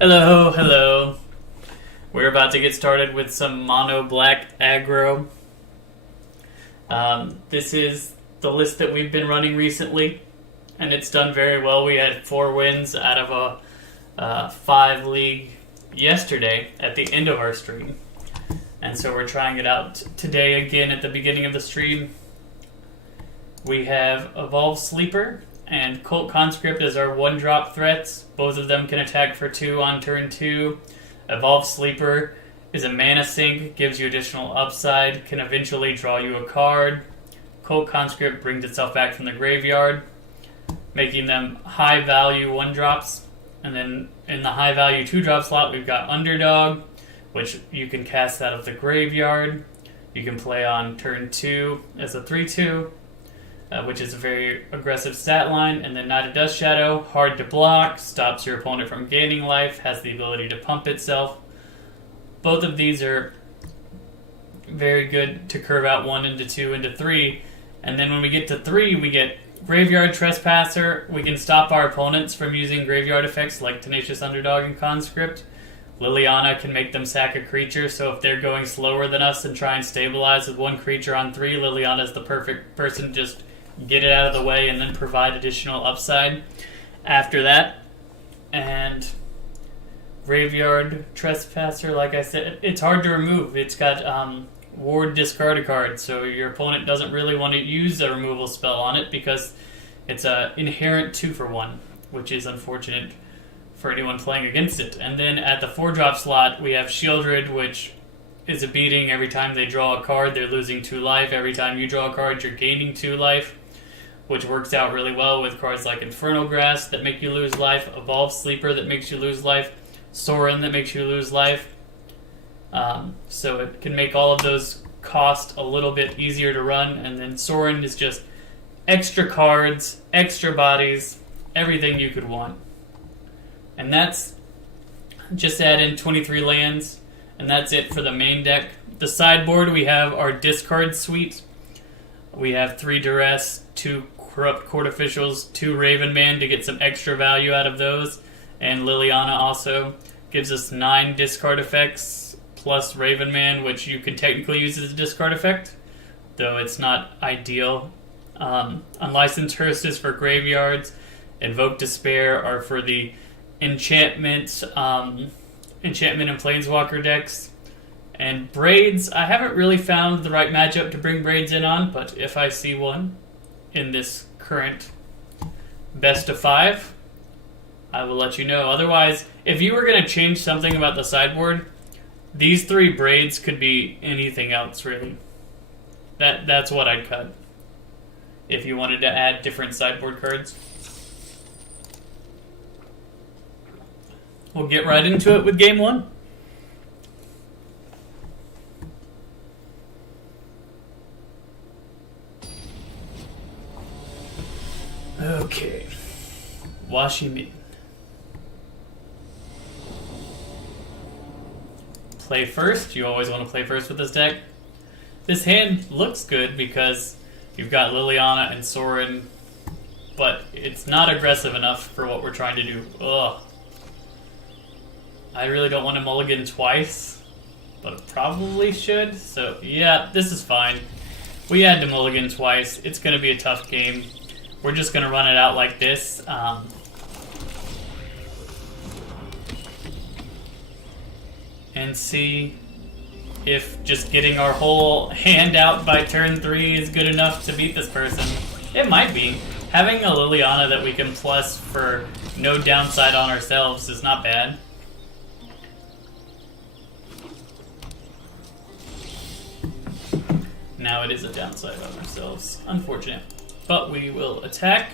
Hello, hello. We're about to get started with some mono black aggro. This is the list that we've been running recently, and it's done very well. We had 4 wins out of a 5 league yesterday at the end of our stream. And so we're trying it out today again at the beginning of the stream. We have Evolved Sleeper and Cult Conscript as our 1-drop threats. Both of them can attack for 2 on turn 2. Evolved Sleeper is a mana sink, gives you additional upside, can eventually draw you a card. Cult Conscript brings itself back from the graveyard, making them high value 1-drops. And then in the high value 2-drop slot, we've got Underdog, which you can cast out of the graveyard. You can play on turn 2 as a 3/2. Which is a very aggressive stat line. And then Knight of Dust Shadow, hard to block, stops your opponent from gaining life, has the ability to pump itself. Both of these are very good to curve out 1 into 2 into 3. And then when we get to 3, we get Graveyard Trespasser. We can stop our opponents from using graveyard effects like Tenacious Underdog and Conscript. Liliana can make them sack a creature, so if they're going slower than us and try and stabilize with 1 creature on 3, Liliana is the perfect person to just get it out of the way and then provide additional upside after that. And Graveyard Trespasser, like I said, it's hard to remove. It's got Ward discard a card, so your opponent doesn't really want to use a removal spell on it because it's an inherent 2-for-1, which is unfortunate for anyone playing against it. And then at the 4-drop slot, we have Shieldred, which is a beating. Every time they draw a card, they're losing 2 life. Every time you draw a card, you're gaining 2 life, which works out really well with cards like Infernal Grass that make you lose life, Evolved Sleeper that makes you lose life, Sorin that makes you lose life. So it can make all of those cost a little bit easier to run. And then Sorin is just extra cards, extra bodies, everything you could want. And that's just add in 23 lands, and that's it for the main deck. The sideboard, we have our discard suite. We have 3 Duress, 2 Corrupt Court Officials, 2 Raven Man to get some extra value out of those. And Liliana also gives us 9 discard effects, plus Raven Man, which you can technically use as a discard effect, though it's not ideal. Unlicensed Hearse is for graveyards. Invoke Despair are for the enchantment and Planeswalker decks. And Braids, I haven't really found the right matchup to bring Braids in on, but if I see one in this current best of 5, I will let you know. Otherwise, if you were going to change something about the sideboard, these 3 Braids could be anything else, really. That's what I'd cut if you wanted to add different sideboard cards. We'll get right into it with game 1. Okay. Washimin. Play first. You always want to play first with this deck. This hand looks good because you've got Liliana and Sorin, but it's not aggressive enough for what we're trying to do. Ugh. I really don't want to mulligan twice, but probably should. So, yeah, this is fine. We had to mulligan twice. It's going to be a tough game. We're just going to run it out like this. And see if just getting our whole hand out by turn 3 is good enough to beat this person. It might be. Having a Liliana that we can plus for no downside on ourselves is not bad. Now it is a downside on ourselves. Unfortunate. But we will attack.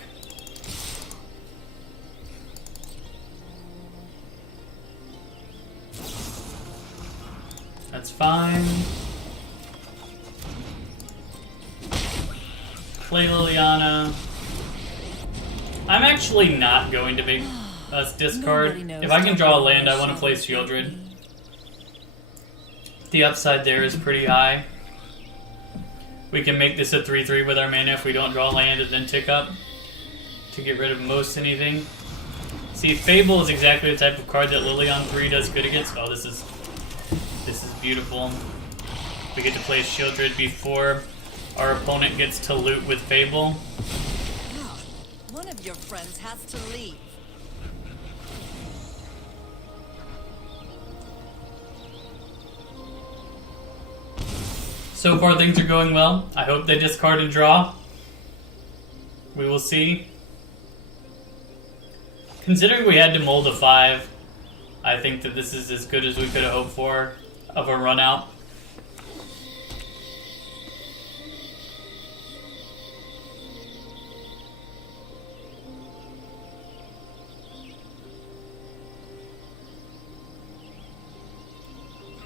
That's fine. Play Liliana. I'm actually not going to make us discard. If I can draw a land, I want to play Shieldred. The upside there is pretty high. We can make this a 3/3 with our mana if we don't draw land and then tick up to get rid of most anything. See, Fable is exactly the type of card that Lily on 3 does good against. Oh, this is beautiful. We get to play Shieldred before our opponent gets to loot with Fable. One of your friends has to leave. So far, things are going well. I hope they discard and draw. We will see. Considering we had to mold a 5, I think that this is as good as we could have hoped for of a run out.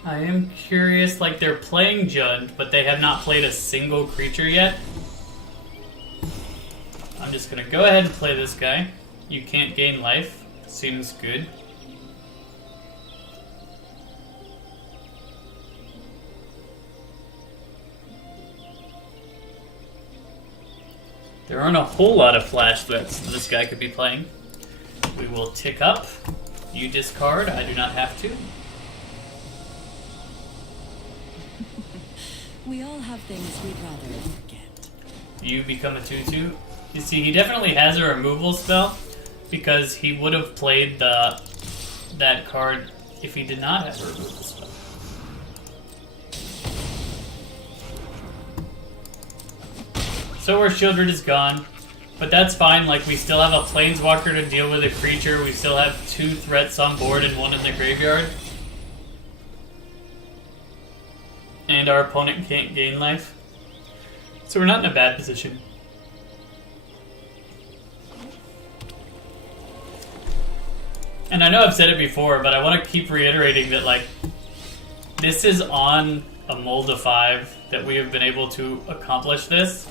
I am curious, like they're playing Jund, but they have not played a single creature yet. I'm just gonna go ahead and play this guy. You can't gain life. Seems good. There aren't a whole lot of flash threats this guy could be playing. We will tick up. You discard. I do not have to. We all have things we'd rather forget. You become a 2/2. You see, he definitely has a removal spell because he would have played that card if he did not have a removal spell. So our Shieldred is gone, but that's fine. Like, we still have a Planeswalker to deal with a creature. We still have 2 threats on board and 1 in the graveyard. And our opponent can't gain life. So we're not in a bad position. And I know I've said it before, but I want to keep reiterating that, like, this is on a mold of 5 that we have been able to accomplish this.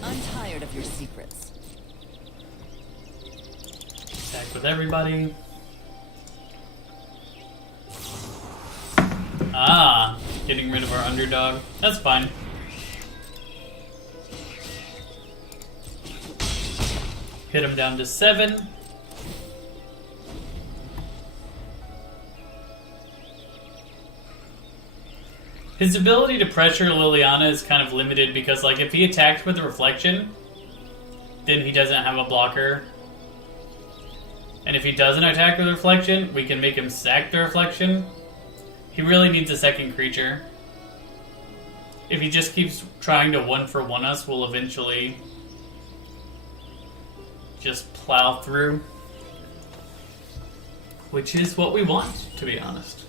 I'm tired of your secrets. Attack with everybody. Ah, getting rid of our underdog. That's fine. Hit him down to 7. His ability to pressure Liliana is kind of limited because, like, if he attacked with Reflection, then he doesn't have a blocker. And if he doesn't attack with Reflection, we can make him sack the Reflection. He really needs a second creature. If he just keeps trying to 1-for-1 us, we'll eventually just plow through. Which is what we want, to be honest.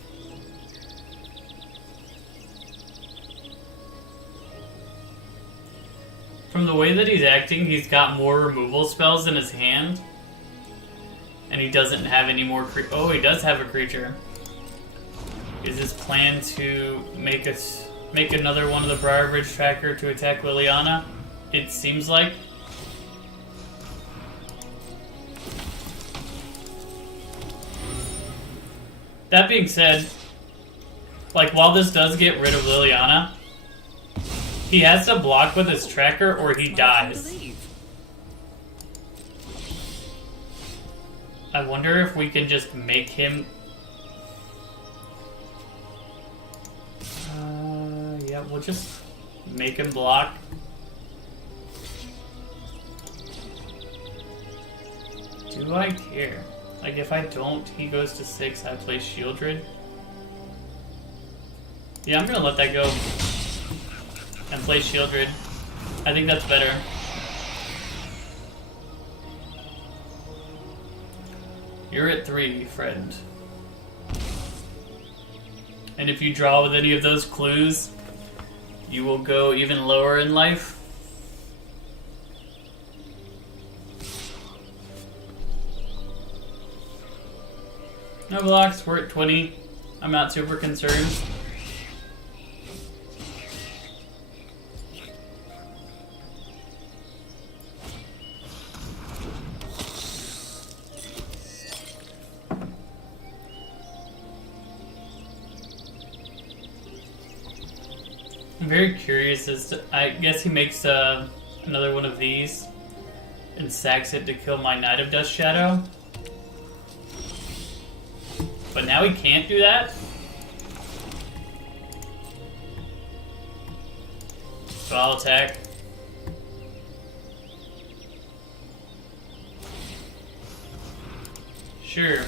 From the way that he's acting, he's got more removal spells in his hand. And he doesn't have any more oh, he does have a creature. Is his plan to make another one of the Briarbridge Tracker to attack Liliana? It seems like. That being said, like, while this does get rid of Liliana, he has to block with his tracker or he dies. I wonder if we can just make him... yeah, we'll just make him block. Do I care? Like, if I don't, he goes to 6, I play Shieldred. Yeah, I'm gonna let that go. And play Shieldred. I think that's better. You're at 3, friend. And if you draw with any of those clues, you will go even lower in life. No blocks, we're at 20. I'm not super concerned. very curious as to, I guess he makes another one of these and sacks it to kill my Knight of Dust Shadow. But now he can't do that? So I'll attack. Sure.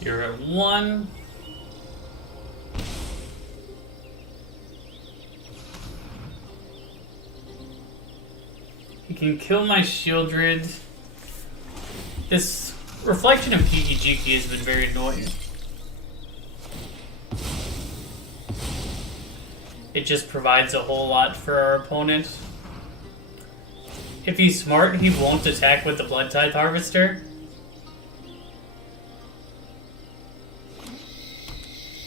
You're at 1. He can kill my Shieldred. This reflection of Kiki Jiki has been very annoying. It just provides a whole lot for our opponent. If he's smart, he won't attack with the Blood Tithe Harvester.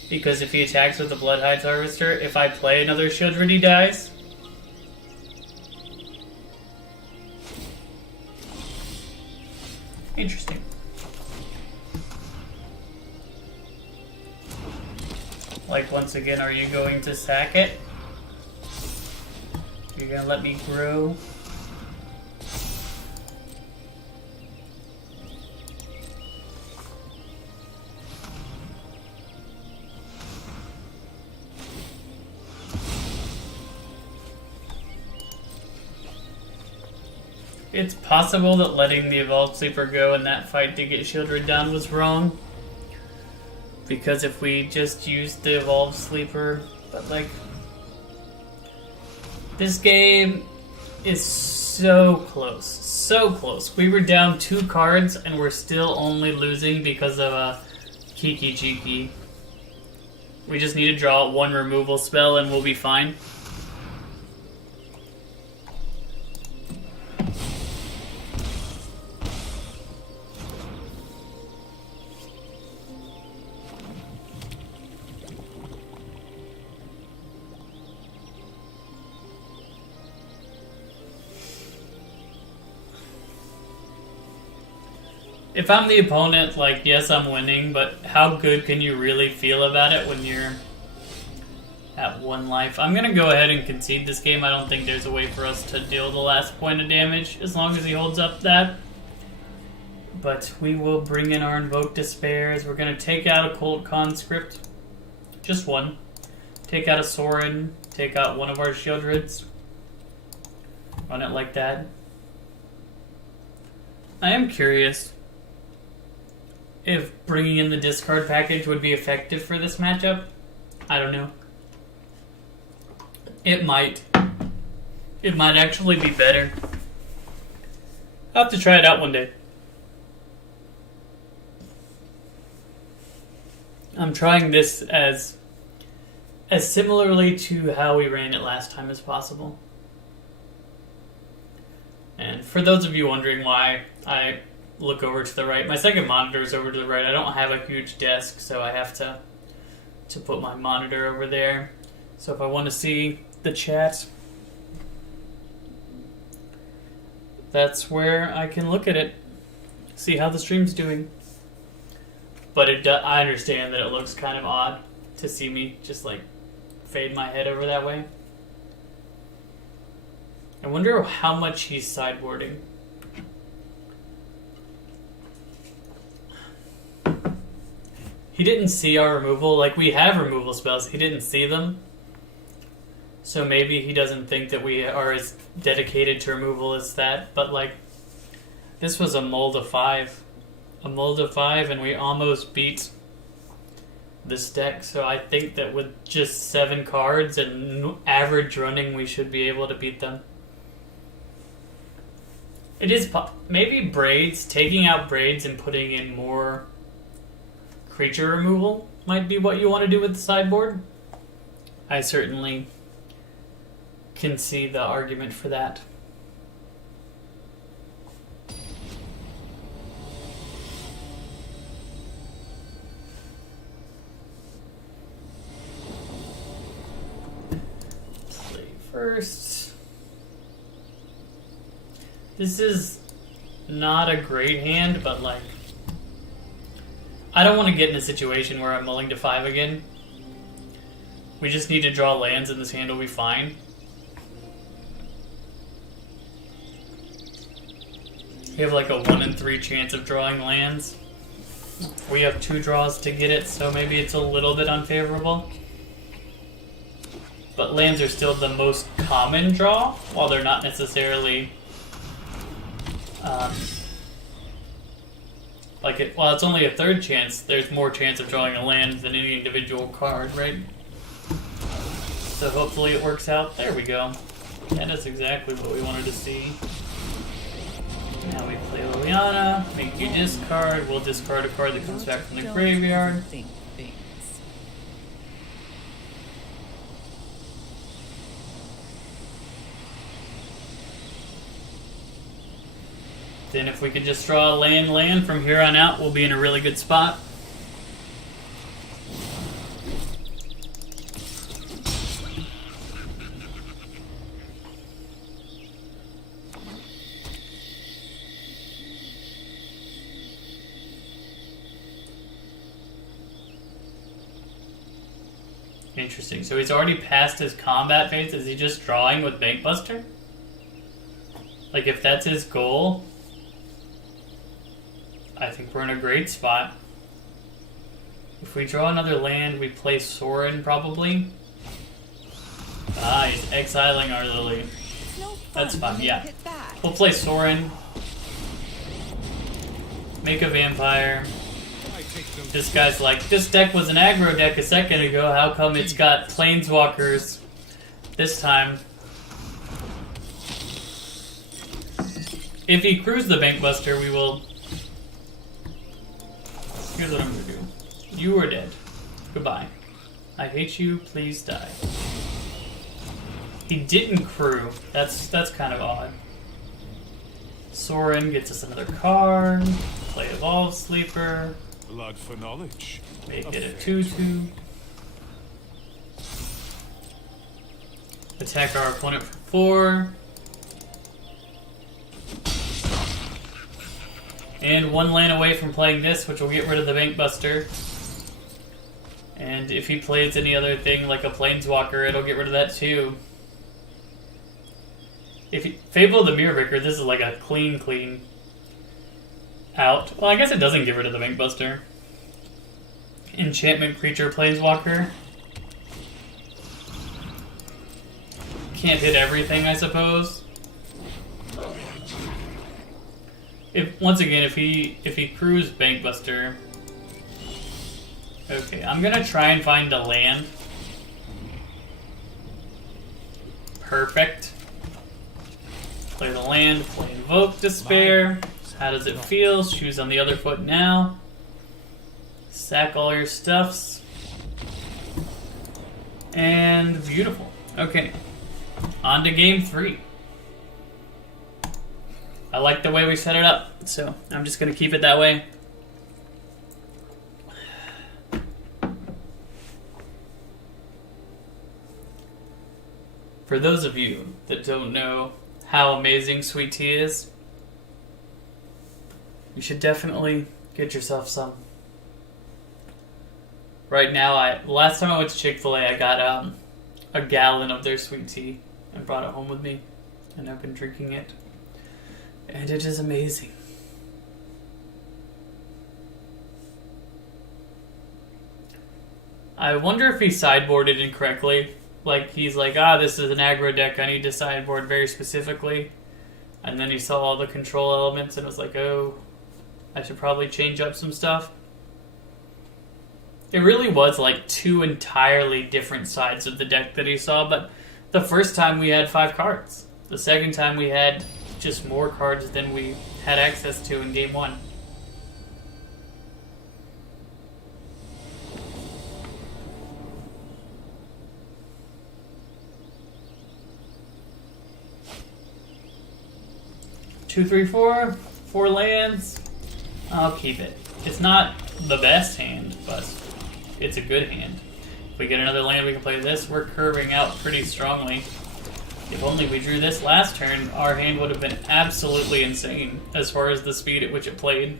Because if he attacks with the Blood Tithe Harvester, if I play another Shieldred, he dies. Interesting. Like, once again, are you going to sack it? You're gonna let me grow? It's possible that letting the Evolved Sleeper go in that fight to get Shieldred down was wrong. Because if we just used the Evolved Sleeper, but like... This game is so close. So close. We were down 2 cards and we're still only losing because of a Kiki Jiki. We just need to draw 1 removal spell and we'll be fine. If I'm the opponent, like, yes, I'm winning, but how good can you really feel about it when you're at 1 life? I'm going to go ahead and concede this game. I don't think there's a way for us to deal the last point of damage, as long as he holds up that. But we will bring in our Invoke Despair, as we're going to take out a Cold Conscript. Just 1. Take out a Sorin. Take out one of our Shieldreds. Run it like that. I am curious if bringing in the discard package would be effective for this matchup. I don't know. It might. It might actually be better. I'll have to try it out one day. I'm trying this as similarly to how we ran it last time as possible. And for those of you wondering why I look over to the right, my second monitor is over to the right. I don't have a huge desk, so I have to put my monitor over there. So if I want to see the chat, that's where I can look at it, see how the stream's doing. But I understand that it looks kind of odd to see me just like fade my head over that way. I wonder how much he's sideboarding. He didn't see our removal. Like, we have removal spells. He didn't see them. So maybe he doesn't think that we are as dedicated to removal as that. But, like, this was a mold of 5. A mold of 5, and we almost beat this deck. So I think that with just 7 cards and average running, we should be able to beat them. It is maybe braids, taking out braids and putting in more creature removal might be what you want to do with the sideboard. I certainly can see the argument for that. Play first. This is not a great hand, but like, I don't want to get in a situation where I'm mulling to 5 again. We just need to draw lands and this hand will be fine. We have like a 1 in 3 chance of drawing lands. We have 2 draws to get it, so maybe it's a little bit unfavorable. But lands are still the most common draw, while they're not necessarily... while it's only a 3rd chance, there's more chance of drawing a land than any individual card, right? So hopefully it works out. There we go. Yeah, that's exactly what we wanted to see. Now we play Liliana, make you discard. We'll discard a card that comes back from the graveyard. Then if we could just draw a land from here on out, we'll be in a really good spot. Interesting. So he's already passed his combat phase. Is he just drawing with Bankbuster? Like, if that's his goal, I think we're in a great spot. If we draw another land, we play Sorin, probably. Ah, he's exiling our Lily. That's fine, yeah. We'll play Sorin. Make a vampire. This guy's like, this deck was an aggro deck a second ago, how come it's got planeswalkers this time? If he crews the Bankbuster, we will... Here's what I'm gonna do. You are dead. Goodbye. I hate you, please die. He didn't crew. That's kind of odd. Sorin gets us another card. Play Evolve Sleeper. Blood for knowledge. Make it a 2/2. Attack our opponent for 4. And 1 land away from playing this, which will get rid of the Bankbuster. And if he plays any other thing like a Planeswalker, it'll get rid of that too. If he, Fable of the Mirror Vicar, this is like a clean out. Well, I guess it doesn't get rid of the Bankbuster. Enchantment creature Planeswalker. Can't hit everything, I suppose. Once again, if he crews Bankbuster. Okay, I'm gonna try and find a land. Perfect. Play the land, play Invoke Despair. How does it feel? Shoes on the other foot now. Sack all your stuffs. And beautiful. Okay. On to game 3. I like the way we set it up, so I'm just going to keep it that way. For those of you that don't know how amazing sweet tea is, you should definitely get yourself some. Right now, last time I went to Chick-fil-A, I got a gallon of their sweet tea and brought it home with me, and I've been drinking it. And it is amazing. I wonder if he sideboarded incorrectly. Like, he's like, this is an aggro deck, I need to sideboard very specifically. And then he saw all the control elements and was like, oh, I should probably change up some stuff. It really was like 2 entirely different sides of the deck that he saw, but the first time we had 5 cards. The second time we had just more cards than we had access to in game 1. Two, three, four. 4 lands. I'll keep it. It's not the best hand, but it's a good hand. If we get another land, we can play this. We're curving out pretty strongly. If only we drew this last turn, our hand would have been absolutely insane as far as the speed at which it played.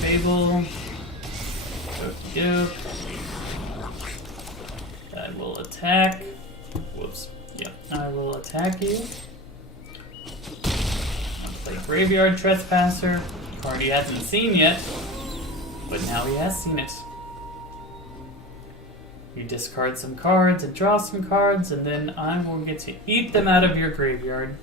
Fable. Okey-doke. I will attack. Whoops. Yep, I will attack you. I'll play Graveyard Trespasser. Card he hasn't seen yet, but now he has seen it. You discard some cards and draw some cards, and then I will get to eat them out of your graveyard.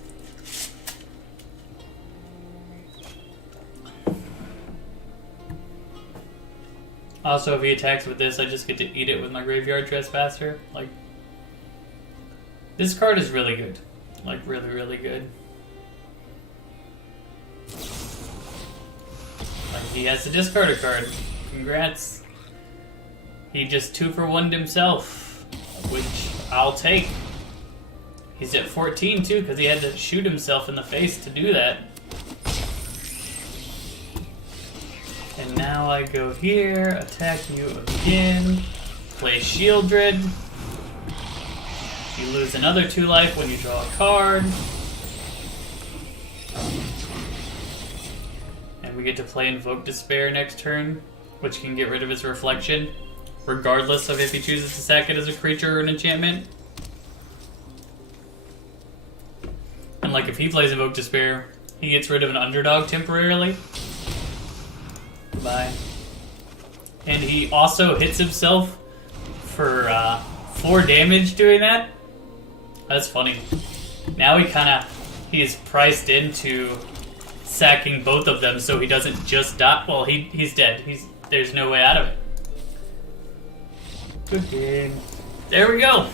Also, if he attacks with this, I just get to eat it with my Graveyard Trespasser. Like, this card is really good. Like, really, really good. Like, he has to discard a card. Congrats. He just 2-for-1'd himself, which I'll take. He's at 14 too, because he had to shoot himself in the face to do that. And now I go here, attack you again, play Shieldred. You lose another 2 life when you draw a card. And we get to play Invoke Despair next turn, which can get rid of his reflection, regardless of if he chooses to sack it as a creature or an enchantment. And like if he plays Invoke Despair, he gets rid of an underdog temporarily. Goodbye. And he also hits himself for 4 damage doing that. That's funny. Now he is priced into sacking both of them so he doesn't just die. Well, he's dead. There's no way out of it. Good game. There we go.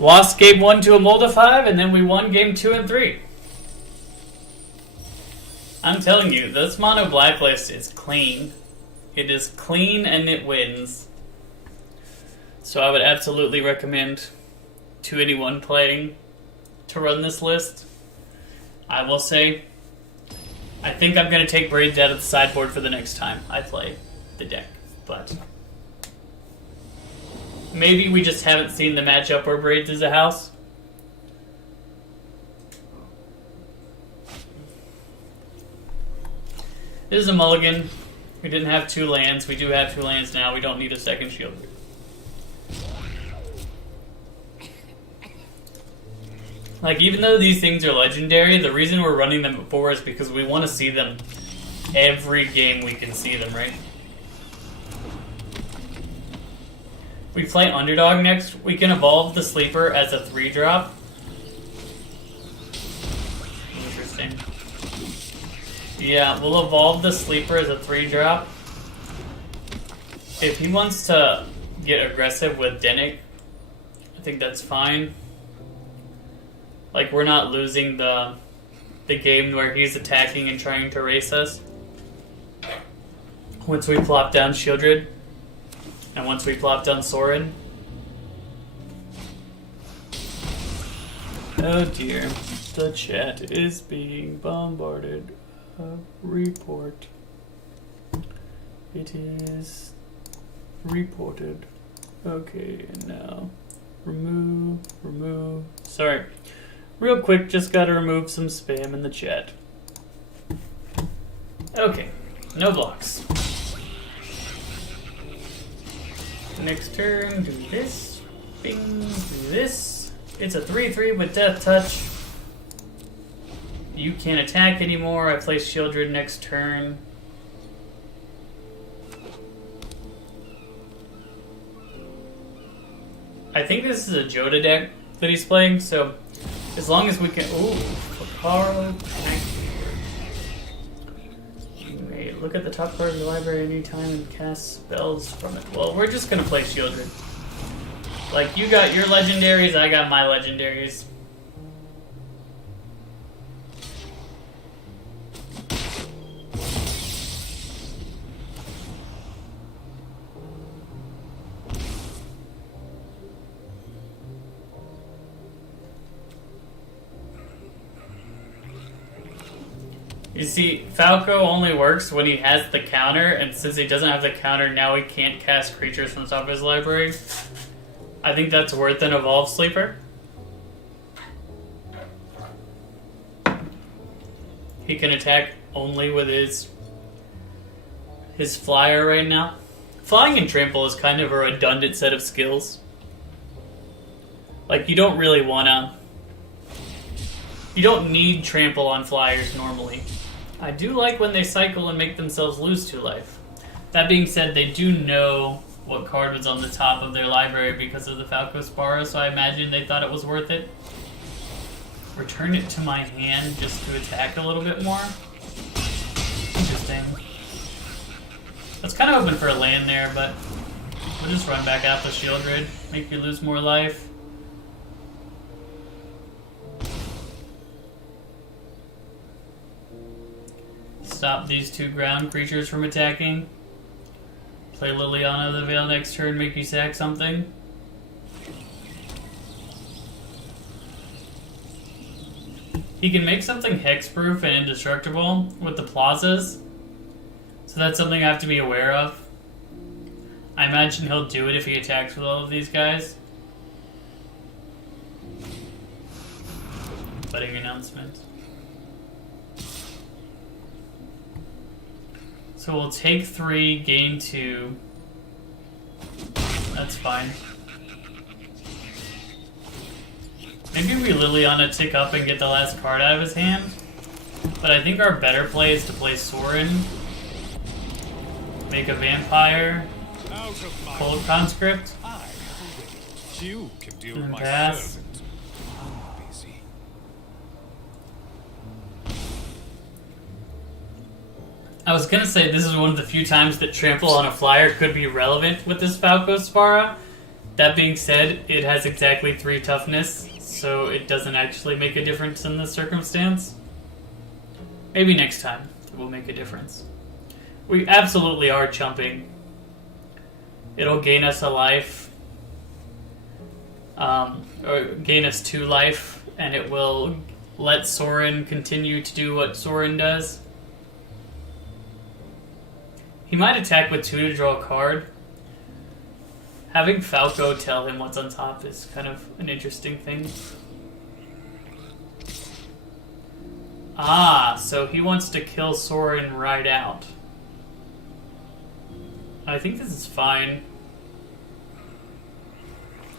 Lost game 1 to a mold of 5, and then we won game 2 and 3. I'm telling you, this mono blacklist is clean. It is clean and it wins. So I would absolutely recommend to anyone playing to run this list. I will say, I think I'm going to take Braids out of the sideboard for the next time I play the deck. But maybe we just haven't seen the matchup where Braids is a house. This is a mulligan. We didn't have 2 lands. We do have 2 lands now. We don't need a second shield. Like, even though these things are legendary, the reason we're running them at 4 is because we want to see them every game we can see them, right? We play Underdog next. We can evolve the Sleeper as a 3-drop. Interesting. Yeah, we'll evolve the Sleeper as a 3-drop. If he wants to get aggressive with Dennick, I think that's fine. Like, we're not losing the game where he's attacking and trying to race us. Once we plop down Shieldred, and once we plop down Sorin. Oh dear, the chat is being bombarded. Report. It is reported. Okay, and now remove. Sorry. Real quick, just gotta remove some spam in the chat. Okay, no blocks. Next turn, do this. Bing, do this. It's a 3/3 with Death Touch. You can't attack anymore. I play Shieldred next turn. I think this is a Joda deck that he's playing, so as long as we can... Ooh, Carl. You may look at the top card of the library anytime and cast spells from it. Well, we're just going to play Shieldred. Like, you got your legendaries, I got my legendaries. You see, Falco only works when he has the counter, and since he doesn't have the counter, now he can't cast creatures from the top of his library. I think that's worth an Evolve Sleeper. He can attack only with his flyer right now. Flying and trample is kind of a redundant set of skills. Like, you don't really wanna... You don't need trample on flyers normally. I do like when they cycle and make themselves lose 2 life. That being said, they do know what card was on the top of their library because of the Falco Spara, so I imagine they thought it was worth it. Return it to my hand just to attack a little bit more. Interesting. I was kind of hoping for a land there, but we'll just run back out the shield grid, make you lose more life. Stop these 2 ground creatures from attacking. Play Liliana of the Veil next turn, make you sack something. He can make something hexproof and indestructible with the plazas. So that's something I have to be aware of. I imagine he'll do it if he attacks with all of these guys. Budding announcement. So we'll take 3, gain 2. That's fine. Maybe we Liliana tick up and get the last card out of his hand. But I think our better play is to play Sorin. Make a vampire. Cold conscript. You can deal And with my pass. servant. I'm busy. I was gonna say this is one of the few times that trample on a flyer could be relevant with this Falco Spara. That being said, it has exactly 3 toughness, so it doesn't actually make a difference in this circumstance. Maybe next time it will make a difference. We absolutely are chumping. It'll gain us a life, or gain us 2 life, and it will let Sorin continue to do what Sorin does. He might attack with 2 to draw a card. Having Falco tell him what's on top is kind of an interesting thing. Ah, so he wants to kill Sorin right out. I think this is fine.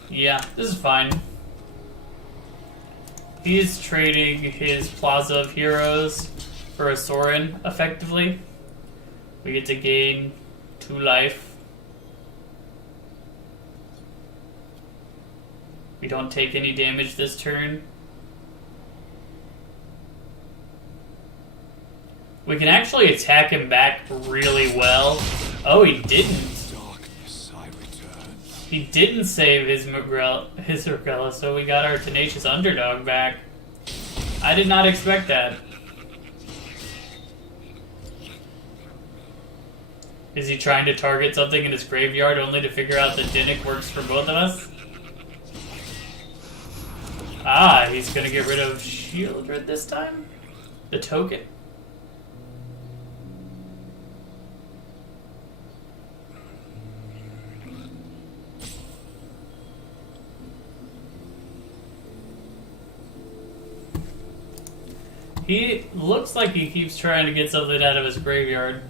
Yeah, this is fine. He's trading his Plaza of Heroes for a Sorin, effectively. We get to gain 2 life. We don't take any damage this turn. We can actually attack him back really well. Oh, he didn't. Darkness, I return. He didn't save his Regrella, so we got our Tenacious Underdog back. I did not expect that. Is he trying to target something in his graveyard only to figure out that Dinnick works for both of us? Ah, he's gonna get rid of Shieldred this time? The token? He looks like he keeps trying to get something out of his graveyard.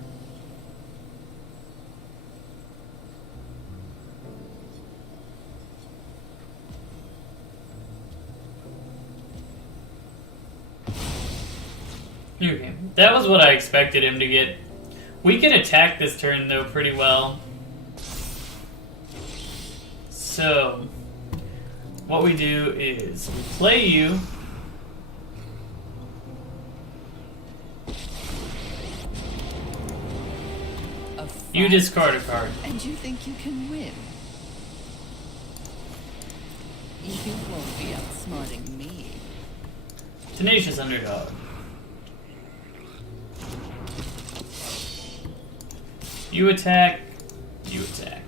Okay, that was what I expected him to get. We can attack this turn, though, pretty well. So, what we do is we play you. You discard a card. And you think you can win? You won't be outsmarting me. Tenacious underdog. You attack. You attack.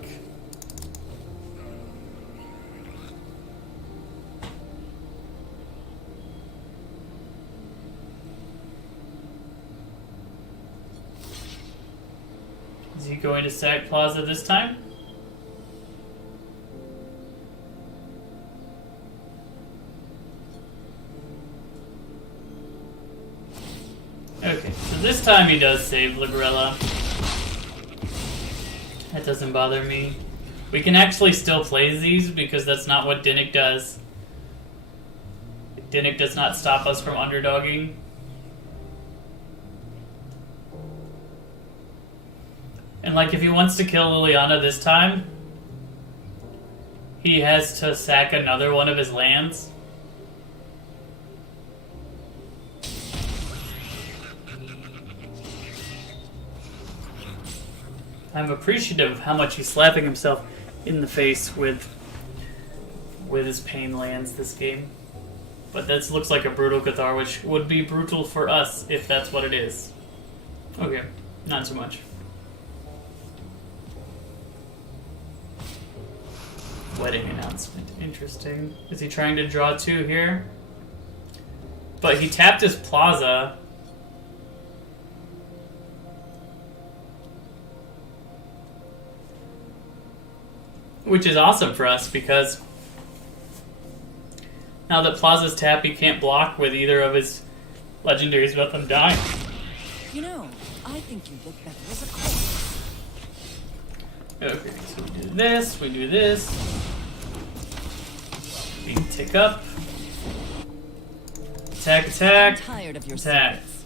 Is he going to sack Plaza this time? Okay, so this time he does save Librella. That doesn't bother me. We can actually still play these because that's not what Dinnick does. Dinnick does not stop us from underdogging. And like if he wants to kill Liliana this time, he has to sack another one of his lands. I'm appreciative of how much he's slapping himself in the face with his pain lands this game. But this looks like a brutal Cathar, which would be brutal for us if that's what it is. Okay, not so much. Wedding announcement. Interesting. Is he trying to draw two here? But he tapped his Plaza. Which is awesome for us because now that Plaza's tapped, he can't block with either of his legendaries without them dying. You know, I think you look better as a corpse. Okay, so we do this, we do this. We tick up. Attack, attack. I'm tired of your attack. secrets.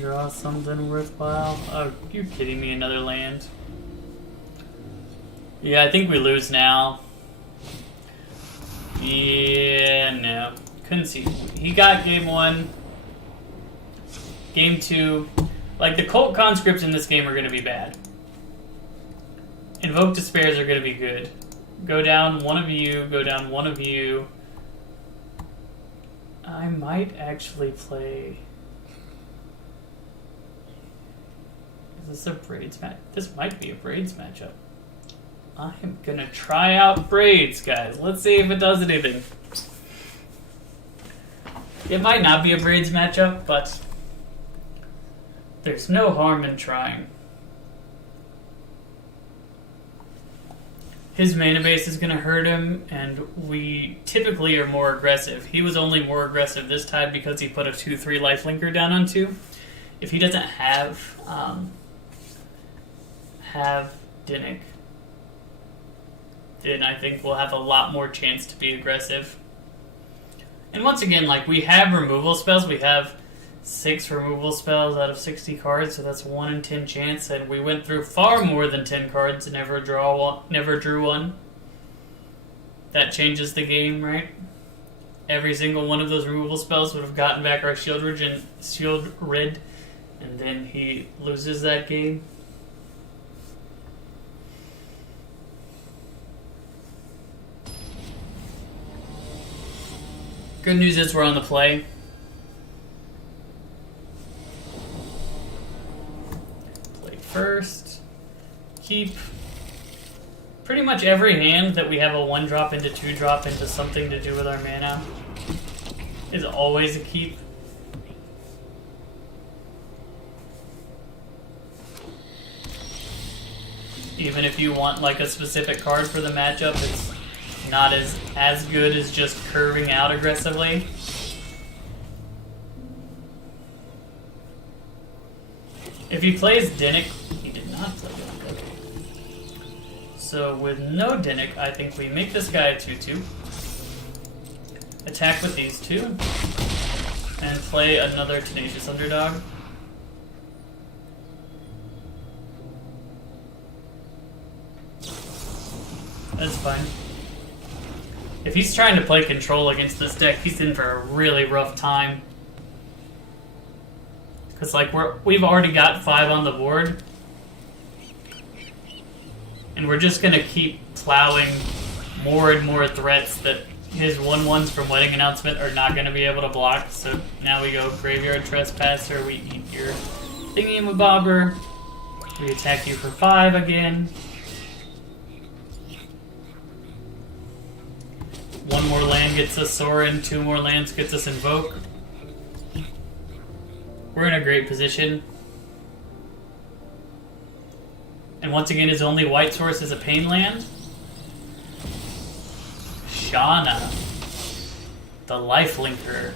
Draw something worthwhile. Oh, you're kidding me, another land. Yeah, I think we lose now. Yeah, no. Couldn't see. He got game 1. Game 2. Like, the cult conscripts in this game are going to be bad. Invoke Despairs are going to be good. Go down one of you, go down one of you. I might actually play... Is this a Braids match? This might be a Braids matchup. I am gonna try out Braids, guys. Let's see if it does anything. It might not be a Braids matchup, but there's no harm in trying. His mana base is gonna hurt him, and we typically are more aggressive. He was only more aggressive this time because he put a 2/3 lifelinker down on 2. If he doesn't have Dinnick, then I think we'll have a lot more chance to be aggressive. And once again, like, we have removal spells. We have 6 removal spells out of 60 cards, so that's 1 in 10 chance, and we went through far more than 10 cards and never drew one. That changes the game, right? Every single one of those removal spells would have gotten back our shield rid, and then he loses that game. Good news is we're on the play. Play first. Keep. Pretty much every hand that we have a 1-drop into 2-drop into something to do with our mana is always a keep. Even if you want like a specific card for the matchup, it's not as good as just curving out aggressively. If he plays Dinnick, he did not play Dinnick, okay. So with no Dinnick, I think we make this guy a 2/2. Attack with these two. And play another Tenacious Underdog. That's fine. If he's trying to play control against this deck, he's in for a really rough time. Because, like, we've already got 5 on the board. And we're just going to keep plowing more and more threats that his 1/1s from Wedding Announcement are not going to be able to block. So now we go Graveyard Trespasser, we eat your thingy-mabobber, we attack you for 5 again. 1 more land gets us Sorin, 2 more lands gets us Invoke. We're in a great position. And once again, his only white source is a Pain land. Shauna, the Lifelinker.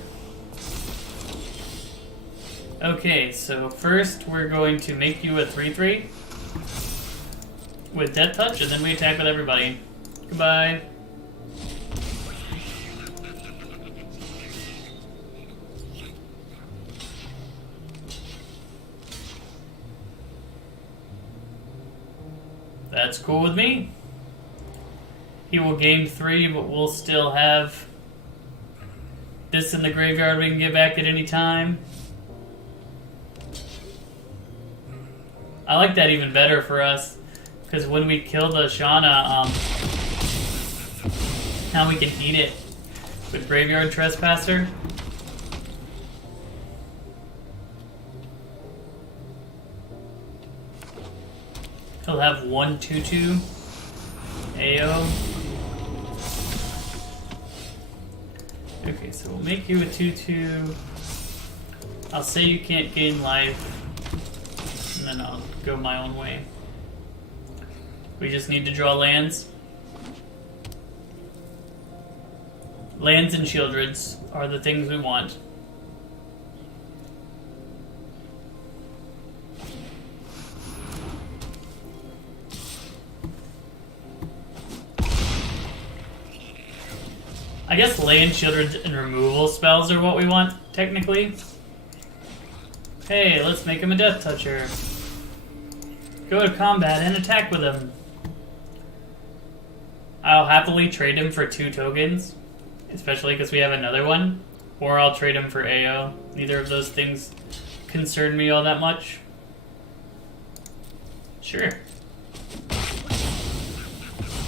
Okay, so first we're going to make you a 3/3 with Death Touch, and then we attack with everybody. Goodbye. That's cool with me. He will gain 3, but we'll still have this in the graveyard we can get back at any time. I like that even better for us, because when we kill the Shauna, now we can eat it with Graveyard Trespasser. He'll have 1 2/2 AO. Okay, so we'll make you a 2/2. I'll say you can't gain life, and then I'll go my own way. We just need to draw lands. Lands and Shieldreds are the things we want. I guess land, Shieldreds, and removal spells are what we want, technically. Hey, let's make him a Death Toucher. Go to combat and attack with him. I'll happily trade him for 2 tokens, especially because we have another one. Or I'll trade him for AO. Neither of those things concern me all that much. Sure.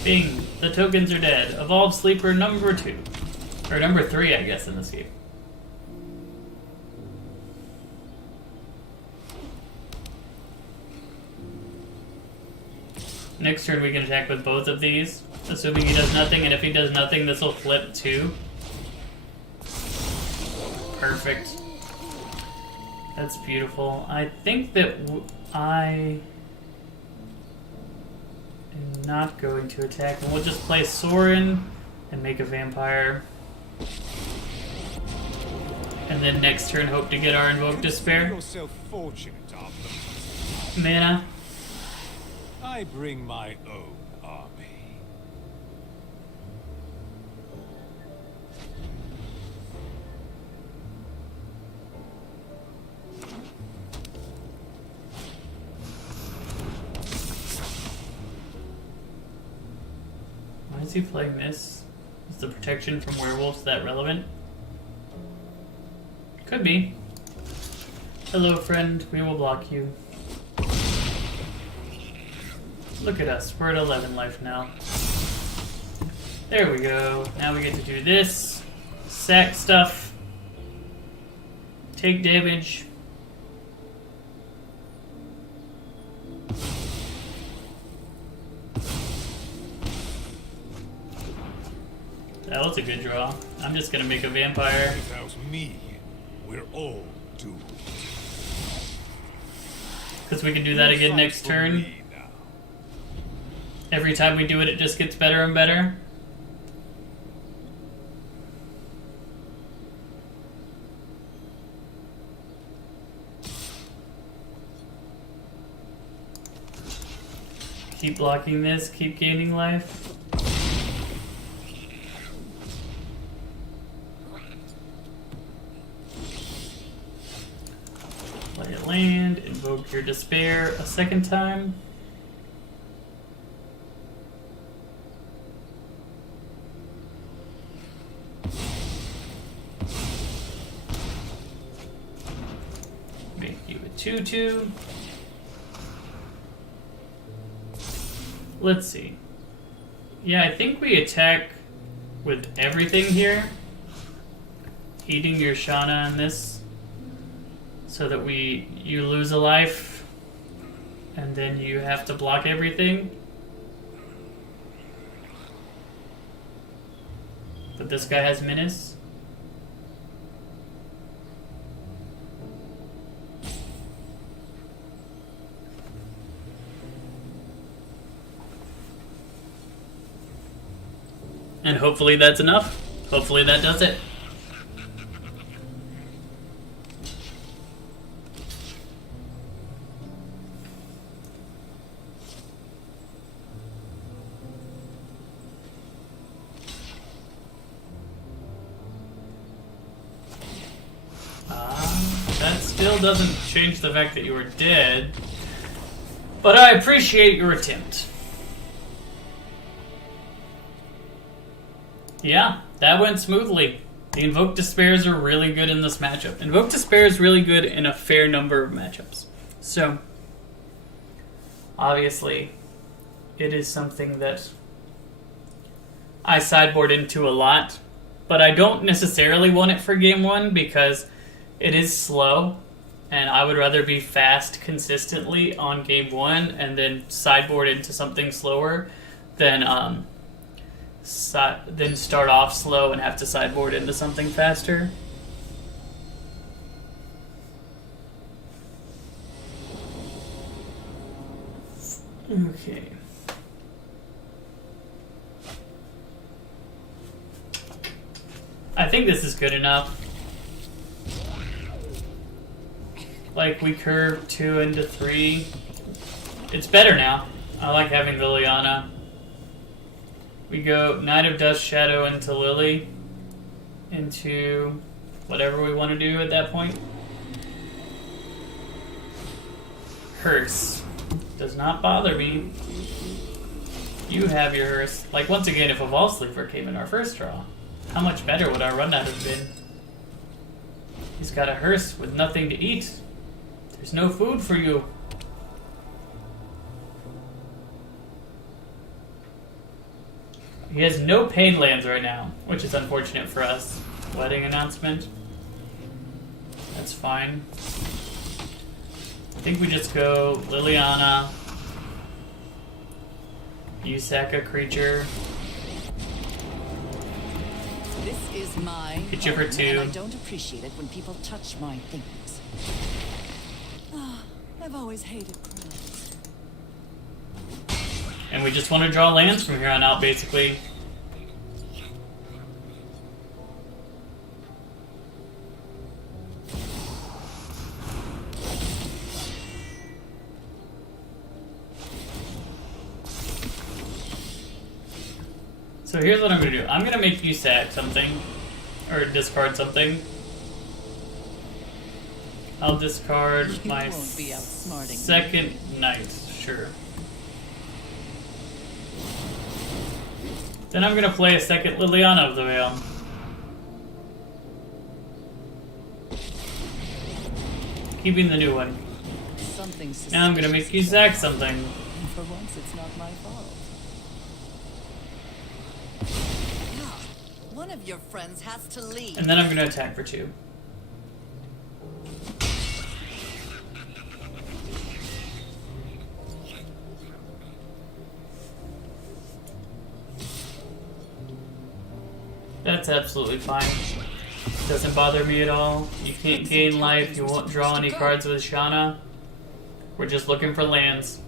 Bing, the tokens are dead. Evolve Sleeper number 2. Or number 3, I guess, in this game. Next turn we can attack with both of these, assuming he does nothing, and if he does nothing, this will flip 2. Perfect. That's beautiful. I think that I am not going to attack, and we'll just play Sorin and make a vampire. And then next turn hope to get our Invoke Despair. Yourself fortunate after. Mana. I bring my own army. Why is he playing this? Is the protection from werewolves that relevant? Could be. Hello, friend. We will block you. Look at us. We're at 11 life now. There we go. Now we get to do this. Sack stuff. Take damage. That was a good draw. I'm just gonna make a vampire. Without me, we're all doomed. Because we can do that again next turn. Every time we do it, it just gets better and better. Keep blocking this, keep gaining life. Play a land, invoke your despair a second time. 2/2. Let's see. Yeah, I think we attack with everything here. Eating your Shauna in this. So that you lose a life. And then you have to block everything. But this guy has menace. And hopefully that's enough. Hopefully that does it. That still doesn't change the fact that you were dead. But I appreciate your attempt. Yeah, that went smoothly. The Invoke Despairs are really good in this matchup. Invoke Despair is really good in a fair number of matchups. So, obviously, it is something that I sideboard into a lot. But I don't necessarily want it for game one because it is slow. And I would rather be fast consistently on game one and then sideboard into something slower than start off slow and have to sideboard into something faster. Okay. I think this is good enough. Like, we curve 2 into 3. It's better now. I like having Liliana. We go Knight of Dust Shadow into Lily. Into whatever we want to do at that point. Hearse. Does not bother me. You have your Hearse. Like, once again, if a Vault Sleeper came in our first draw, how much better would our rundown have been? He's got a Hearse with nothing to eat. There's no food for you. He has no pain lands right now, which is unfortunate for us. Wedding announcement. That's fine. I think we just go Liliana. You sack a creature. This is my Hit you for home, 2. and I don't appreciate it when people touch my things. I've always hated crowds. And we just want to draw lands from here on out, basically. So here's what I'm going to do. I'm going to make you sack something. Or discard something. I'll discard my won't be outsmarting me. second knight. Sure. Then I'm going to play a second Liliana of the Veil. Keeping the new one. Something Now I'm going to make you sack something. And for once, it's not my fault. One of your friends has to leave. And then I'm going to attack for 2. That's absolutely fine. Doesn't bother me at all. You can't gain life, you won't draw any cards with Shauna. We're just looking for lands.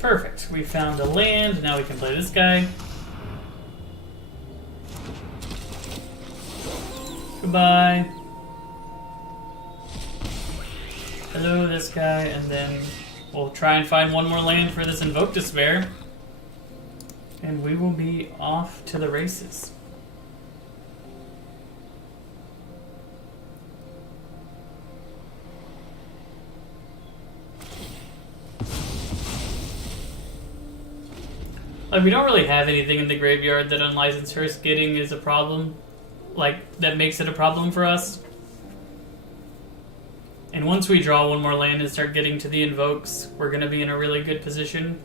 Perfect. We found a land. Now we can play this guy. Goodbye. Hello, this guy, and then we'll try and find one more land for this Invoke Despair. And we will be off to the races. Like, we don't really have anything in the graveyard that unlicensed hearse getting is a problem. Like, that makes it a problem for us. And once we draw one more land and start getting to the invokes, we're going to be in a really good position.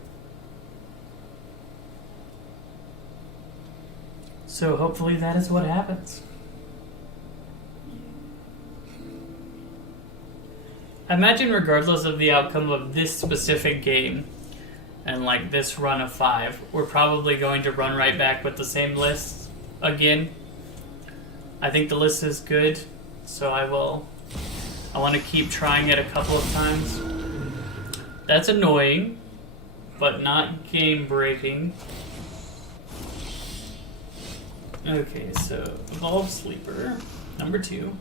So hopefully that is what happens. I imagine regardless of the outcome of this specific game, and like this run of 5, we're probably going to run right back with the same list again. I think the list is good, so I want to keep trying it a couple of times. That's annoying, but not game breaking. Okay, so Evolve Sleeper, number 2.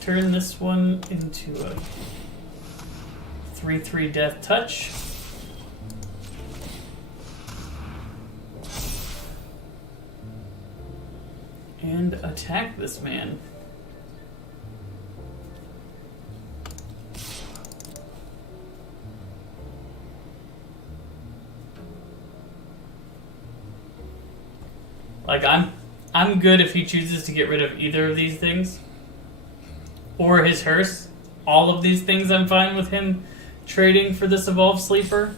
Turn this one into a 3/3 Death Touch. And attack this man. Like, I'm good if he chooses to get rid of either of these things. Or his hearse. All of these things I'm fine with him trading for this Evolved Sleeper.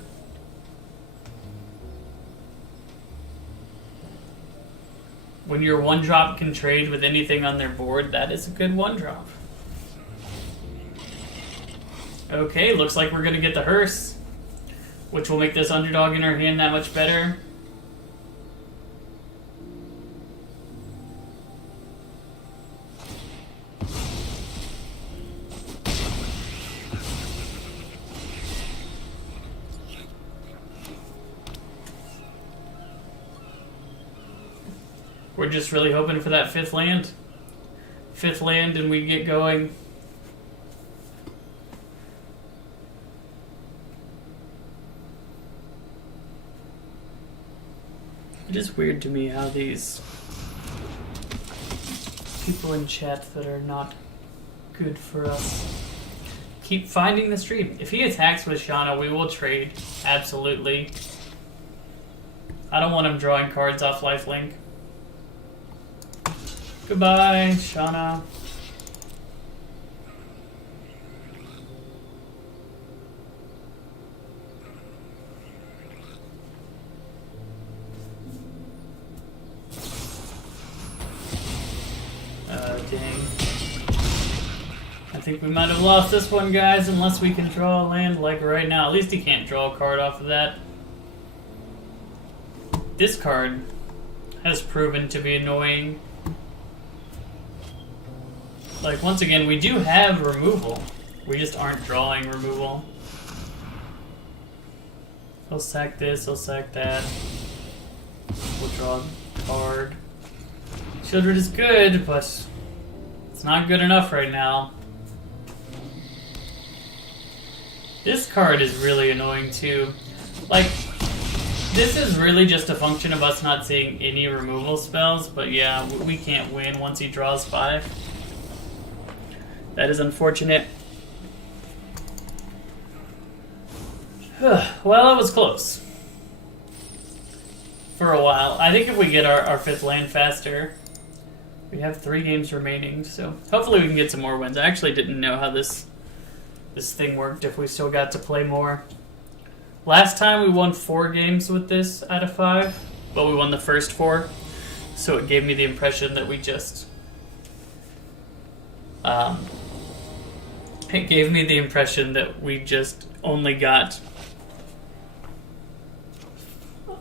When your 1-drop can trade with anything on their board, that is a good 1-drop. Okay, looks like we're going to get the hearse, which will make this underdog in our hand that much better. We're just really hoping for that 5th land. 5th land and we get going. It is weird to me how these people in chat that are not good for us keep finding the stream. If he attacks with Shauna, we will trade. Absolutely. I don't want him drawing cards off lifelink. Goodbye, Shauna. Dang. I think we might have lost this one, guys, unless we can draw a land like right now. At least he can't draw a card off of that. This card has proven to be annoying. Like, once again, we do have removal. We just aren't drawing removal. He'll sack this, he'll sack that. We'll draw a card. Children is good, but it's not good enough right now. This card is really annoying too. Like, this is really just a function of us not seeing any removal spells, but yeah, we can't win once he draws 5. That is unfortunate. Well, that was close. For a while. I think if we get our 5th land faster, we have 3 games remaining, so hopefully we can get some more wins. I actually didn't know how this thing worked, if we still got to play more. Last time we won 4 games with this out of 5, but we won the first 4, so it gave me the impression that we just... it gave me the impression that we just only got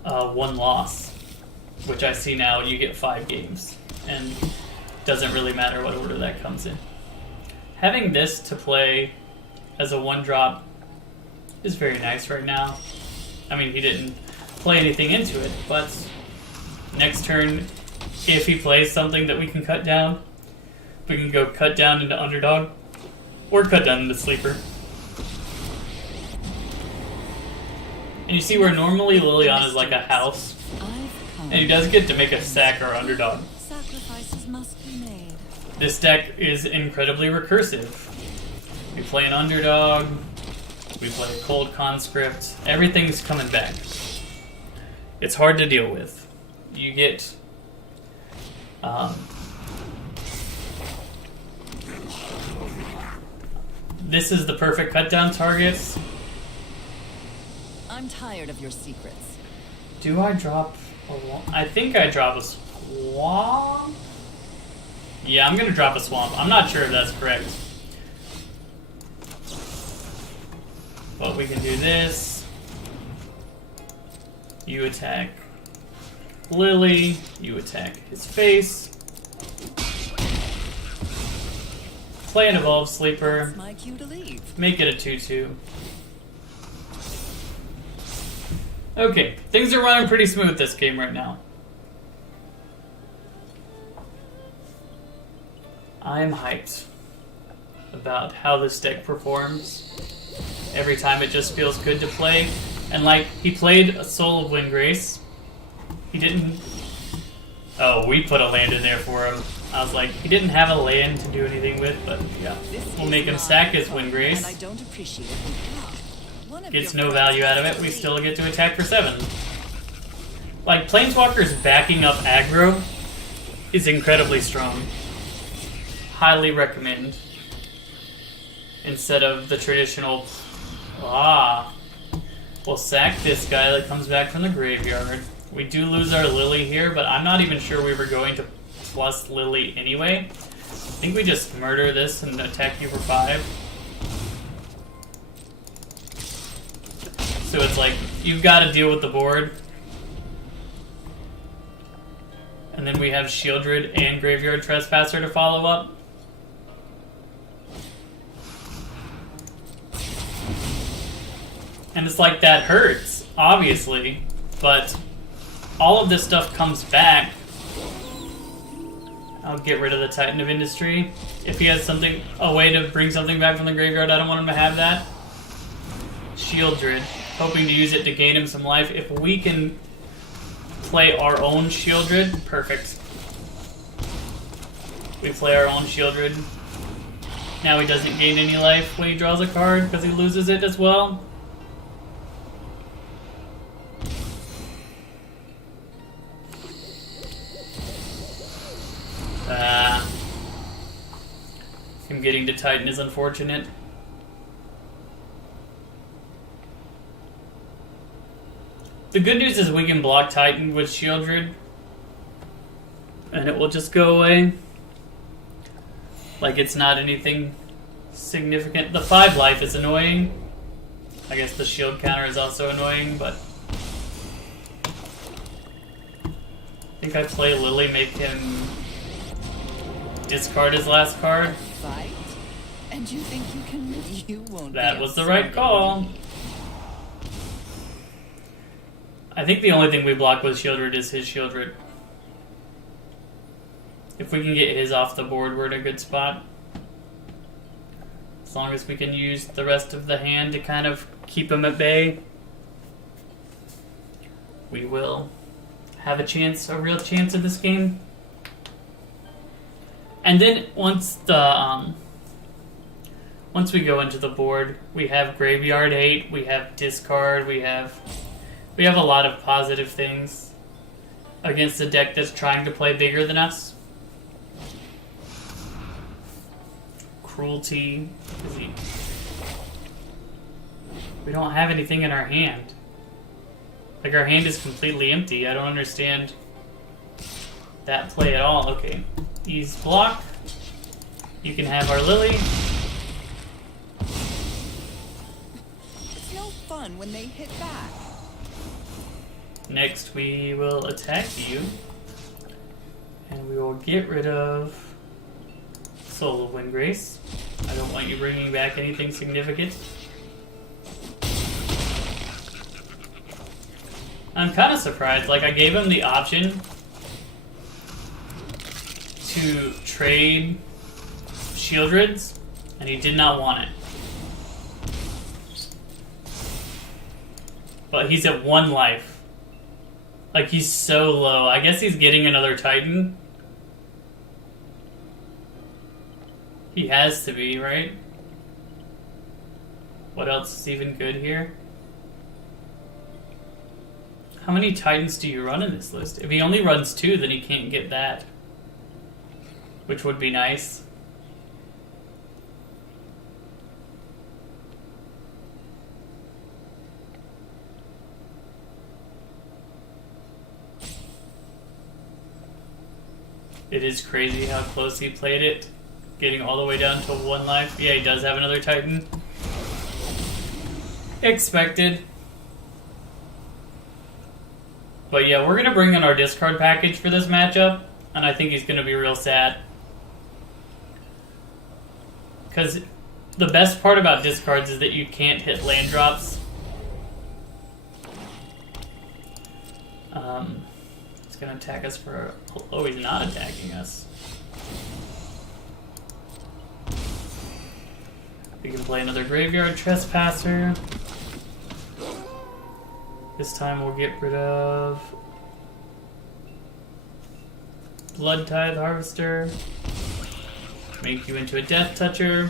1 loss, which I see now you get 5 games, and it doesn't really matter what order that comes in. Having this to play as a 1-drop is very nice right now. I mean, he didn't play anything into it, but next turn, if he plays something that we can cut down, we can go cut down into underdog, or cut down into sleeper. And you see where normally Liliana is like a house, and he does get to make a sack or underdog. Sacrifices must be made. This deck is incredibly recursive. We play an underdog, We play Cold Conscript. Everything's coming back. It's hard to deal with. You get... this is the perfect cut-down targets. I'm tired of your secrets. Do I drop I think I drop a swamp? Yeah, I'm gonna drop a swamp. I'm not sure if that's correct. But we can do this. You attack Lily. You attack his face. Play an Evolve Sleeper. It's my cue to leave. Make it a 2-2. Okay, things are running pretty smooth this game right now. I'm hyped about how this deck performs. Every time it just feels good to play. And like, he played a Soul of Windgrace. He didn't... Oh, we put a land in there for him. I was like, he didn't have a land to do anything with, but yeah. We'll make him sack his Windgrace. And I don't appreciate it. One of Gets your no friends value out of has it. We to still leave. get to attack for 7. Like, Planeswalkers backing up aggro is incredibly strong. Highly recommend. Instead of the traditional... We'll sack this guy that comes back from the graveyard. We do lose our Lily here, but I'm not even sure we were going to plus Lily anyway. I think we just murder this and attack you for 5. So it's like, you've got to deal with the board. And then we have Shieldred and Graveyard Trespasser to follow up. And it's like, that hurts, obviously. But all of this stuff comes back. I'll get rid of the Titan of Industry. If he has something, a way to bring something back from the graveyard, I don't want him to have that. Shieldred, hoping to use it to gain him some life. If we can play our own Shieldred, perfect. We play our own Shieldred. Now he doesn't gain any life when he draws a card because he loses it as well. Him getting to Titan is unfortunate. The good news is we can block Titan with Shieldred, and it will just go away. Like it's not anything significant. The 5 life is annoying. I guess the shield counter is also annoying, but... I think I play Lily, make him discard his last card. Fight? And you think you can... You won't. That be was the upset. right call. I think the only thing we block with Shieldred is his Shieldred. If we can get his off the board, we're in a good spot. As long as we can use the rest of the hand to kind of keep him at bay, we will have a chance, a real chance of this game. And then once the once we go into the board, we have Graveyard Hate, we have Discard, we have a lot of positive things against a deck that's trying to play bigger than us. Cruelty. We don't have anything in our hand. Like, our hand is completely empty. I don't understand that play at all. Okay. Ease block. You can have our Lily. It's no fun when they hit back. Next, we will attack you. And we will get rid of Soul of Windgrace. I don't want you bringing back anything significant. I'm kind of surprised. Like, I gave him the option to trade Shieldreds, and he did not want it. But he's at 1 life. Like, he's so low. I guess he's getting another Titan. He has to be, right? What else is even good here? How many Titans do you run in this list? If he only runs 2, then he can't get that. Which would be nice. It is crazy how close he played it. Getting all the way down to 1 life. Yeah, he does have another Titan. Expected. But yeah, we're going to bring in our discard package for this matchup. And I think he's going to be real sad. Because the best part about discards is that you can't hit land drops. He's going to attack us for... Oh, he's not attacking us. We can play another Graveyard Trespasser. This time we'll get rid of Blood Tithe Harvester. Make you into a Death Toucher.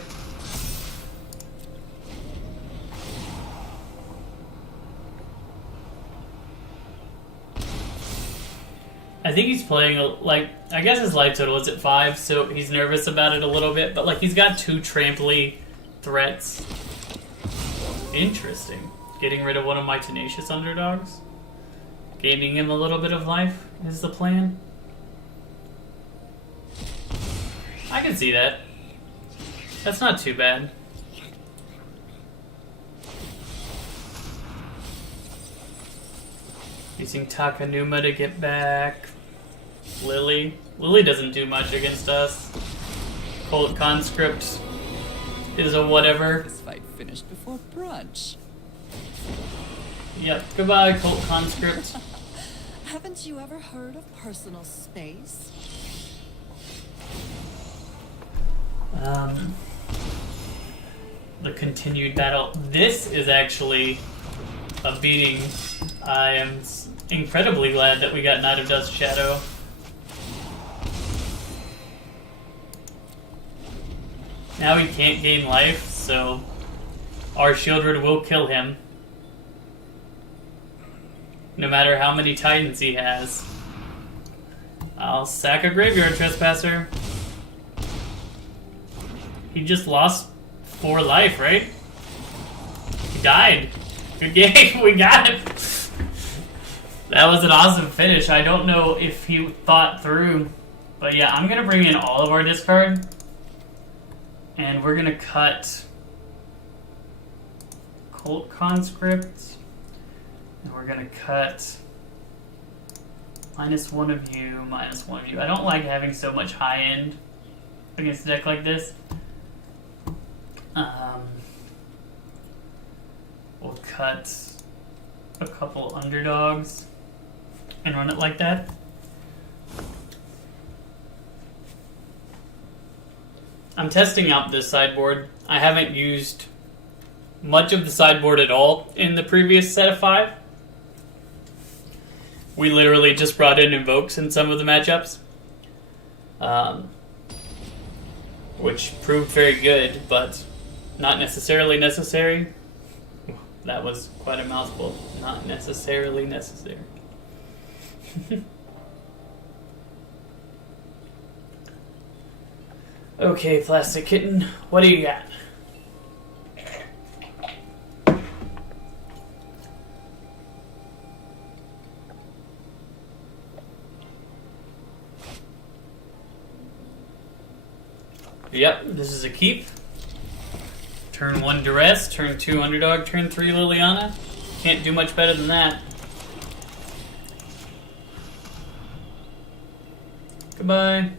I think he's playing, like, I guess his life total is at 5, so he's nervous about it a little bit, but, like, he's got 2 tramply threats. Interesting. Getting rid of one of my tenacious underdogs. Gaining him a little bit of life is the plan. I can see that. That's not too bad. Using Takanuma to get back. Lily. Lily doesn't do much against us. Colt Conscript is a whatever. This fight finished before brunch. Yep. Goodbye, Colt Conscript. Haven't you ever heard of personal space? The continued battle. This is actually a beating. I am incredibly glad that we got Knight of Dust Shadow. Now he can't gain life, so our Shieldred will kill him. No matter how many Titans he has. I'll sack a Graveyard Trespasser. He just lost 4 life, right? He died. Good game, we got it. That was an awesome finish. I don't know if he thought through. But yeah, I'm going to bring in all of our discard. And we're going to cut Colt Conscript. And we're going to cut -1 of you, -1 of you. I don't like having so much high end against a deck like this. We'll cut a couple underdogs and run it like that. I'm testing out this sideboard. I haven't used much of the sideboard at all in the previous set of 5. We literally just brought in Invokes in some of the matchups. Which proved very good, but not necessarily necessary. That was quite a mouthful. Not necessarily necessary. Okay, Plastic Kitten, what do you got? Yep, this is a keep. Turn 1 Duress, turn 2 Underdog, turn 3 Liliana. Can't do much better than that. Goodbye.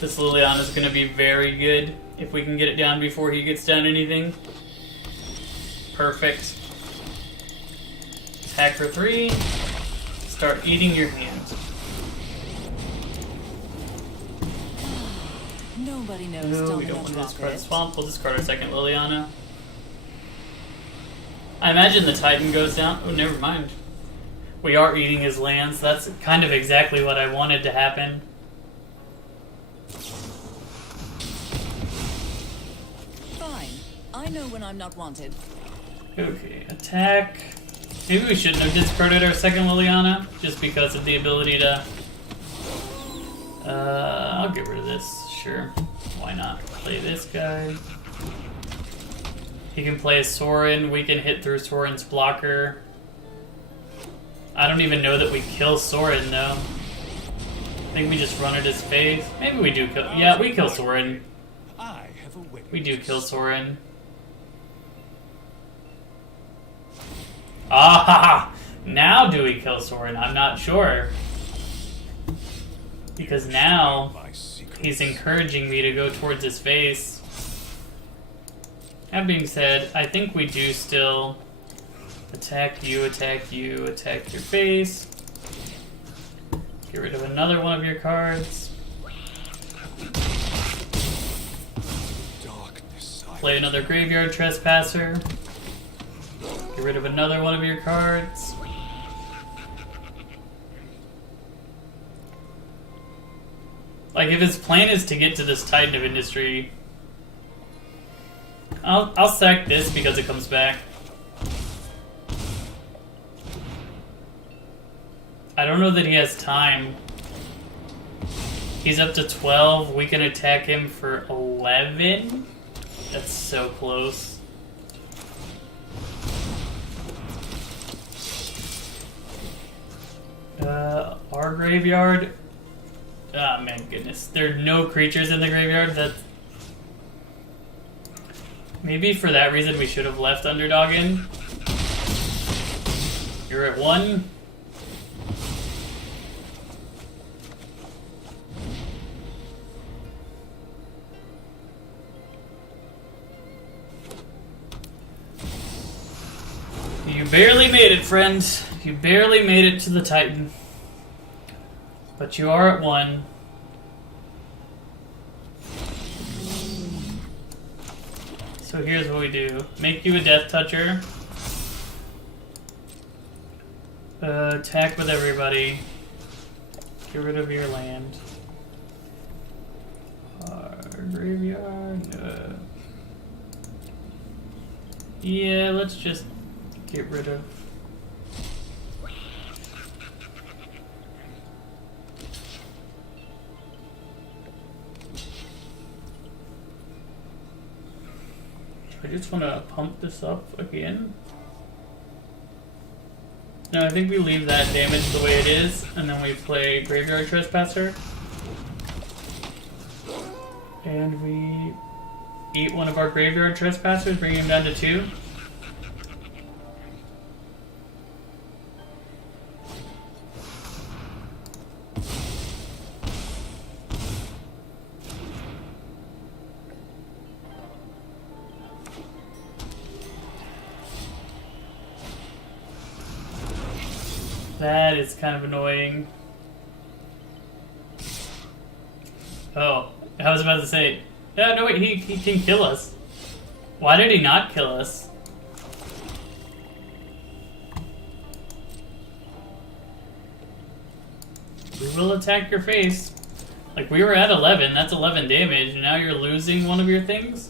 This Liliana is going to be very good if we can get it down before he gets down anything. Perfect. Attack for 3. Start eating your hand. Nobody knows. No, we don't want to discard the swamp. We'll discard our second Liliana. I imagine the Titan goes down. Oh, never mind. We are eating his lands. That's kind of exactly what I wanted to happen. Fine. I know when I'm not wanted. Okay, attack. Maybe we shouldn't have discarded our second Liliana, just because of the ability to... I'll get rid of this, sure. Why not? Play this guy. He can play a Sorin, we can hit through Sorin's blocker. I don't even know that we kill Sorin, though. I think we just run at his face. Maybe we do kill... Yeah, we kill Sorin. I have a way. We do kill Sorin. Ah! Now do we kill Sorin? I'm not sure. Because now he's encouraging me to go towards his face. That being said, I think we do still attack you, attack you, attack your face. Get rid of another one of your cards. Play another Graveyard Trespasser. Get rid of another one of your cards. Like, if his plan is to get to this Titan of Industry, I'll sack this because it comes back. I don't know that he has time. He's up to 12. We can attack him for 11. That's so close. Our graveyard. Oh man, goodness. There are no creatures in the graveyard. That maybe for that reason we should have left Underdog in. You're at 1. You barely made it, friend. You barely made it to the Titan. But you are at 1. So here's what we do. Make you a Death Toucher. Attack with everybody. Get rid of your land. Our graveyard. Yeah, let's just get rid of... I just want to pump this up again. No, I think we leave that damage the way it is, and then we play Graveyard Trespasser. And we eat one of our Graveyard Trespassers, bring him down to 2. That is kind of annoying. Oh, I was about to say, yeah, no wait, he can kill us. Why did he not kill us? We will attack your face. Like, we were at 11, that's 11 damage, and now you're losing one of your things?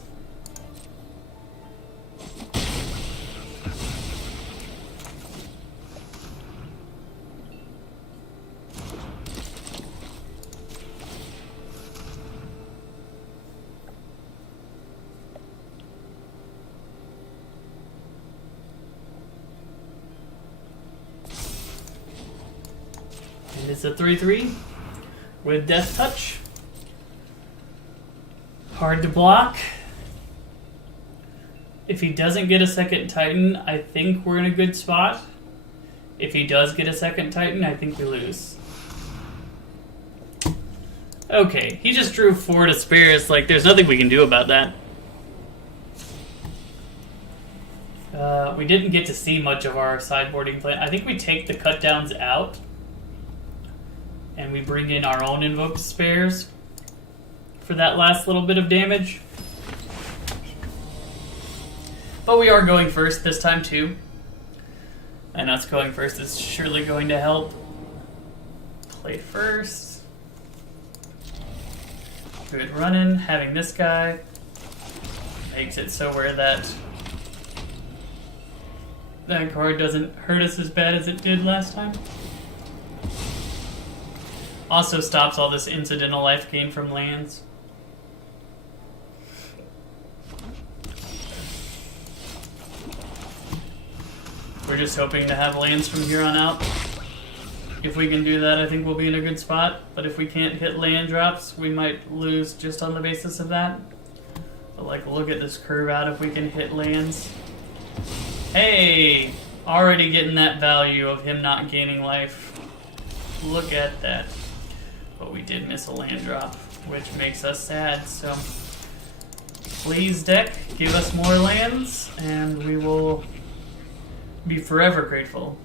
It's a 3/3 with Death Touch. Hard to block. If he doesn't get a second Titan, I think we're in a good spot. If he does get a second Titan, I think we lose. Okay, he just drew 4 to spare us. Like, there's nothing we can do about that. We didn't get to see much of our sideboarding plan. I think we take the cut downs out. And we bring in our own invoked spares for that last little bit of damage. But we are going first this time too. And us going first is surely going to help. Play first. Good running. Having this guy makes it so where that card doesn't hurt us as bad as it did last time. Also stops all this incidental life gain from lands. We're just hoping to have lands from here on out. If we can do that, I think we'll be in a good spot. But if we can't hit land drops, we might lose just on the basis of that. But like, look at this curve out if we can hit lands. Hey! Already getting that value of him not gaining life. Look at that. But we did miss a land drop, which makes us sad, so... Please, deck, give us more lands, and we will be forever grateful.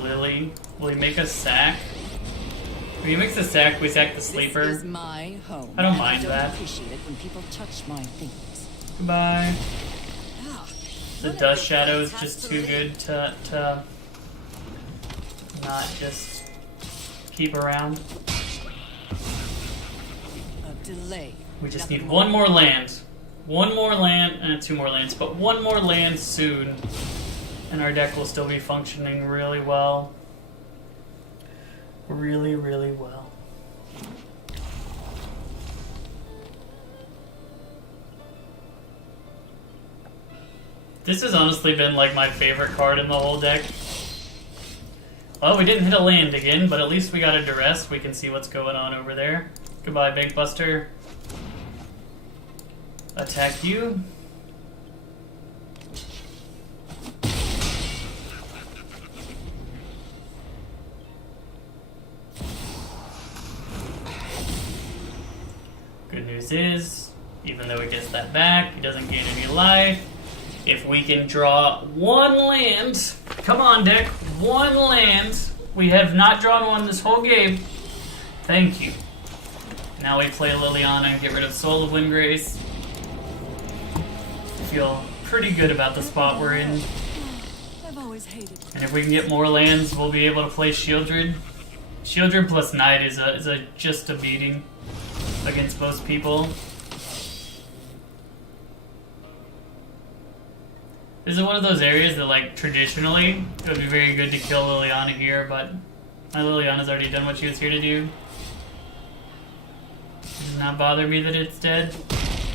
Lily, will he make us sack? If he makes a sack, we sack the sleeper. This is my home. I don't mind I don't that. appreciate it when people touch my things. Goodbye. Ah, The one of dust your shadow is friends just has too to good to not just keep around. A delay. We just Nothing need more. one more land. One more land, two more lands, but one more land soon. And our deck will still be functioning really well. Really, really well. This has honestly been like my favorite card in the whole deck. Well, we didn't hit a land again, but at least we got a duress. We can see what's going on over there. Goodbye, Big Buster. Attack you. Good news is, even though he gets that back, he doesn't gain any life. If we can draw one land, come on deck, one land. We have not drawn one this whole game. Thank you. Now we play Liliana and get rid of Soul of Windgrace. Feel pretty good about the spot we're in. I've always hated. And if we can get more lands, we'll be able to play Shieldred. Shieldred plus Knight is just a beating against most people. This is one of those areas that, like, traditionally, it would be very good to kill Liliana here, but my Liliana's already done what she was here to do. It does not bother me that it's dead.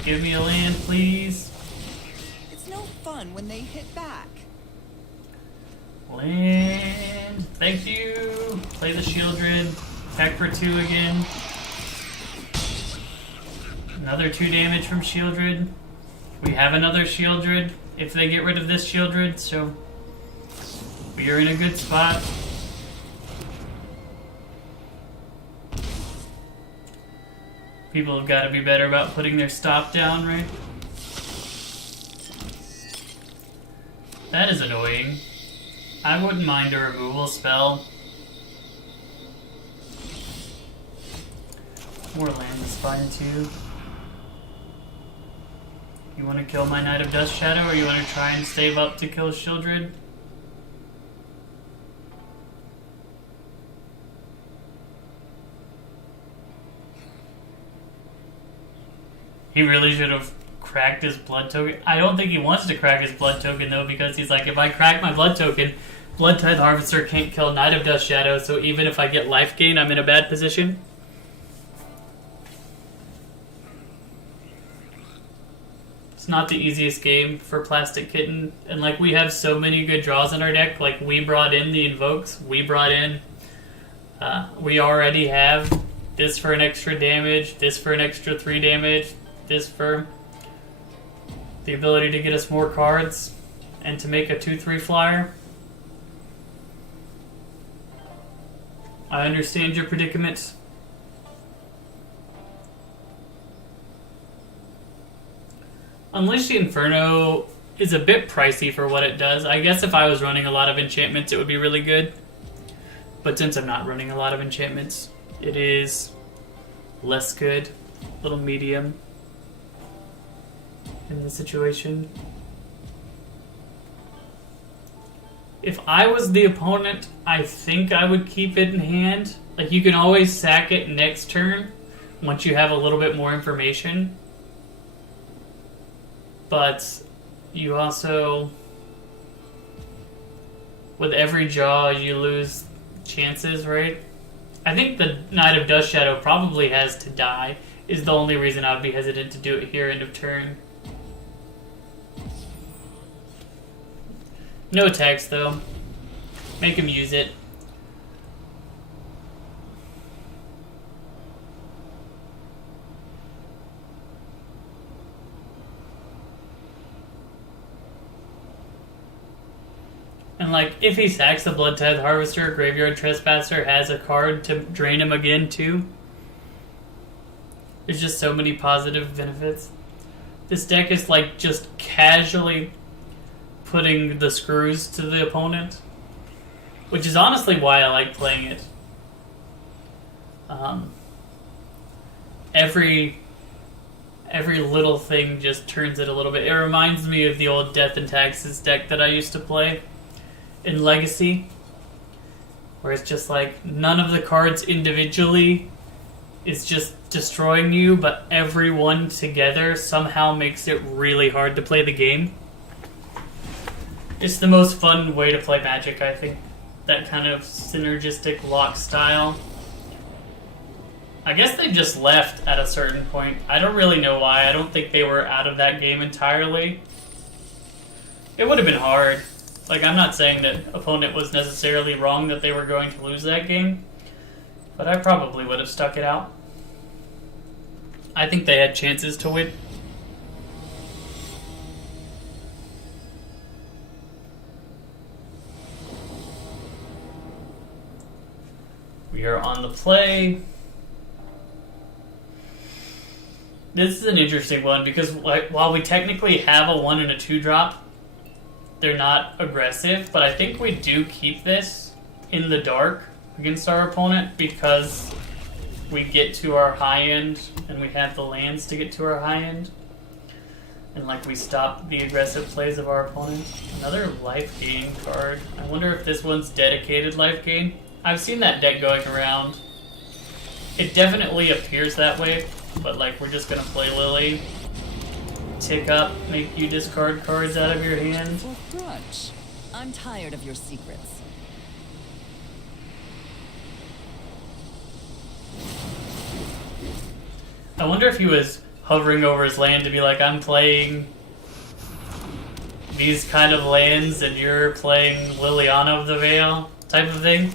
Give me a land, please. It's no fun when they hit back. Land. Thank you. Play the Shieldred. Attack for 2 again. Another 2 damage from Shieldred. We have another Shieldred if they get rid of this Shieldred, so we are in a good spot. People have got to be better about putting their stop down, right? That is annoying. I wouldn't mind a removal spell. More land is fine too. You want to kill my Knight of Dust Shadow, or you want to try and save up to kill Shieldred? He really should have cracked his blood token. I don't think he wants to crack his blood token though, because he's like, if I crack my blood token, Blood Tithe Harvester can't kill Knight of Dust Shadow, so even if I get life gain, I'm in a bad position. It's not the easiest game for Plastic Kitten, and like, we have so many good draws in our deck. Like, we brought in the Invokes, we brought in, we already have this for an extra damage, this for an extra 3 damage, this for the ability to get us more cards, and to make a 2/3 flyer. I understand your predicament. Unleash the Inferno is a bit pricey for what it does. I guess if I was running a lot of enchantments, it would be really good. But since I'm not running a lot of enchantments, it is less good. A little medium. in the situation. If I was the opponent, I think I would keep it in hand. Like, you can always sack it next turn once you have a little bit more information. But you also, with every draw, you lose chances, right? I think the Knight of Dust Shadow probably has to die, is the only reason I would be hesitant to do it here end of turn. No attacks, though. Make him use it. And, like, if he sacks the Blood Tithe Harvester, Graveyard Trespasser has a card to drain him again, too. There's just so many positive benefits. This deck is, like, just casually putting the screws to the opponent, which is honestly why I like playing it. Every little thing just turns it a little bit. It reminds me of the old Death and Taxes deck that I used to play in Legacy, where it's just like none of the cards individually is just destroying you, but everyone together somehow makes it really hard to play the game. It's the most fun way to play Magic, I think. That kind of synergistic lock style. I guess they just left at a certain point. I don't really know why. I don't think they were out of that game entirely. It would have been hard. Like, I'm not saying that opponent was necessarily wrong that they were going to lose that game, but I probably would have stuck it out. I think they had chances to win. We are on the play. This is an interesting one because while we technically have a 1 and a 2 drop, they're not aggressive, but I think we do keep this in the dark against our opponent because we get to our high end and we have the lands to get to our high end. And like we stop the aggressive plays of our opponent. Another life gain card. I wonder if this one's dedicated life gain. I've seen that deck going around. It definitely appears that way, but like we're just gonna play Lily. Tick up, make you discard cards out of your hand. For brunch. I'm tired of your secrets. I wonder if he was hovering over his land to be like, I'm playing these kind of lands and you're playing Liliana of the Veil type of thing.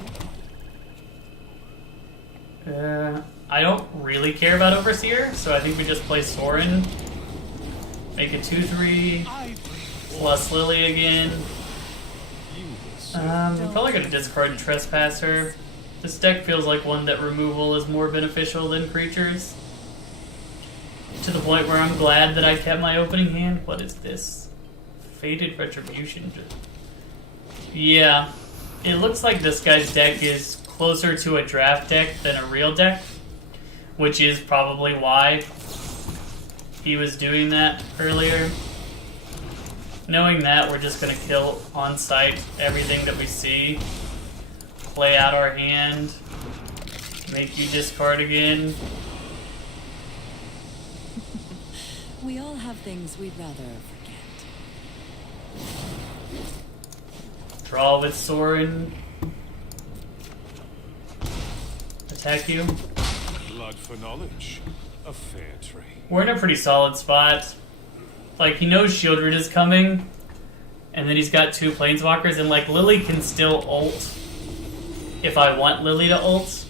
I don't really care about Overseer, so I think we just play Sorin. Make a 2-3, plus Lily again. We're probably going to discard Trespasser. This deck feels like one that removal is more beneficial than creatures. To the point where I'm glad that I kept my opening hand. What is this? Fated Retribution. Yeah, it looks like this guy's deck is closer to a draft deck than a real deck, which is probably why he was doing that earlier. Knowing that, we're just going to kill on sight everything that we see. Play out our hand. Make you discard again. We all have things we'd rather forget. Draw with Sorin. Attack you. Blood for knowledge. A fair trade. We're in a pretty solid spot. Like, he knows Shieldred is coming, and then he's got 2 Planeswalkers, and like Lily can still ult if I want Lily to ult.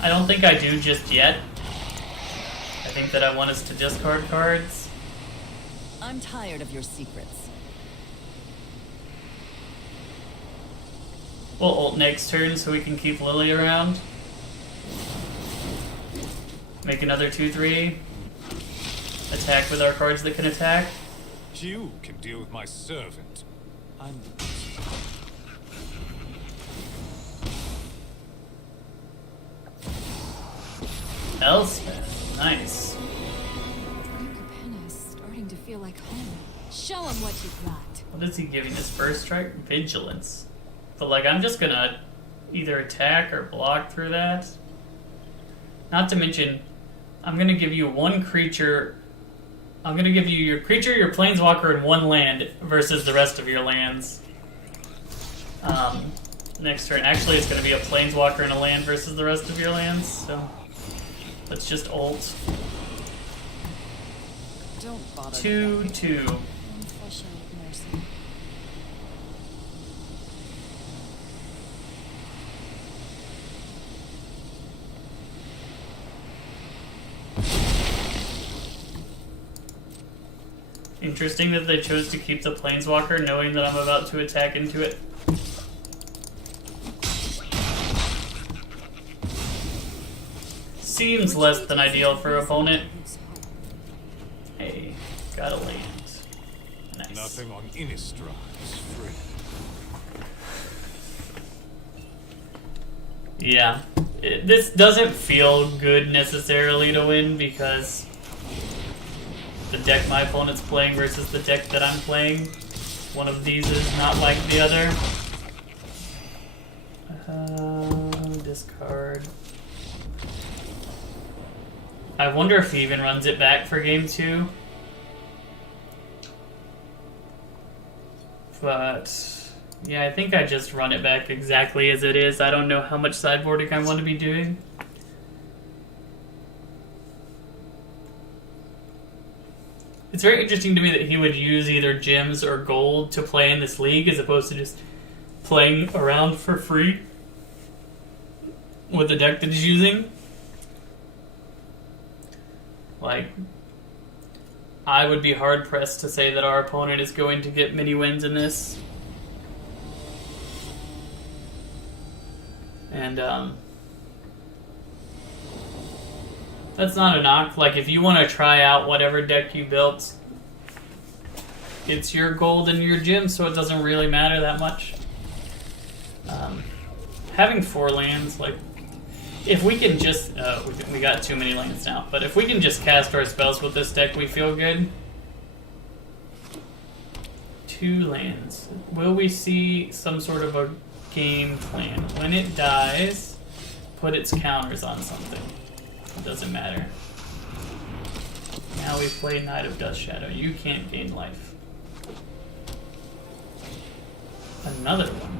I don't think I do just yet. I think that I want us to discard cards. I'm tired of your secrets. We'll ult next turn so we can keep Lily around. Make another 2-3. Attack with our cards that can attack. You can deal with my servant. I'm the Elspeth. Nice. Your Capenna is starting like home. Show him what you got. What is he giving us? First strike? Vigilance. But, like, I'm just gonna either attack or block through that. Not to mention, I'm gonna give you one creature. I'm gonna give you your creature, your planeswalker, and one land versus the rest of your lands. Next turn. Actually, it's gonna be a planeswalker and a land versus the rest of your lands, so let's just ult. Don't bother. 2/2. One fresh out of mercy. Interesting that they chose to keep the planeswalker, knowing that I'm about to attack into it. Seems less than ideal for opponent. Hey, got a land. Nice. Nothing on Innistrad is free. Yeah. This doesn't feel good necessarily to win because the deck my opponent's playing versus the deck that I'm playing. One of these is not like the other. Discard. I wonder if he even runs it back for game 2. But yeah, I think I just run it back exactly as it is. I don't know how much sideboarding I want to be doing. It's very interesting to me that he would use either gems or gold to play in this league as opposed to just playing around for free with the deck that he's using. Like, I would be hard-pressed to say that our opponent is going to get many wins in this. And, that's not a knock. Like, if you want to try out whatever deck you built, it's your gold and your gem, so it doesn't really matter that much. Having 4 lands, like, if we can just... we got too many lands now. But if we can just cast our spells with this deck, we feel good. 2 lands. Will we see some sort of a game plan? When it dies, put its counters on something. It doesn't matter. Now we play Knight of Dust Shadow. You can't gain life. Another one.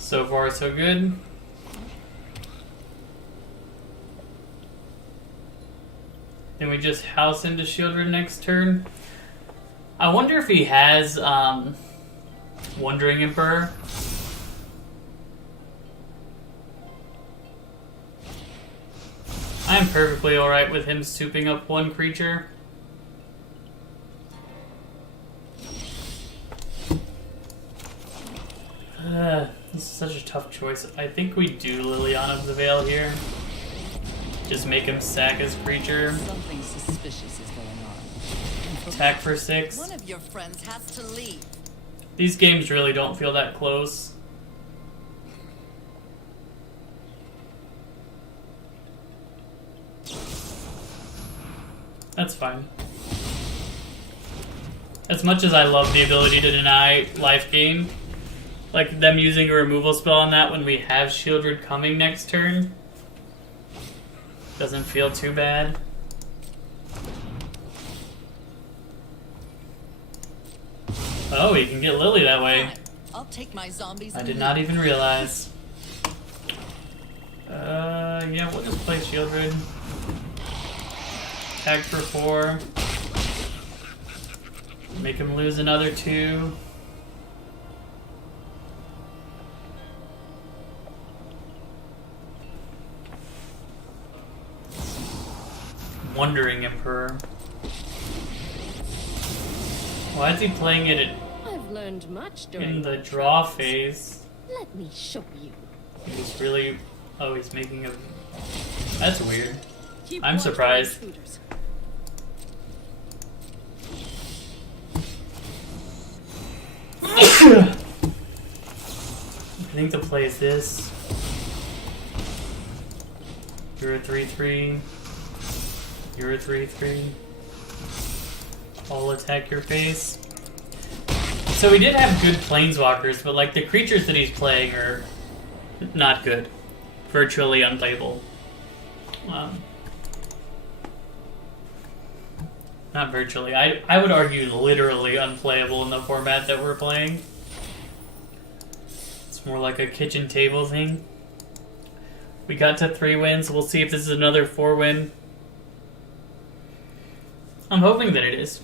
So far, so good. Then we just house into Shieldred next turn. I wonder if he has Wandering Emperor. I'm perfectly alright with him souping up one creature. This is such a tough choice. I think we do Liliana of the Veil here. Just make him sack his creature. Something suspicious is going on. Attack for 6. One of your friends has to leave. These games really don't feel that close. That's fine. As much as I love the ability to deny life gain, like them using a removal spell on that when we have Shieldred coming next turn, doesn't feel too bad. Oh, you can get Lily that way. I'll take my zombies. I did not even realize. Yeah, we'll just play Shieldred. Attack for 4. Make him lose another 2. Wandering Emperor. Why is he playing it I've learned much during in the my draw travels. phase? Let me show you. He's really... Oh, he's making a... That's weird. Keep I'm watch for surprised. intruders. I think the play is this. You're a 3-3. You're a 3-3. I'll attack your face. So we did have good planeswalkers, but like the creatures that he's playing are not good. Virtually unplayable. Not virtually. I would argue literally unplayable in the format that we're playing. It's more like a kitchen table thing. We got to 3 wins. We'll see if this is another 4-win. I'm hoping that it is.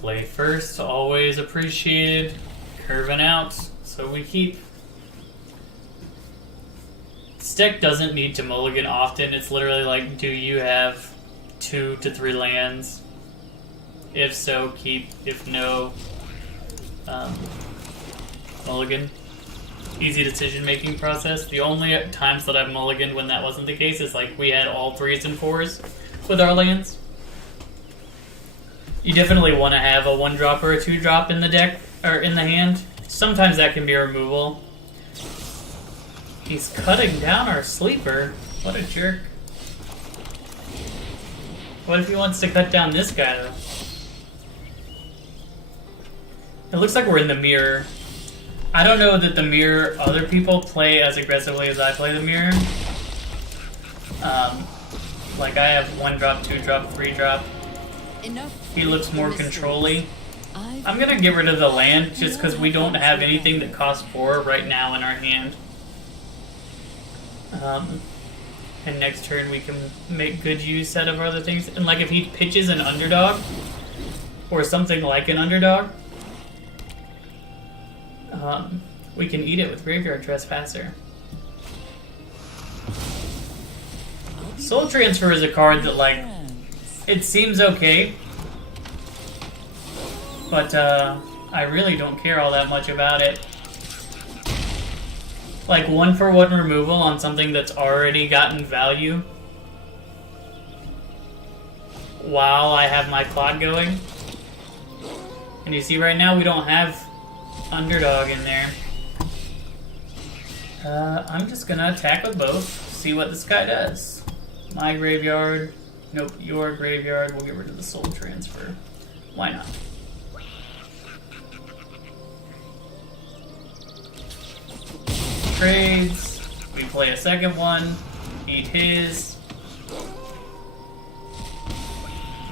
Play first, always appreciated. Curving out, so we keep. This deck doesn't need to mulligan often. It's literally like, do you have 2 to 3 lands? If so, keep. If no, mulligan. Easy decision-making process. The only times that I've mulliganed when that wasn't the case is like we had all 3s and 4s with our lands. You definitely want to have a 1-drop or a 2-drop in the deck, or in the hand. Sometimes that can be a removal. He's cutting down our sleeper. What a jerk. What if he wants to cut down this guy, though? It looks like we're in the mirror. I don't know that the mirror other people play as aggressively as I play the mirror. Like I have 1-drop, 2-drop, 3-drop. He looks more control-y. I'm gonna get rid of the land just because we don't have anything that costs 4 right now in our hand. And next turn we can make good use out of other things. And like if he pitches an underdog, or something like an underdog, we can eat it with Graveyard Trespasser. Soul Transfer is a card that, like, it seems okay, but I really don't care all that much about it. Like 1-for-1 removal on something that's already gotten value while I have my clock going. And you see right now we don't have underdog in there. I'm just gonna attack with both, see what this guy does. My graveyard. Nope, your graveyard. We'll get rid of the soul transfer. Why not? Trades. We play a second one. Eat his.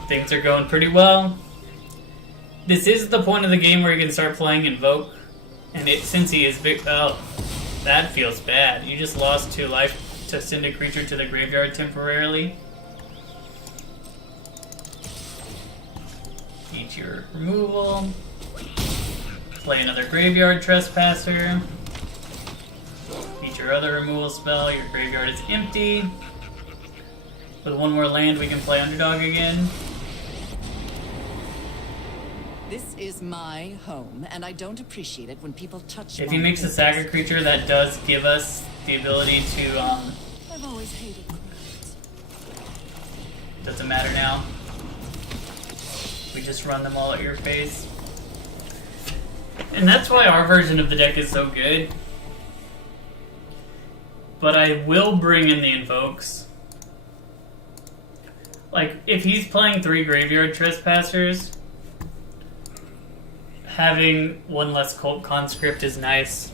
Things are going pretty well. This is the point of the game where you can start playing Invoke. And since he is big... Oh, that feels bad. You just lost 2 life to send a creature to the graveyard temporarily. Eat your removal. Play another Graveyard Trespasser. Eat your other removal spell. Your graveyard is empty. With 1 more land, we can play Underdog again. This is my home, and I don't appreciate it when people touch If my he makes a business. Saga creature, that does give us the ability to, I've always hated crowds. doesn't matter now. We just run them all at your face. And that's why our version of the deck is so good. But I will bring in the Invokes. Like, if he's playing 3 Graveyard Trespassers, having 1 less Cult Conscript is nice.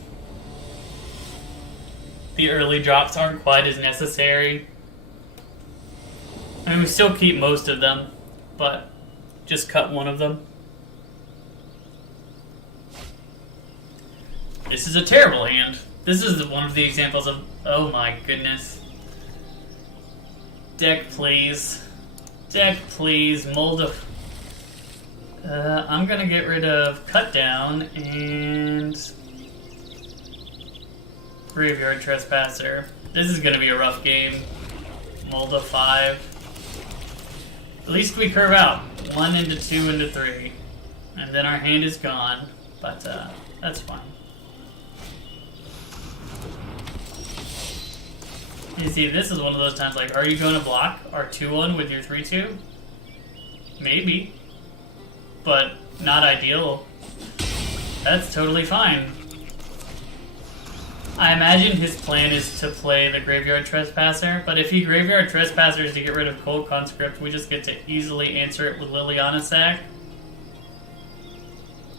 The early drops aren't quite as necessary. I mean, we still keep most of them, but just cut 1 of them. This is a terrible hand. This is one of the examples of... Oh my goodness. Deck, please. Deck, please. Mold of... I'm gonna get rid of Cut Down and Graveyard Trespasser. This is gonna be a rough game. Molda 5. At least we curve out. 1 into 2 into 3. And then our hand is gone. But that's fine. You see, this is one of those times like, are you going to block our 2-1 with your 3-2? Maybe. But not ideal. That's totally fine. I imagine his plan is to play the Graveyard Trespasser, but if he Graveyard Trespassers to get rid of Cold Conscript, we just get to easily answer it with Liliana Sack.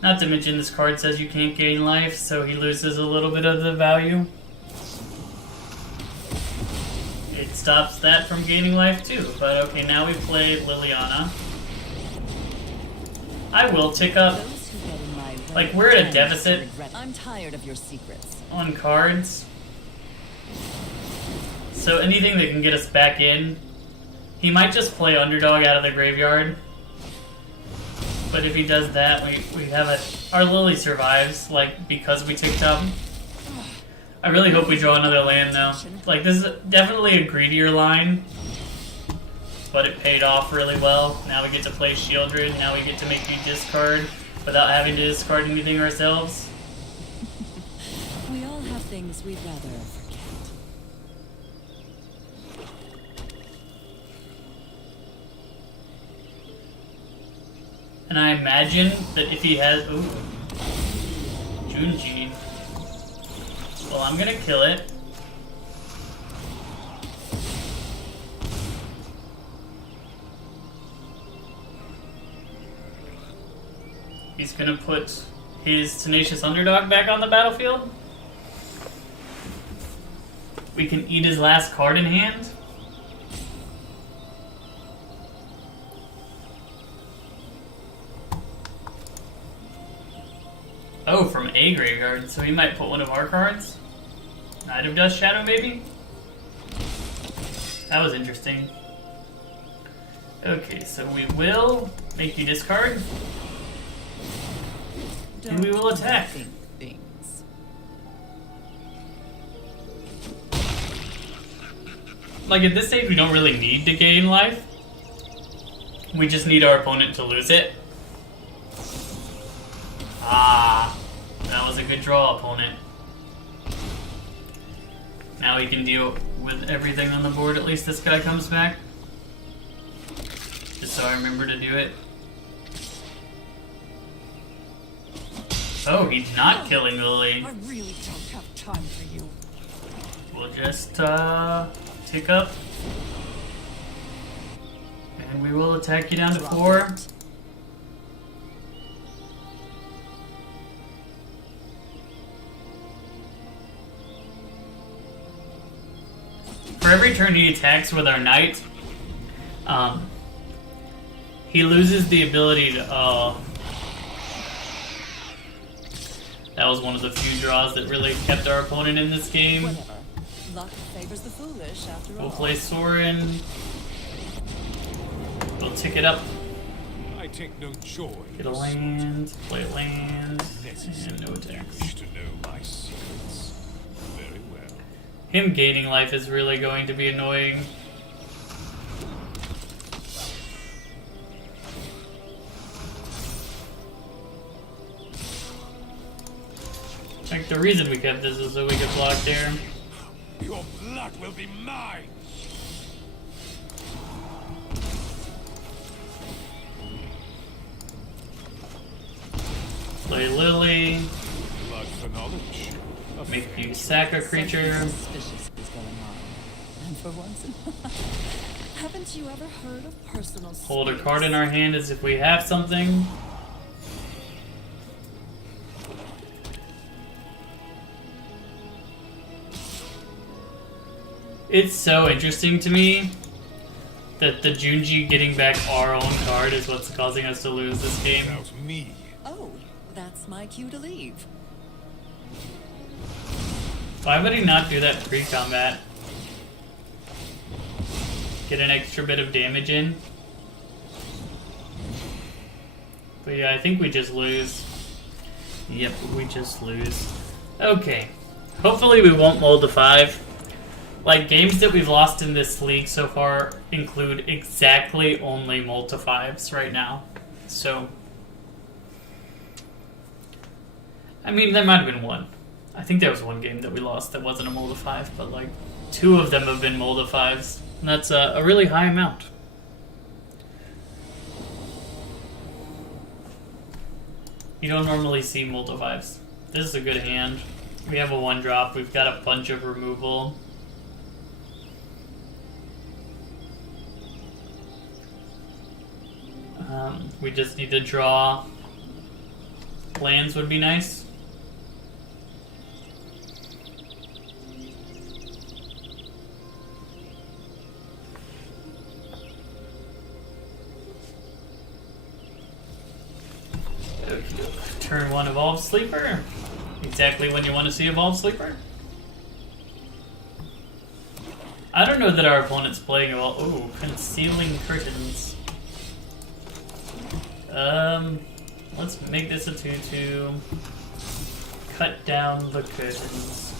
Not to mention this card says you can't gain life, so he loses a little bit of the value. It stops that from gaining life too, but okay, now we play Liliana. I will tick up. Like, we're at a deficit. I'm tired of your secrets. On cards. So anything that can get us back in. He might just play Underdog out of the graveyard. But if he does that, we have a... Our Lily survives, like, because we ticked up. I really hope we draw another land, though. Like, this is definitely a greedier line. But it paid off really well. Now we get to play Shieldred. Now we get to make you discard without having to discard anything ourselves. We all have things we'd rather forget. And I imagine that if he has... Ooh. Junji. Well, I'm gonna kill it. He's gonna put his Tenacious Underdog back on the battlefield. We can eat his last card in hand. Oh, from a graveyard, so he might put one of our cards. Knight of Dust Shadow, maybe? That was interesting. Okay, so we will make you discard. And we will attack. Things. Like, at this stage, we don't really need to gain life. We just need our opponent to lose it. Ah, that was a good draw, opponent. Now we can deal with everything on the board. At least this guy comes back. Just so I remember to do it. Oh, he's not killing Lily. I really don't have time for you. We'll just tick up. And we will attack you down to 4. For every turn he attacks with our knight, he loses the ability to... that was one of the few draws that really kept our opponent in this game. Whatever. Luck favors the foolish, after all. We'll play Sorin. We'll tick it up. I take no joy. Get a land, play a land, Necessary. and no attacks. You wish to know my secrets. Very well. Him gaining life is really going to be annoying. Like, the reason we kept this is so we could block there. Your blood will be mine. Play Lily. Blood for knowledge. Make you sack a creature. Something suspicious is going on. And for once in a while, haven't you ever heard of personal Hold a space? card in our hand as if we have something. It's so interesting to me that the Junji getting back our own card is what's causing us to lose this game. About me. Oh, that's my cue to leave. Why would he not do that pre-combat? Get an extra bit of damage in? But yeah, I think we just lose. Yep, we just lose. Okay. Hopefully we won't mold to 5. Like, games that we've lost in this league so far include exactly only mold to 5s right now. So, I mean, there might have been one. I think there was one game that we lost that wasn't a mold to 5, but like, 2 of them have been mold to 5s. And that's a really high amount. You don't normally see mold to 5s. This is a good hand. We have a 1-drop. We've got a bunch of removal. We just need to draw. Lands would be nice. Turn 1 Evolved Sleeper. Exactly when you want to see Evolved Sleeper. I don't know that our opponent's playing Evolved. Ooh, Concealing Curtains. Let's make this a 2/2. Cut down the curtains.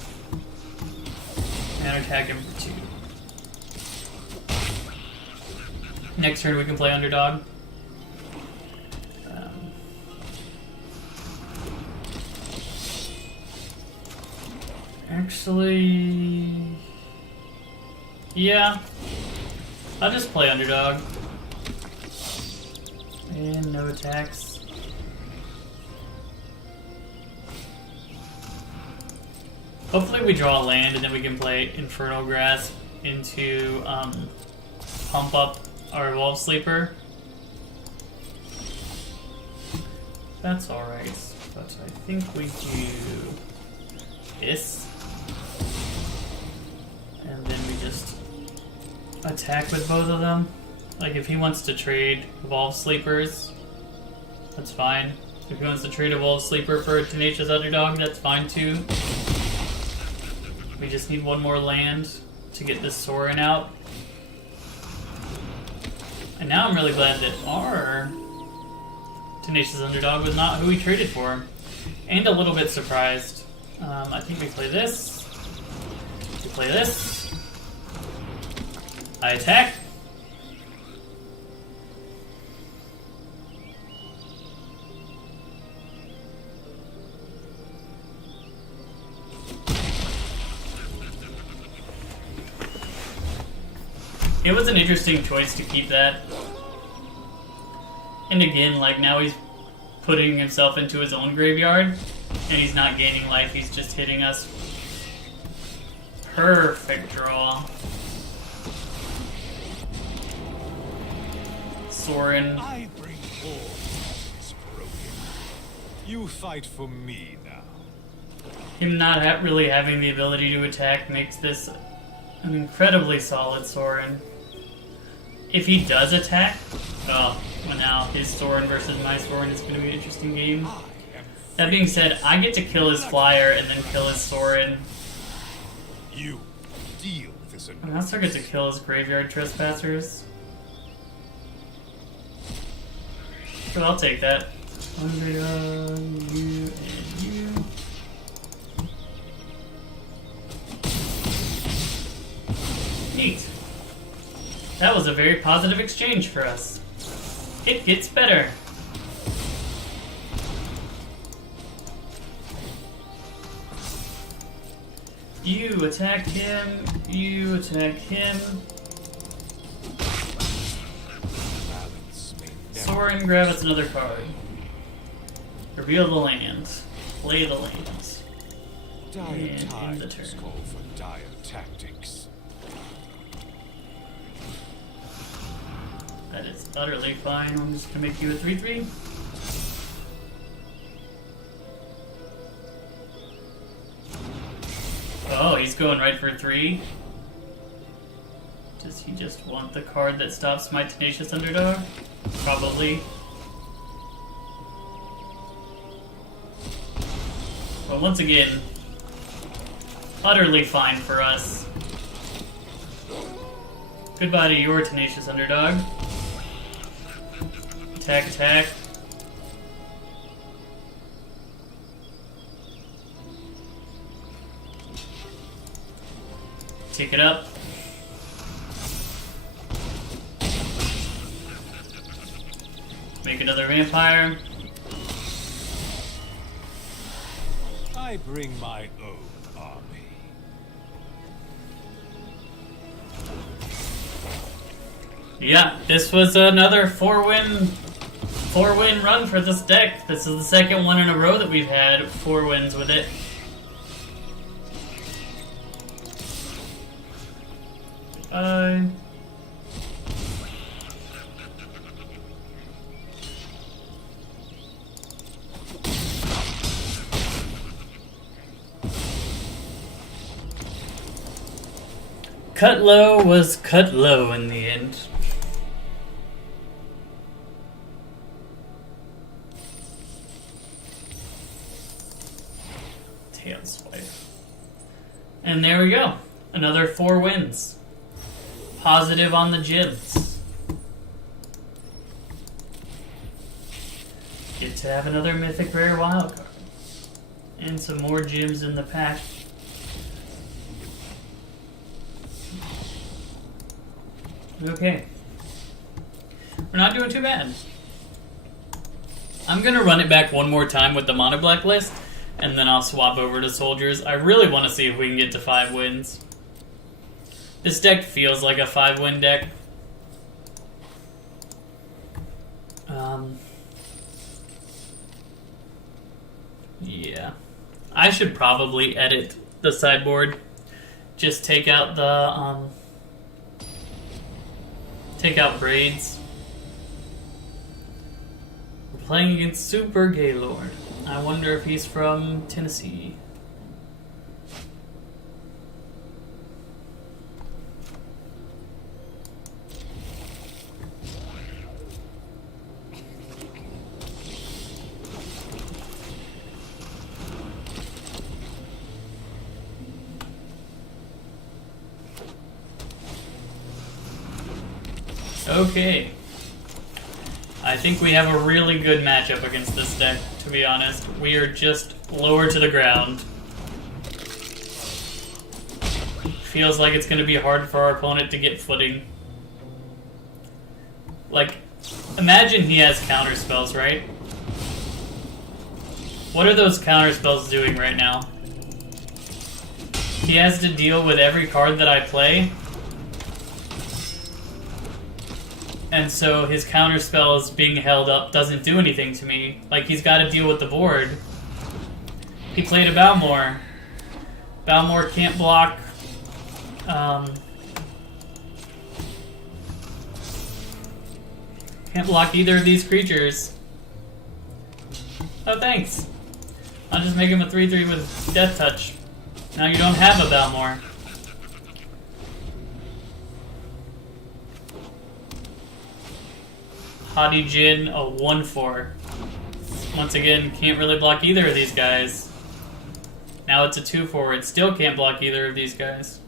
And attack him for 2. Next turn we can play Underdog. Actually, yeah, I'll just play Underdog. And no attacks. Hopefully we draw a land and then we can play Infernal Grasp into pump up our Evolved Sleeper. That's alright, but I think we do this. And then we just attack with both of them. Like, if he wants to trade Evolved Sleepers, that's fine. If he wants to trade Evolved Sleeper for a Tenacious Underdog, that's fine too. We just need one more land to get this Sorin out. And now I'm really glad that our Tenacious Underdog was not who we traded for. And a little bit surprised. I think we play this. We play this. I attack. It was an interesting choice to keep that. And again, like, now he's putting himself into his own graveyard, and he's not gaining life, he's just hitting us. Perfect draw. Sorin. I bring all is broken. You fight for me now. Him not really having the ability to attack makes this an incredibly solid Sorin. If he does attack, well now his Sorin versus my Sorin is going to be an interesting game. That being said, I get to kill his flyer and then kill his Sorin. You deal with this. I also get to kill his graveyard trespassers. So I'll take that. Andrea, you, and you. Neat. That was a very positive exchange for us. It gets better. You attack him, you attack him. Sorin, grab us another card. Reveal the land. Play the lands. Dire And end the times turn. call for dire tactics. That is utterly fine. I'm just gonna make you a 3/3. Oh, he's going right for 3. Does he just want the card that stops my Tenacious Underdog? Probably. But once again, utterly fine for us. Goodbye to your Tenacious Underdog. Attack, attack. Tick it up. Make another vampire. I bring my own army. Yeah, this was another four-win run for this deck. This is the second one in a row that we've had 4 wins with it. Cut low was cut low in the end. Tailswipe. And there we go. Another 4 wins. Positive on the gyms. Get to have another mythic rare wild card. And some more gyms in the pack. Okay. We're not doing too bad. I'm going to run it back one more time with the mono black list, and then I'll swap over to soldiers. I really want to see if we can get to 5 wins. This deck feels like a 5-win deck. Yeah. I should probably edit the sideboard. Just take out the, take out braids. We're playing against Super Gaylord. I wonder if he's from Tennessee. Okay. I think we have a really good matchup against this deck, to be honest. We are just lower to the ground. Feels like it's going to be hard for our opponent to get footing. Like, imagine he has counter spells, right? What are those counter spells doing right now? He has to deal with every card that I play. And so his counter spells being held up doesn't do anything to me. Like, he's got to deal with the board. He played a Balmor. Balmor can't block. Can't block either of these creatures. Oh, thanks. I'll just make him a 3/3 with Death Touch. Now you don't have a Balmor. Hadi Jin, a 1/4. Once again, can't really block either of these guys. Now it's a 2/4. It still can't block either of these guys.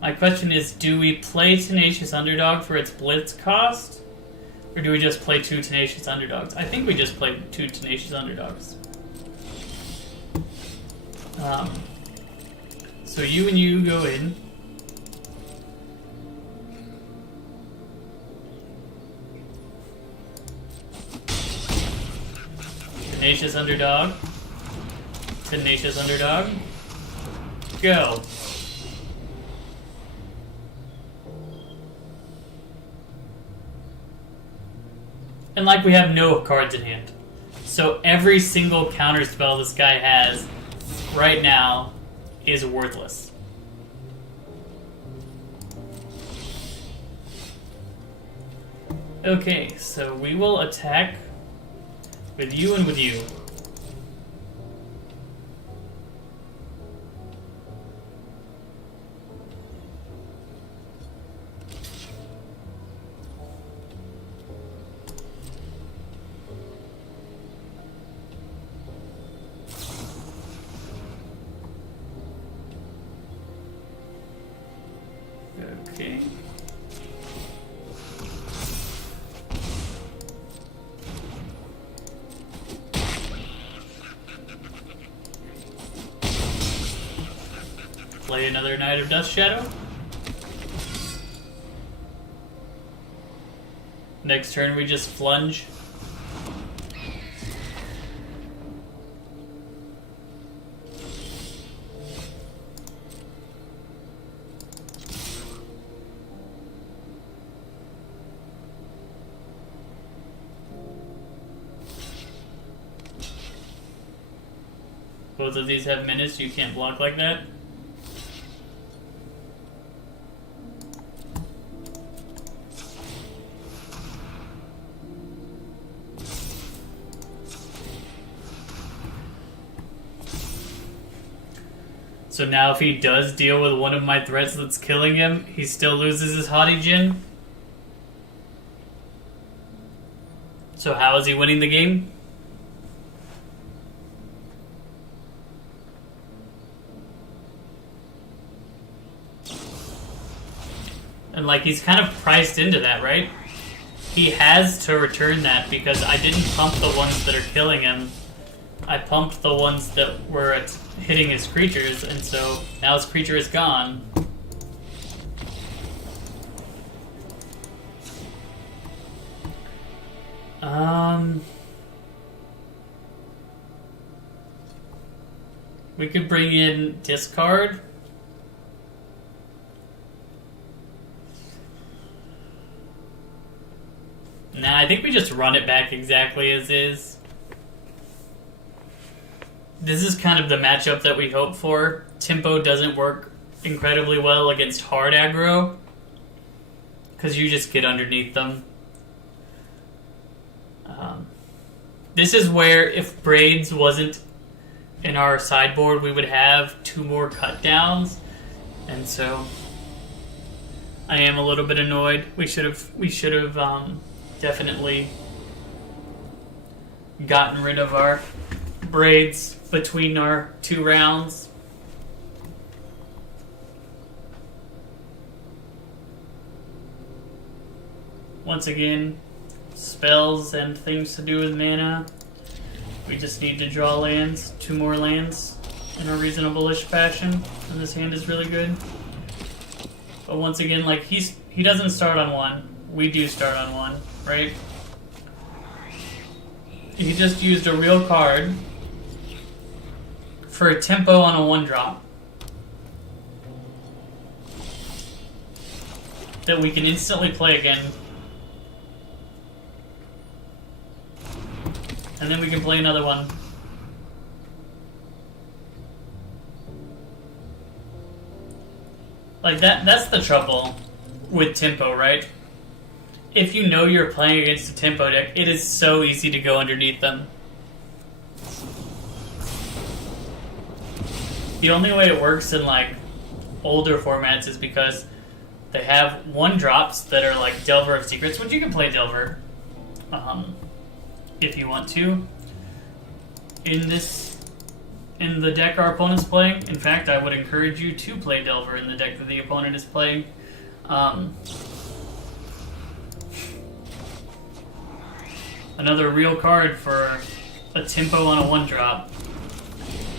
My question is, do we play Tenacious Underdog for its blitz cost? Or do we just play 2 Tenacious Underdogs? I think we just play 2 Tenacious Underdogs. So you and you go in. Tenacious Underdog. Tenacious Underdog. Go. And like, we have no cards in hand. So every single counter spell this guy has right now is worthless. Okay, so we will attack with you and with you. Okay. play another Knight of Dust Shadow. Next turn we just flunge. Both of these have menace, you can't block like that. So now if he does deal with one of my threats that's killing him, he still loses his Haughty Djinn. So how is he winning the game? And like, he's kind of priced into that, right? He has to return that because I didn't pump the ones that are killing him. I pumped the ones that were hitting his creatures, and so now his creature is gone. We could bring in discard. Nah, I think we just run it back exactly as is. This is kind of the matchup that we hope for. Tempo doesn't work incredibly well against hard aggro, because you just get underneath them. This is where, if Braids wasn't in our sideboard, we would have 2 more cut downs, and so I am a little bit annoyed. We should have definitely gotten rid of our Braids between our 2 rounds. Once again, spells and things to do with mana. We just need to draw lands, 2 more lands in a reasonable-ish fashion, and this hand is really good. But once again, like, he doesn't start on 1. We do start on 1, right? He just used a real card for a tempo on a 1-drop that we can instantly play again. And then we can play another one. Like, that's the trouble with tempo, right? If you know you're playing against a tempo deck, it is so easy to go underneath them. The only way it works in, like, older formats is because they have 1-drops that are like Delver of Secrets, which you can play Delver if you want to. In the deck our opponent's playing. In fact, I would encourage you to play Delver in the deck that the opponent is playing. Another real card for a tempo on a 1-drop.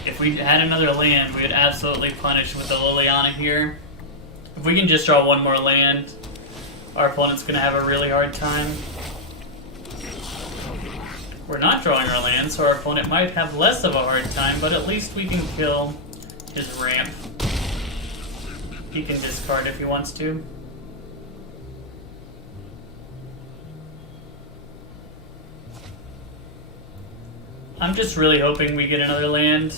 If we had another land, we would absolutely punish with the Liliana here. If we can just draw 1 more land, our opponent's going to have a really hard time. We're not drawing our land, so our opponent might have less of a hard time, but at least we can kill his ramp. He can discard if he wants to. I'm just really hoping we get another land.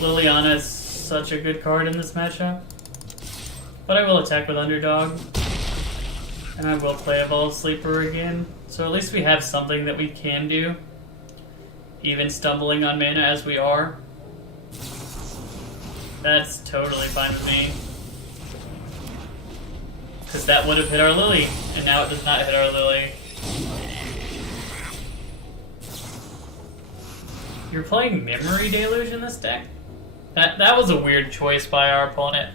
Liliana is such a good card in this matchup. But I will attack with Underdog. And I will play Evolve Sleeper again. So at least we have something that we can do. Even stumbling on mana as we are. That's totally fine with me. Because that would have hit our Lily. And now it does not hit our Lily. You're playing Memory Deluge in this deck? That was a weird choice by our opponent.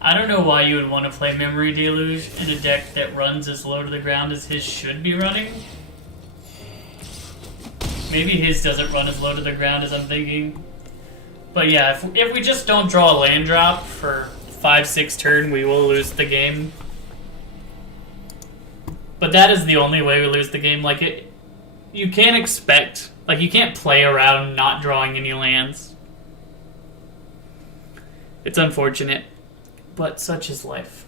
I don't know why you would want to play Memory Deluge in a deck that runs as low to the ground as his should be running. Maybe his doesn't run as low to the ground as I'm thinking. But yeah, if we just don't draw a land drop for 5-6 turn, we will lose the game. But that is the only way we lose the game. Like, you can't expect... Like, you can't play around not drawing any lands. It's unfortunate, but such is life.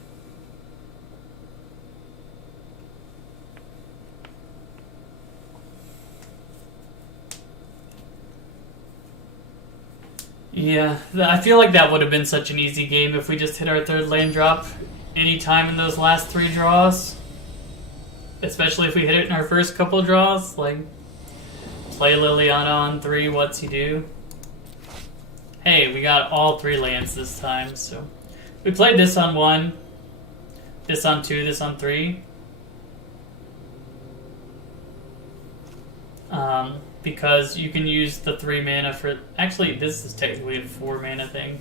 Yeah, I feel like that would have been such an easy game if we just hit our third land drop anytime in those last 3 draws. Especially if we hit it in our first couple draws. Like, play Liliana on 3, what's he do? Hey, we got all 3 lands this time, so... We played this on 1, this on 2, this on 3. Because you can use the 3 mana for... Actually, this is technically a 4 mana thing.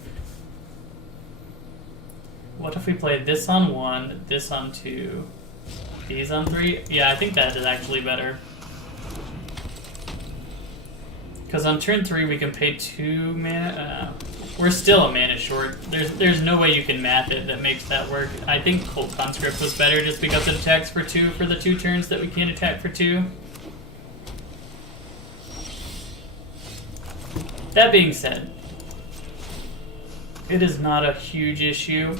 What if we played this on 1, this on 2, these on 3? Yeah, I think that is actually better. Because on turn 3 we can pay 2 mana. We're still a mana short. There's no way you can math it that makes that work. I think Cult Conscript was better just because it attacks for 2 for the 2 turns that we can't attack for 2. That being said, it is not a huge issue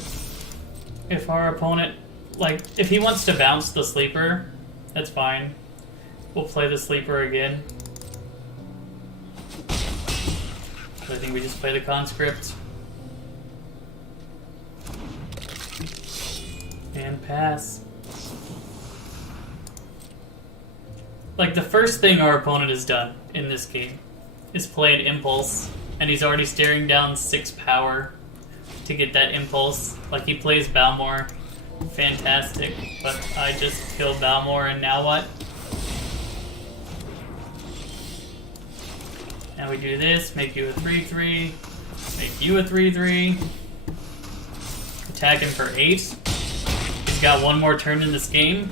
if our opponent, like, if he wants to bounce the sleeper, that's fine. We'll play the sleeper again. I think we just play the conscript. And pass. Like, the first thing our opponent has done in this game is play an impulse, and he's already staring down 6 power to get that impulse. Like, he plays Balmor. Fantastic. But I just killed Balmor, and now what? Now we do this, make you a 3-3, make you a 3-3, attack him for 8. He's got 1 more turn in this game.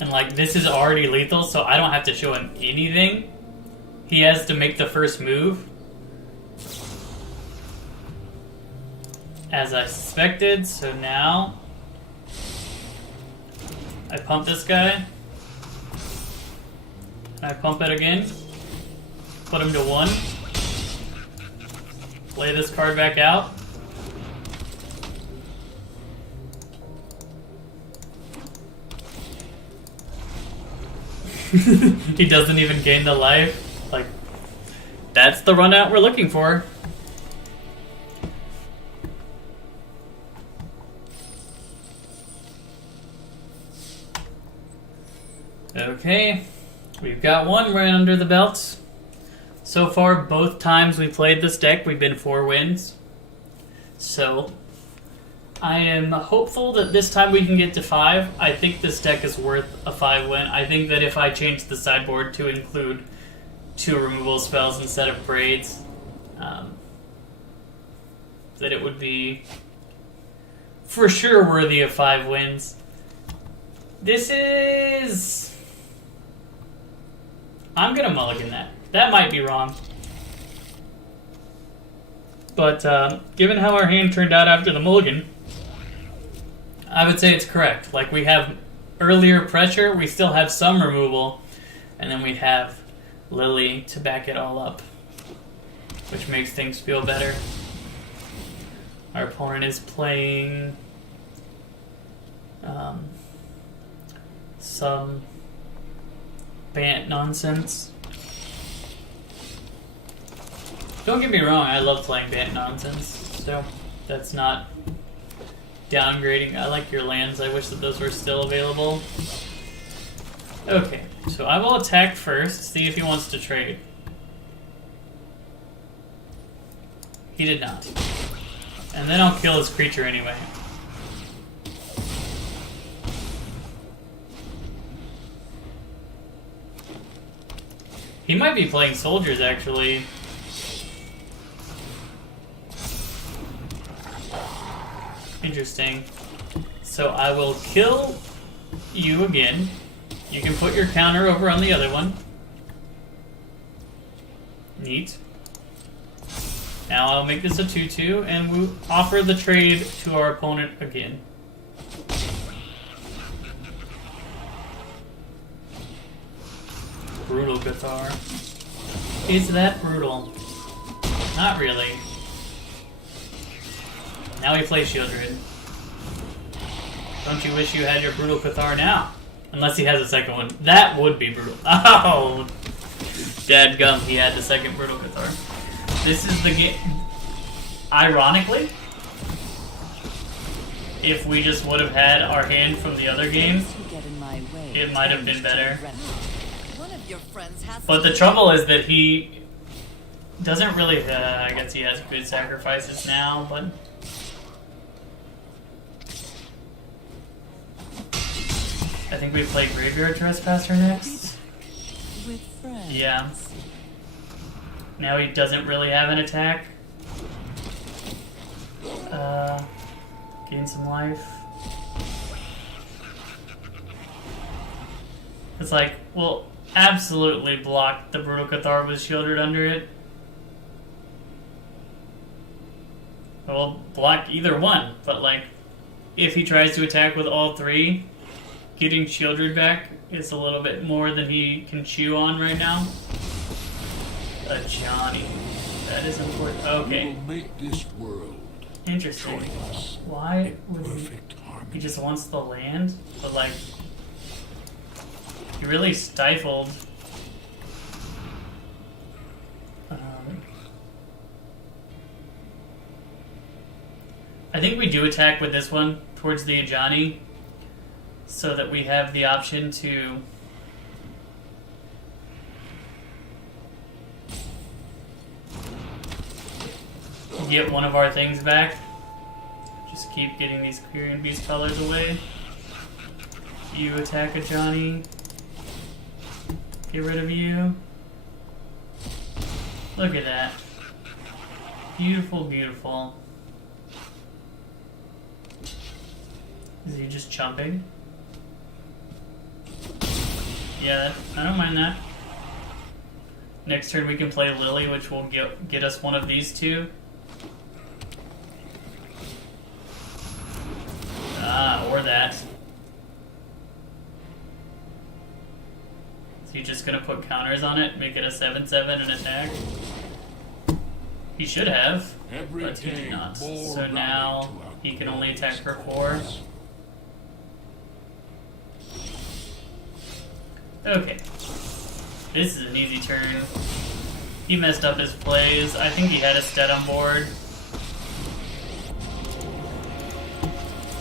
And like, this is already lethal, so I don't have to show him anything. He has to make the first move. As I suspected, so now I pump this guy. And I pump it again. Put him to 1. Play this card back out. He doesn't even gain the life. Like, that's the run out we're looking for. Okay, we've got 1 right under the belt. So far, both times we played this deck, we've been 4 wins. So, I am hopeful that this time we can get to 5. I think this deck is worth a 5 win. I think that if I change the sideboard to include 2 removal spells instead of braids, that it would be for sure worthy of 5 wins. This is... I'm gonna mulligan that. That might be wrong. But given how our hand turned out after the mulligan, I would say it's correct. Like, we have earlier pressure, we still have some removal, and then we have Lily to back it all up, which makes things feel better. Our opponent is playing some Bant nonsense. Don't get me wrong, I love playing Bant nonsense, so that's not downgrading. I like your lands. I wish that those were still available. Okay, so I will attack first, see if he wants to trade. He did not. And then I'll kill his creature anyway. He might be playing soldiers, actually. Interesting. So I will kill you again. You can put your counter over on the other one. Neat. Now I'll make this a 2-2, and we'll offer the trade to our opponent again. Brutal guitar. Is that brutal? Not really. Now we play Shieldred. Don't you wish you had your brutal Cathar now? Unless he has a second one. That would be brutal. Oh! Dadgum, he had the second brutal Cathar. This is the game. Ironically, if we just would have had our hand from the other game, it might have been better. But the trouble is that he doesn't really. I guess he has good sacrifices now, but. I think we play Graveyard Trespasser next. Yeah. Now he doesn't really have an attack. Gain some life. It's like, we'll absolutely block the Brutal Cathar with Shieldred under it. We'll block either one, but like, if he tries to attack with all three, getting Shieldred back is a little bit more than he can chew on right now. A Johnny. That is important. Okay. Make this world. Interesting. Why would he just wants the land? But like, he really stifled. I think we do attack with this one towards the Ajani, so that we have the option to get one of our things back. Just keep getting these Quirion Beast colors away. You attack a Johnny. Get rid of you. Look at that. Beautiful, beautiful. Is he just chumping? Yeah, I don't mind that. Next turn we can play Lily, which will get us one of these two. Or that. Is he just gonna put counters on it, make it a 7/7 and attack? He should have, but he did not. So now he can only attack for 4. Okay. This is an easy turn. He messed up his plays. I think he had a stat on board.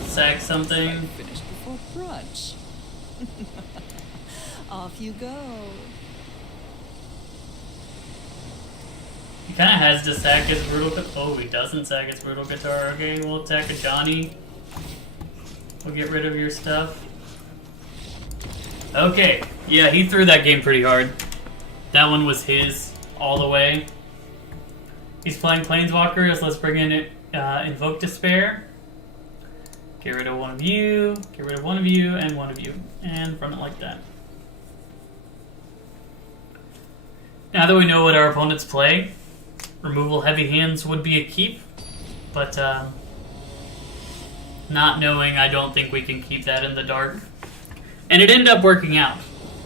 Sack something. Finished before brunch. Off you go. He kind of has to sack his brutal. Oh, he doesn't sack his brutal guitar. Okay, we'll attack a Johnny. We'll get rid of your stuff. Okay, yeah, he threw that game pretty hard. That one was his all the way. He's playing Planeswalkers. Let's bring in Invoke Despair. Get rid of one of you, get rid of one of you, and one of you. And run it like that. Now that we know what our opponents play, removal heavy hands would be a keep. But not knowing, I don't think we can keep that in the dark. And it ended up working out.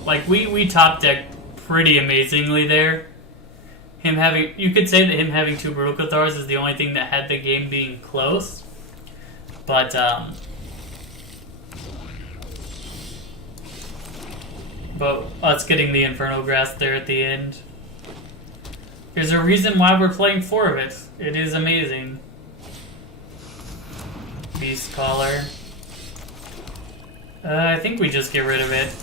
Like, we top decked pretty amazingly there. You could say that him having 2 Brutal Cathars is the only thing that had the game being close. But us getting the Inferno Grass there at the end. There's a reason why we're playing 4 of it. It is amazing. Beast Caller. I think we just get rid of it.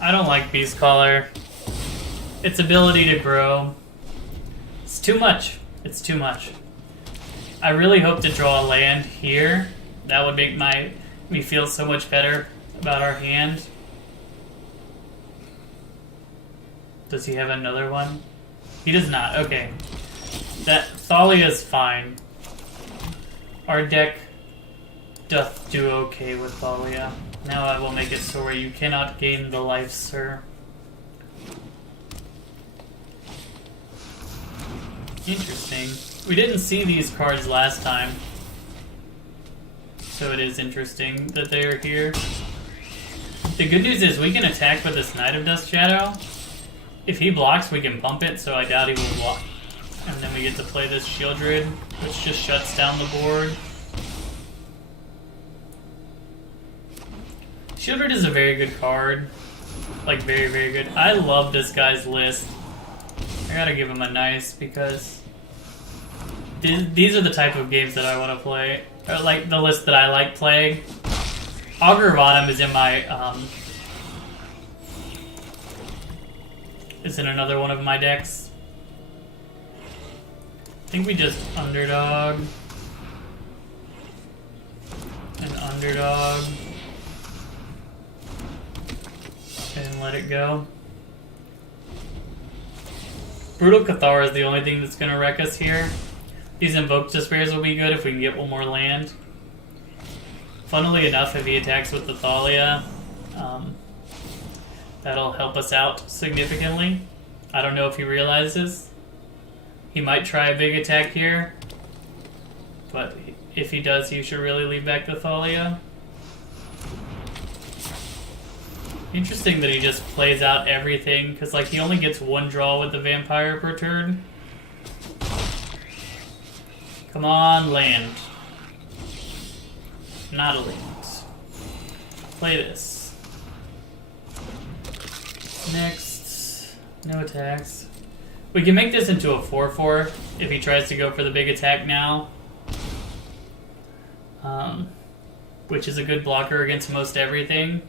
I don't like Beast Caller. Its ability to grow. It's too much. It's too much. I really hope to draw a land here. That would make me feel so much better about our hand. Does he have another one? He does not. Okay. That Thalia's fine. Our deck doth do okay with Thalia. Now I will make it so where you cannot gain the life, sir. Interesting. We didn't see these cards last time. So it is interesting that they are here. The good news is we can attack with this Knight of Dust Shadow. If he blocks, we can pump it, so I doubt he will block. And then we get to play this Shieldred, which just shuts down the board. Shieldred is a very good card. Like, very, very good. I love this guy's list. I gotta give him a nice, because these are the type of games that I want to play. Or, like, the list that I like playing. Aggro is in my, is in another one of my decks. I think we just underdog. And underdog. And let it go. Brutal Cathar is the only thing that's going to wreck us here. These Invoke Despairs will be good if we can get one more land. Funnily enough, if he attacks with the Thalia, that'll help us out significantly. I don't know if he realizes. He might try a big attack here, but if he does, he should really leave back the Thalia. Interesting that he just plays out everything, because like he only gets one draw with the Vampire per turn. Come on, land. Not a land. Play this. Next. No attacks. We can make this into a 4-4 if he tries to go for the big attack now. Which is a good blocker against most everything.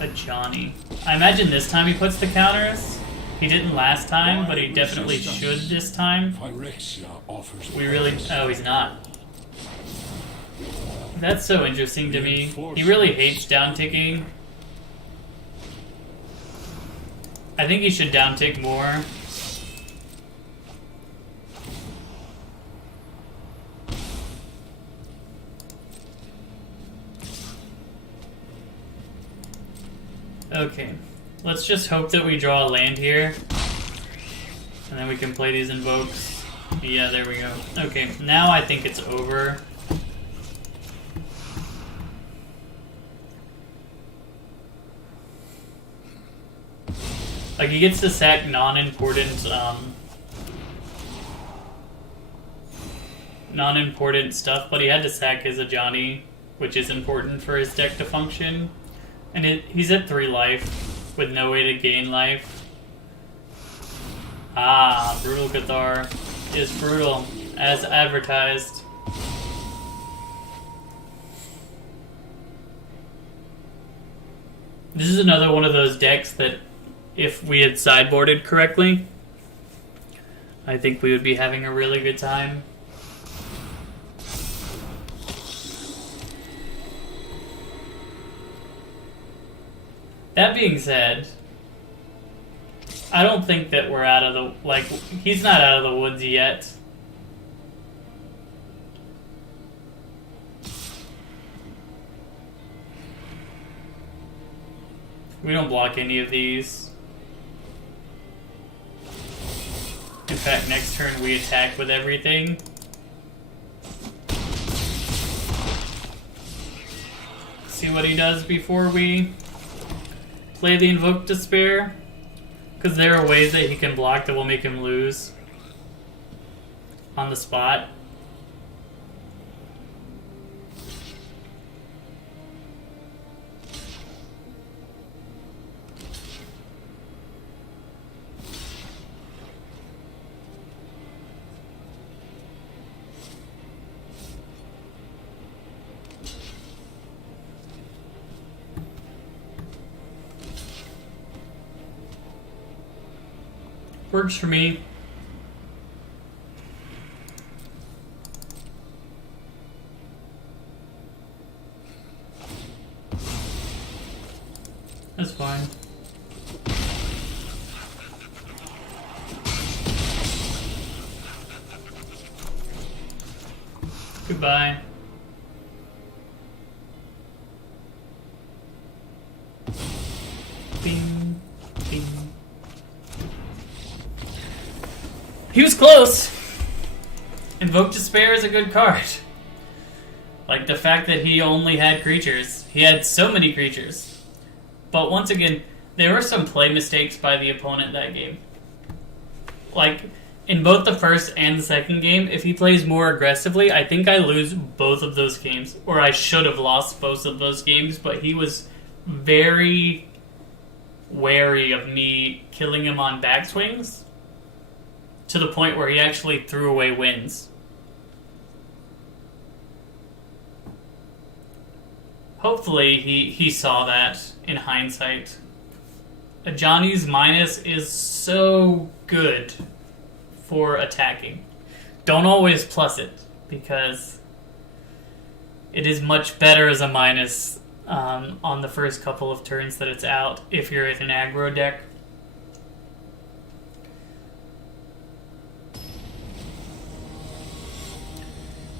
A Johnny. I imagine this time he puts the counters. He didn't last time, but he definitely should this time. We really... Oh, he's not. That's so interesting to me. He really hates downticking. I think he should downtick more. Okay, let's just hope that we draw a land here. And then we can play these invokes. Yeah, there we go. Okay, now I think it's over. Like, he gets to sack non-important, non-important stuff, but he had to sack his Ajani, which is important for his deck to function. And he's at 3 life, with no way to gain life. Ah, Brutal Cathar is brutal, as advertised. This is another one of those decks that, if we had sideboarded correctly, I think we would be having a really good time. That being said, I don't think that we're out of the... Like, he's not out of the woods yet. We don't block any of these. In fact, next turn we attack with everything. See what he does before we play the Invoke Despair. Because there are ways that he can block that will make him lose on the spot. Works for me. That's fine. Goodbye. He was close. Invoke Despair is a good card. Like the fact that he only had creatures. He had so many creatures. But once again, there were some play mistakes by the opponent that game. Like, in both the first and the second game, if he plays more aggressively, I think I lose both of those games. Or I should have lost both of those games, but he was very wary of me killing him on backswings to the point where he actually threw away wins. Hopefully he saw that in hindsight. Johnny's minus is so good for attacking. Don't always plus it, because it is much better as a minus on the first couple of turns that it's out if you're in an aggro deck.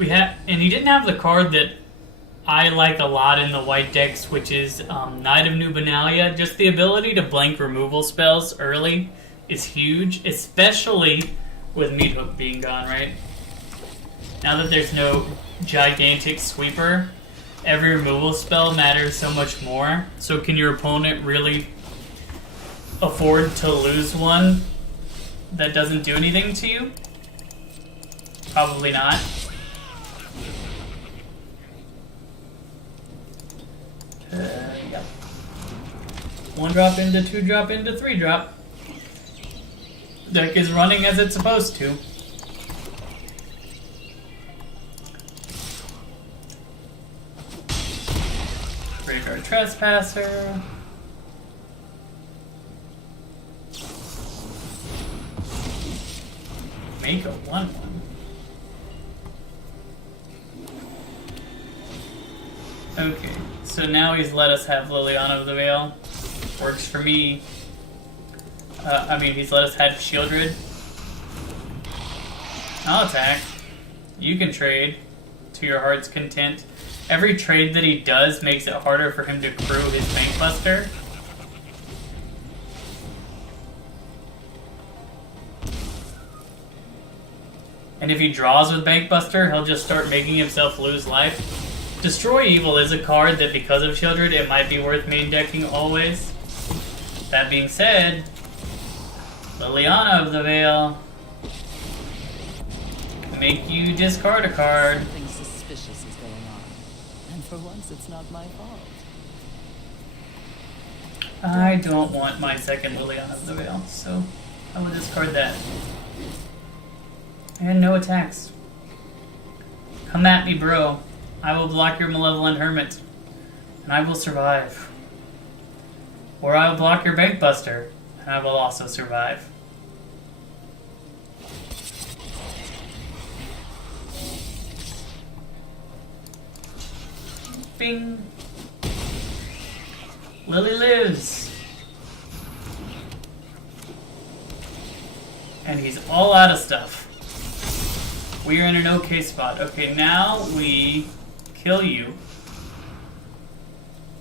And he didn't have the card that I like a lot in the white decks, which is Knight of New Benalia. Just the ability to blank removal spells early is huge, especially with meathook being gone, right? Now that there's no gigantic sweeper, every removal spell matters so much more. So can your opponent really afford to lose one that doesn't do anything to you? Probably not. Yep. 1 drop into 2 drop into 3 drop. Deck is running as it's supposed to. Graveyard Trespasser. Make a 1/1. Okay, so now he's let us have Liliana of the Veil. Works for me. He's let us have Shieldred. I'll attack. You can trade to your heart's content. Every trade that he does makes it harder for him to crew his Bankbuster. And if he draws with Bankbuster, he'll just start making himself lose life. Destroy Evil is a card that, because of Shieldred, it might be worth main decking always. That being said, Liliana of the Veil make you discard a card. Something suspicious is going on, and for once it's not my fault. I don't want my second Liliana of the Veil, so I will discard that. And no attacks. Come at me, bro. I will block your Malevolent Hermit, and I will survive. Or I will block your Bankbuster, and I will also survive. Bing! Lily lives! And he's all out of stuff. We are in an okay spot. Okay, now we kill you.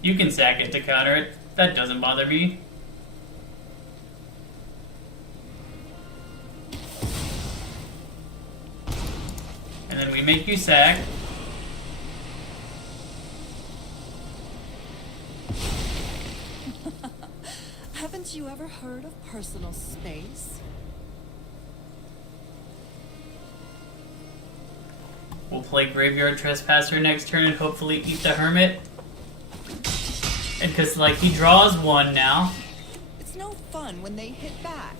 You can sack it to counter it. That doesn't bother me. And then we make you sack. Haven't you ever heard of personal space? We'll play Graveyard Trespasser next turn and hopefully eat the Hermit. And because, like, he draws 1 now. It's no fun when they hit back.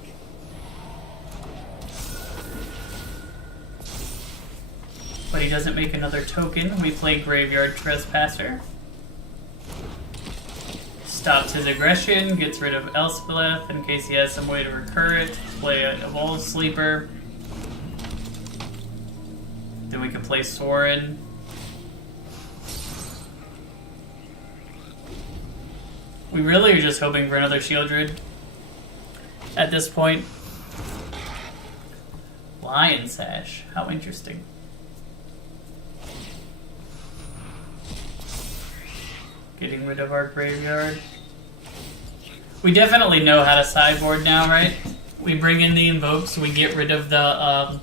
But he doesn't make another token. We play Graveyard Trespasser. Stops his aggression, gets rid of Elspeth in case he has some way to recur it. Play an Evolved Sleeper. Then we can play Sorin. We really are just hoping for another Shieldred at this point. Lion Sash. How interesting. Getting rid of our graveyard. We definitely know how to sideboard now, right? we bring in the invokes, we get rid of the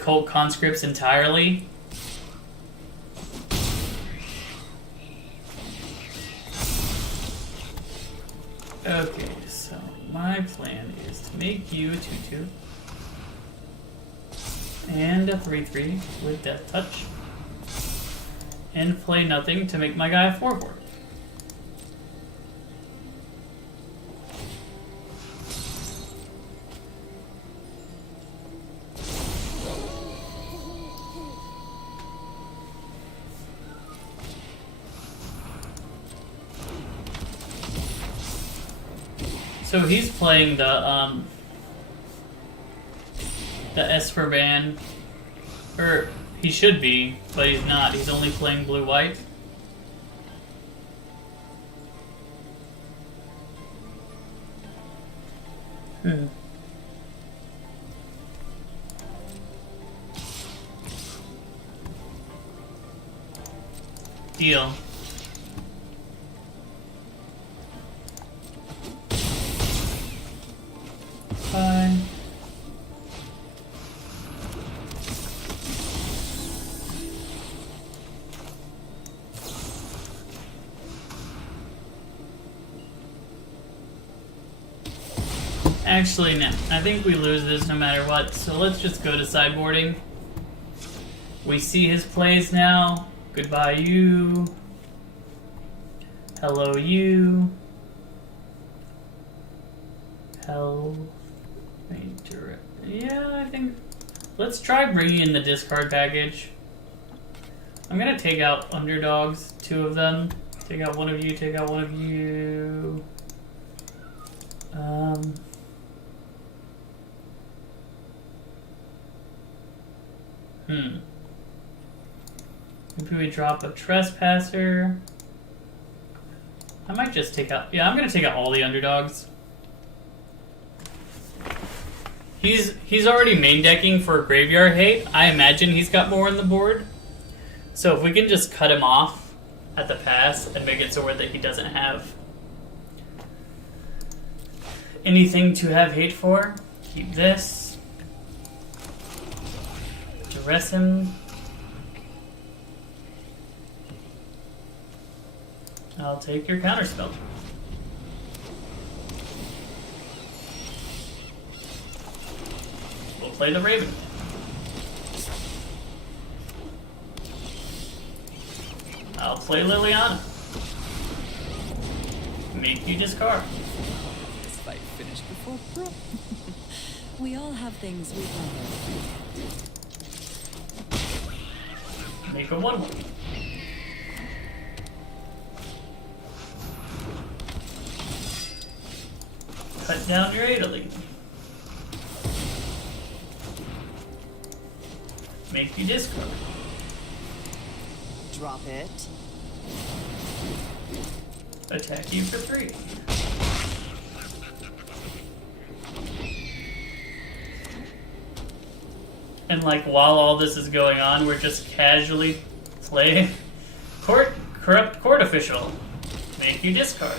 cult conscripts entirely. Okay, so my plan is to make you a 2/2 and a 3/3 with Death Touch, and play nothing to make my guy a 4/4. So he's playing the Esper ban, or he should be, but he's not. He's only playing blue-white. Deal. Fine. Actually, no. I think we lose this no matter what, so let's just go to sideboarding. We see his plays now. Goodbye, you. Hello, you. Hell. Yeah, I think. Let's try bringing in the discard package. I'm gonna take out underdogs, 2 of them. Take out one of you, take out one of you. Maybe we drop a trespasser. I might just take out. Yeah, I'm gonna take out all the underdogs. He's already main decking for Graveyard Hate. I imagine he's got more on the board. So if we can just cut him off at the pass and make it so that he doesn't have anything to have hate for. Keep this. Duress him. I'll take your counterspell. We'll play the Raven. I'll play Liliana. Make you discard. This fight finished before pro. We all have things we love. Make a 1/1. Cut down your Italy. Make you discard. Drop it. Attack you for 3. And like while all this is going on, we're just casually playing corrupt court official. Make you discard.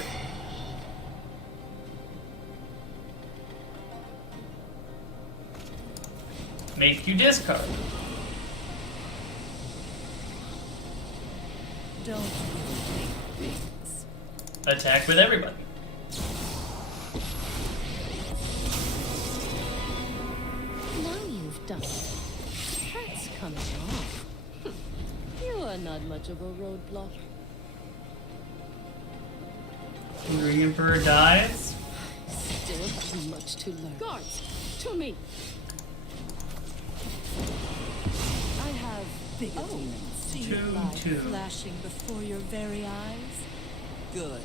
Make you discard. Don't overthink things. Attack with everybody. Now you've done it. That's coming off. You are not much of a roadblock. Ring Emperor dies. Still too much to learn. Guards, to me. I have bigger demons. See Two, light two. flashing before your very eyes. Good.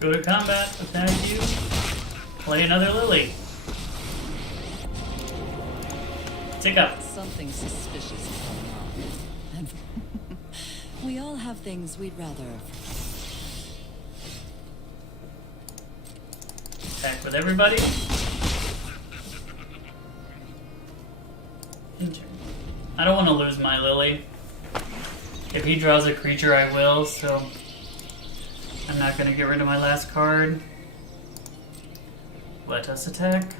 Go to combat. Attack you. Play another Lily. Tick up. Something suspicious is going on. And we all have things we'd rather. Attack with everybody. I don't want to lose my Lily. If he draws a creature, I will, so I'm not going to get rid of my last card. Let us attack.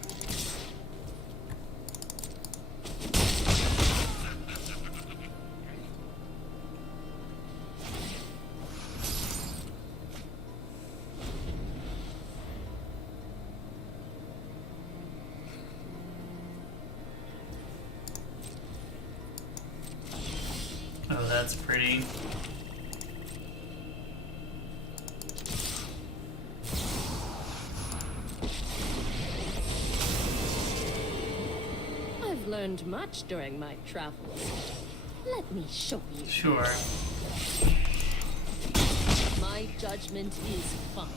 Oh, that's pretty. I've learned much during my travels. Let me show you. Sure. My judgment is fine.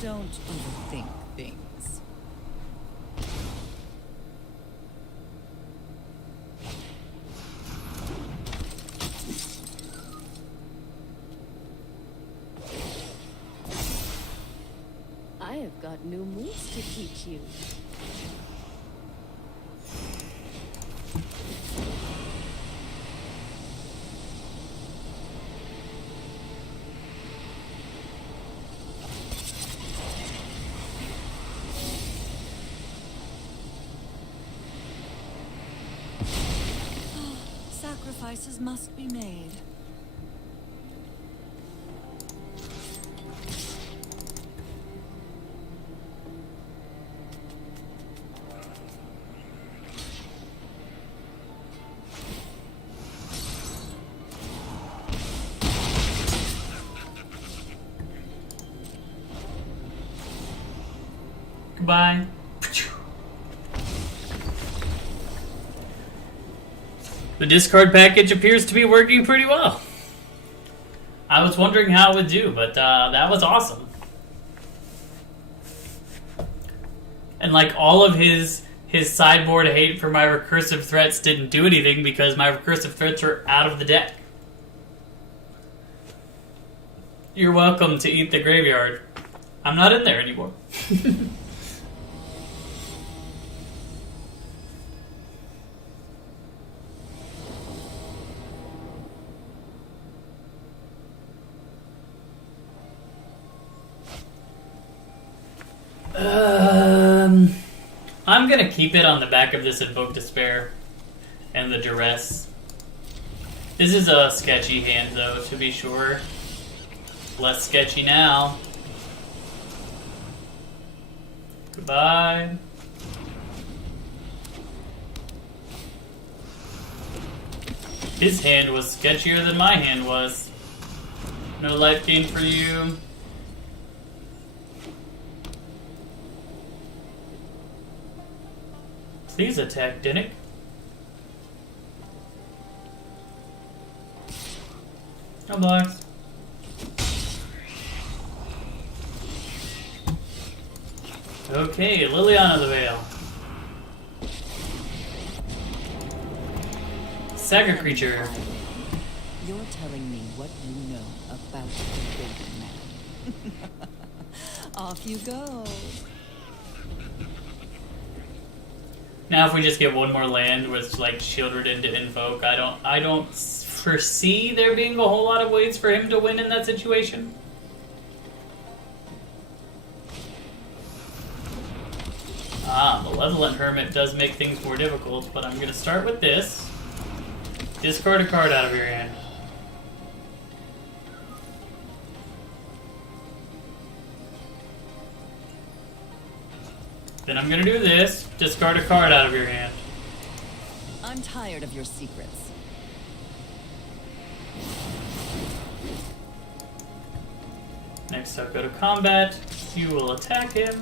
Don't overthink things. I have got new moves to teach you. Sacrifices must be made. Goodbye. The discard package appears to be working pretty well. I was wondering how it would do, but that was awesome. And like all of his sideboard hate for my recursive threats didn't do anything because my recursive threats are out of the deck. You're welcome to eat the graveyard. I'm not in there anymore. I'm gonna keep it on the back of this Invoke Despair and the Duress. This is a sketchy hand, though, to be sure. Less sketchy now. Goodbye. His hand was sketchier than my hand was. No life gain for you. Please attack, Dinnick. No blocks. Okay, Liliana the Veil. Saga creature. You're telling me what you know about the big man. Off you go. Now if we just get one more land with like Shieldred into Invoke, I don't foresee there being a whole lot of ways for him to win in that situation. Malevolent Hermit does make things more difficult, but I'm going to start with this. Discard a card out of your hand. Then I'm going to do this. Discard a card out of your hand. I'm tired of your secrets. Next up, go to combat. You will attack him.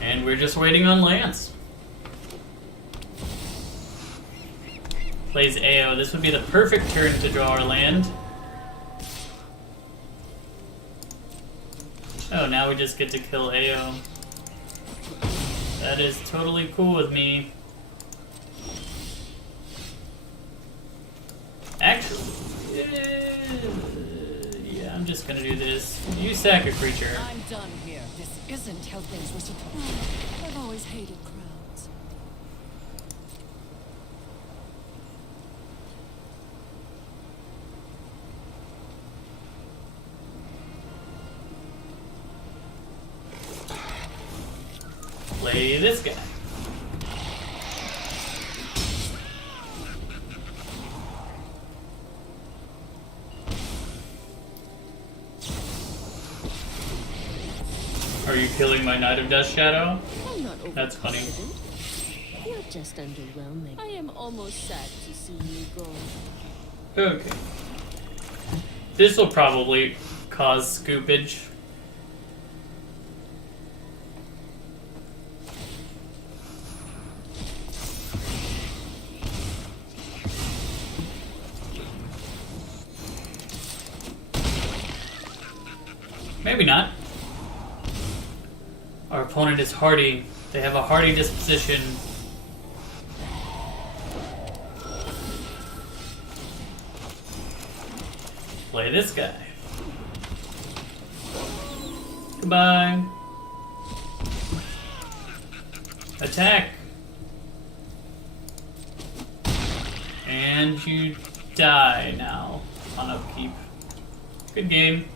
And we're just waiting on Lance. Plays AO. This would be the perfect turn to draw our land. Oh, now we just get to kill AO. That is totally cool with me. Actually, yeah, I'm just gonna do this. You sack a creature. I'm done here. This isn't how things were supposed to be. I've always hated crowds. Play this guy. Are you killing my Knight of Death Shadow? I'm not That's funny. overconfident. You're just underwhelming. I am almost sad to see you go. Okay. This will probably cause scoopage. Maybe not. Our opponent is hardy. They have a hardy disposition. Play this guy. Goodbye. Attack. And you die now on upkeep. Good game.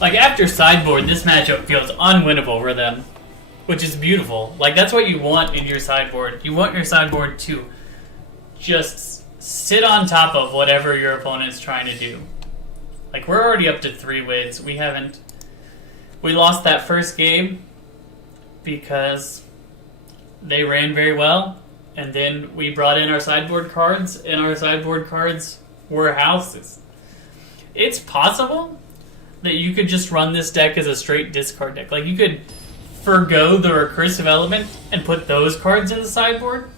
Like, after sideboard, this matchup feels unwinnable for them, which is beautiful. Like, that's what you want in your sideboard. You want your sideboard to just sit on top of whatever your opponent's trying to do. Like, we're already up to 3 wins. We lost that first game because they ran very well, and then we brought in our sideboard cards, and our sideboard cards were houses. It's possible that you could just run this deck as a straight discard deck. Like, you could forgo the recursive element and put those cards in the sideboard.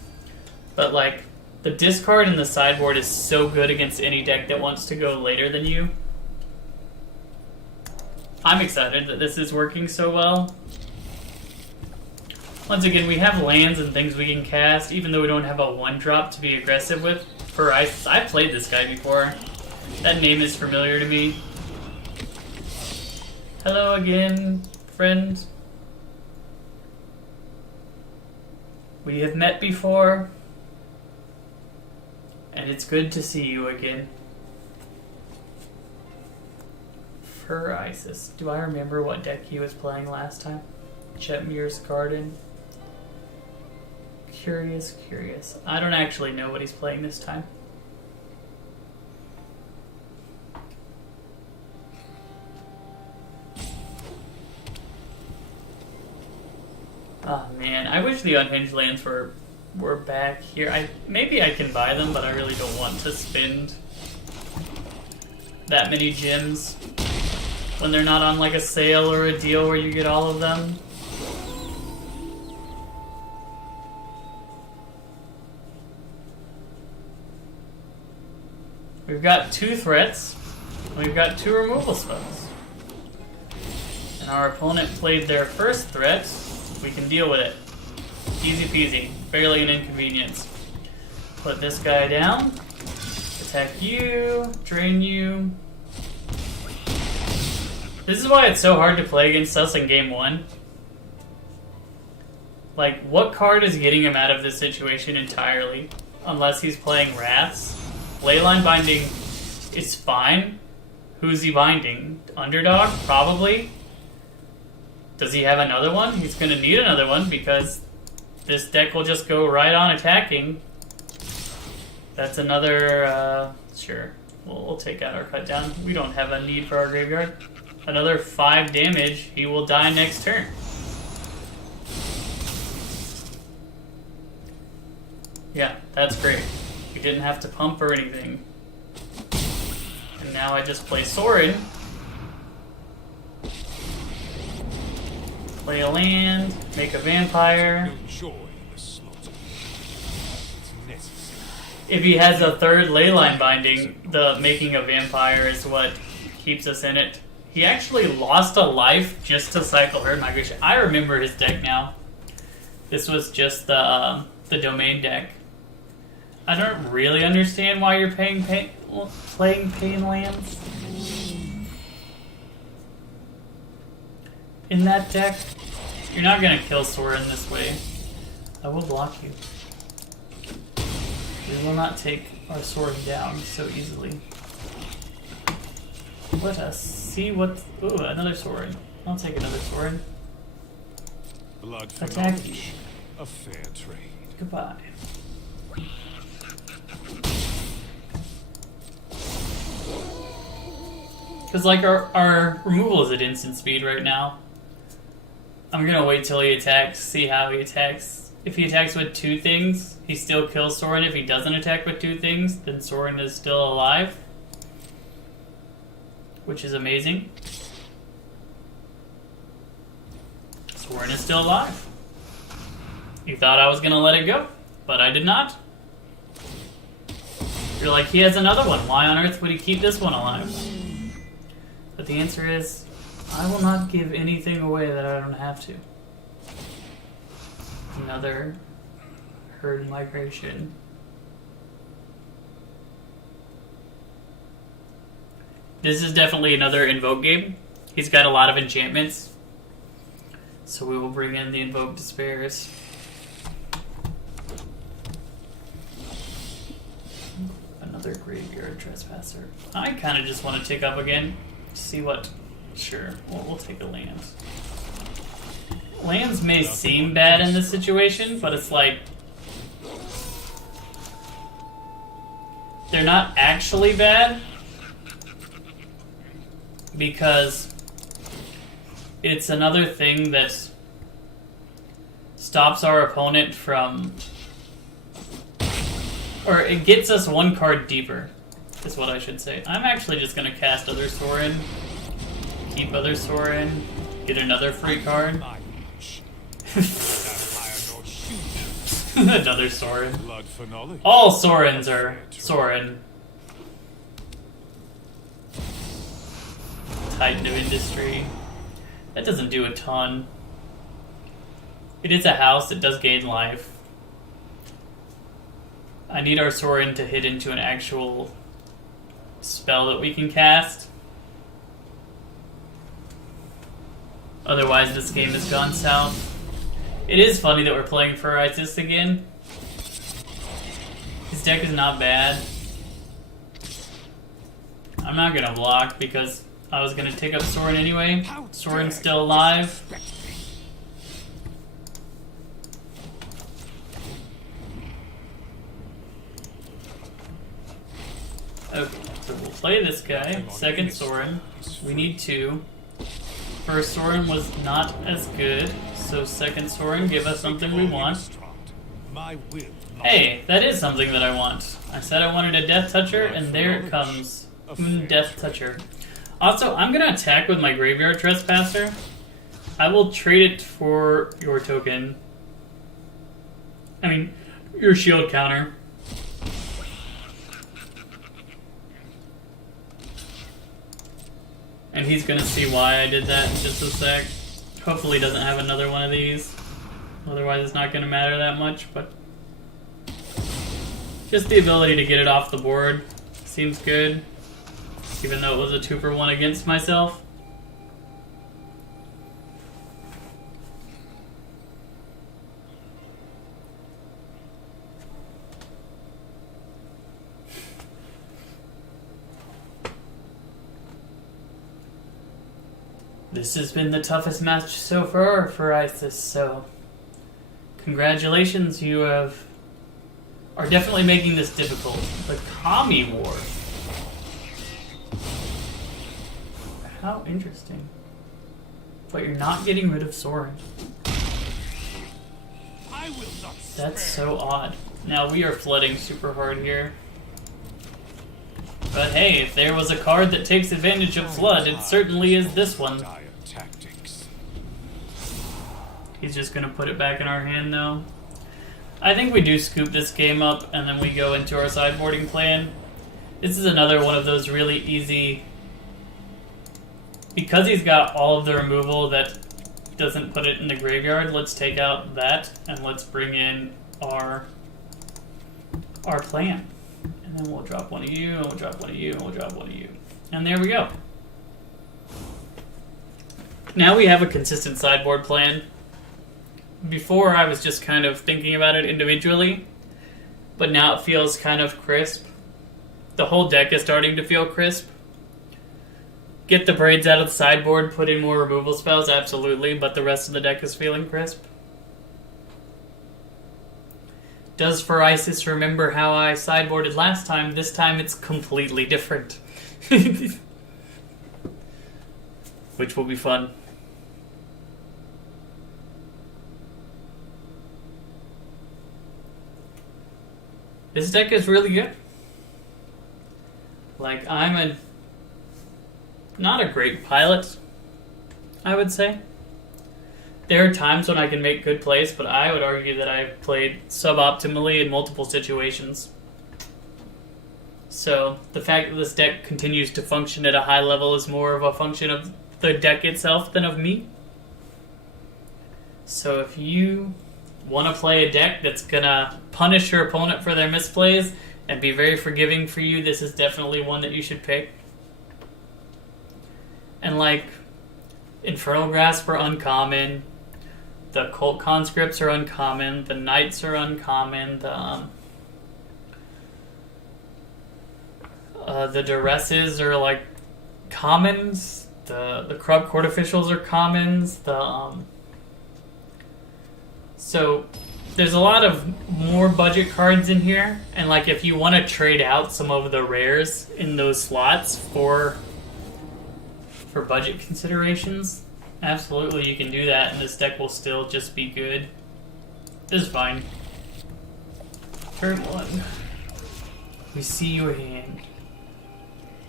But, like, the discard in the sideboard is so good against any deck that wants to go later than you. I'm excited that this is working so well. Once again, we have lands and things we can cast, even though we don't have a 1-drop to be aggressive with. For Ice, I've played this guy before. That name is familiar to me. Hello again, friend. We have met before, and it's good to see you again. For Isis. Do I remember what deck he was playing last time? Chetmir's Garden. Curious. I don't actually know what he's playing this time. Oh man, I wish the unhinged lands were back here. Maybe I can buy them, but I really don't want to spend that many gems when they're not on like a sale or a deal where you get all of them. We've got 2 threats. We've got 2 removal spells. And our opponent played their first threat. We can deal with it. Easy peasy. Barely an inconvenience. Put this guy down. Attack you. Drain you. This is why it's so hard to play against us in game 1. Like, what card is getting him out of this situation entirely? Unless he's playing Wraths. Leyline Binding is fine. Who's he binding? Underdog? Probably. Does he have another one? He's going to need another one because this deck will just go right on attacking. That's another, sure. We'll take out our cut down. We don't have a need for our graveyard. Another 5 damage. He will die next turn. Yeah, that's great. We didn't have to pump or anything. And now I just play Sorin. Play a land, make a vampire. Enjoy the slaughter. It's necessary. If he has a 3rd Leyline Binding, the making a vampire is what keeps us in it. He actually lost a life just to cycle Herd Migration. I remember his deck now. This was just the domain deck. I don't really understand why you're paying playing Pain Lands in that deck, you're not gonna kill Sorin this way. I will block you. We will not take our Sorin down so easily. Let us see what. Ooh, another Sorin. I'll take another Sorin. Blood for Attack. knowledge. A fair trade. Goodbye. Because, like, our removal is at instant speed right now. I'm gonna wait till he attacks, see how he attacks. If he attacks with 2 things, he still kills Sorin. If he doesn't attack with 2 things, then Sorin is still alive. Which is amazing. Sorin is still alive. You thought I was gonna let it go, but I did not. You're like, he has another one. Why on earth would he keep this one alive? But the answer is, I will not give anything away that I don't have to. Another herd migration. This is definitely another Invoke game. He's got a lot of enchantments. So we will bring in the Invoke Despairs. Another Graveyard Trespasser. I kind of just want to tick up again. See what... Sure, we'll take a land. Lands may seem bad in this situation, but it's like... They're not actually bad. Because it's another thing that stops our opponent from... Or it gets us 1 card deeper, is what I should say. I'm actually just going to cast other Sorin, keep other Sorin, get another free card. Another Sorin. Blood for knowledge. All Sorins are Sorin. Titan of Industry. That doesn't do a ton. It is a house, it does gain life. I need our Sorin to hit into an actual spell that we can cast. Otherwise, this game has gone south. It is funny that we're playing for Isis again. His deck is not bad. I'm not gonna block because I was gonna take up Sorin anyway. Sorin's still alive. Okay, so we'll play this guy. Second Sorin. We need 2. First Sorin was not as good, so second Sorin, give us something we want. Hey, that is something that I want. I said I wanted a Death Toucher, and there it comes. Death Toucher. Also, I'm gonna attack with my Graveyard Trespasser. I will trade it for your token. I mean, your shield counter. And he's gonna see why I did that in just a sec. Hopefully he doesn't have another one of these. Otherwise it's not gonna matter that much, but... Just the ability to get it off the board seems good. Even though it was a 2-for-1 against myself. This has been the toughest match so far for Isis, so congratulations, you are definitely making this difficult. The Kami War. How interesting. But you're not getting rid of Sorin. That's so odd. Now we are flooding super hard here. But hey, if there was a card that takes advantage of flood, it certainly is this one. He's just gonna put it back in our hand now. I think we do scoop this game up and then we go into our sideboarding plan. This is another one of those really easy... Because he's got all of the removal that doesn't put it in the graveyard, let's take out that and let's bring in our plan. And And then we'll drop one of you, and we'll drop one of you, and we'll drop one of you. And there we go. Now we have a consistent sideboard plan. Before, I was just kind of thinking about it individually, but now it feels kind of crisp. The whole deck is starting to feel crisp. Get the braids out of the sideboard, put in more removal spells, absolutely, but the rest of the deck is feeling crisp. Does for Isis remember how I sideboarded last time? This time it's completely different. Which will be fun. This deck is really good. Like, I'm not a great pilot, I would say. There are times when I can make good plays, but I would argue that I've played suboptimally in multiple situations. So, the fact that this deck continues to function at a high level is more of a function of the deck itself than of me. So if you want to play a deck that's gonna punish your opponent for their misplays and be very forgiving for you, this is definitely one that you should pick. And like, Infernal Grasp are uncommon, the Cult Conscripts are uncommon, the Knights are uncommon, the Duresses are like commons, the Corrupt Court Officials are commons, so there's a lot of more budget cards in here, and like if you want to trade out some of the rares in those slots for budget considerations, absolutely you can do that, and this deck will still just be good. This is fine. Turn 1. We see your hand.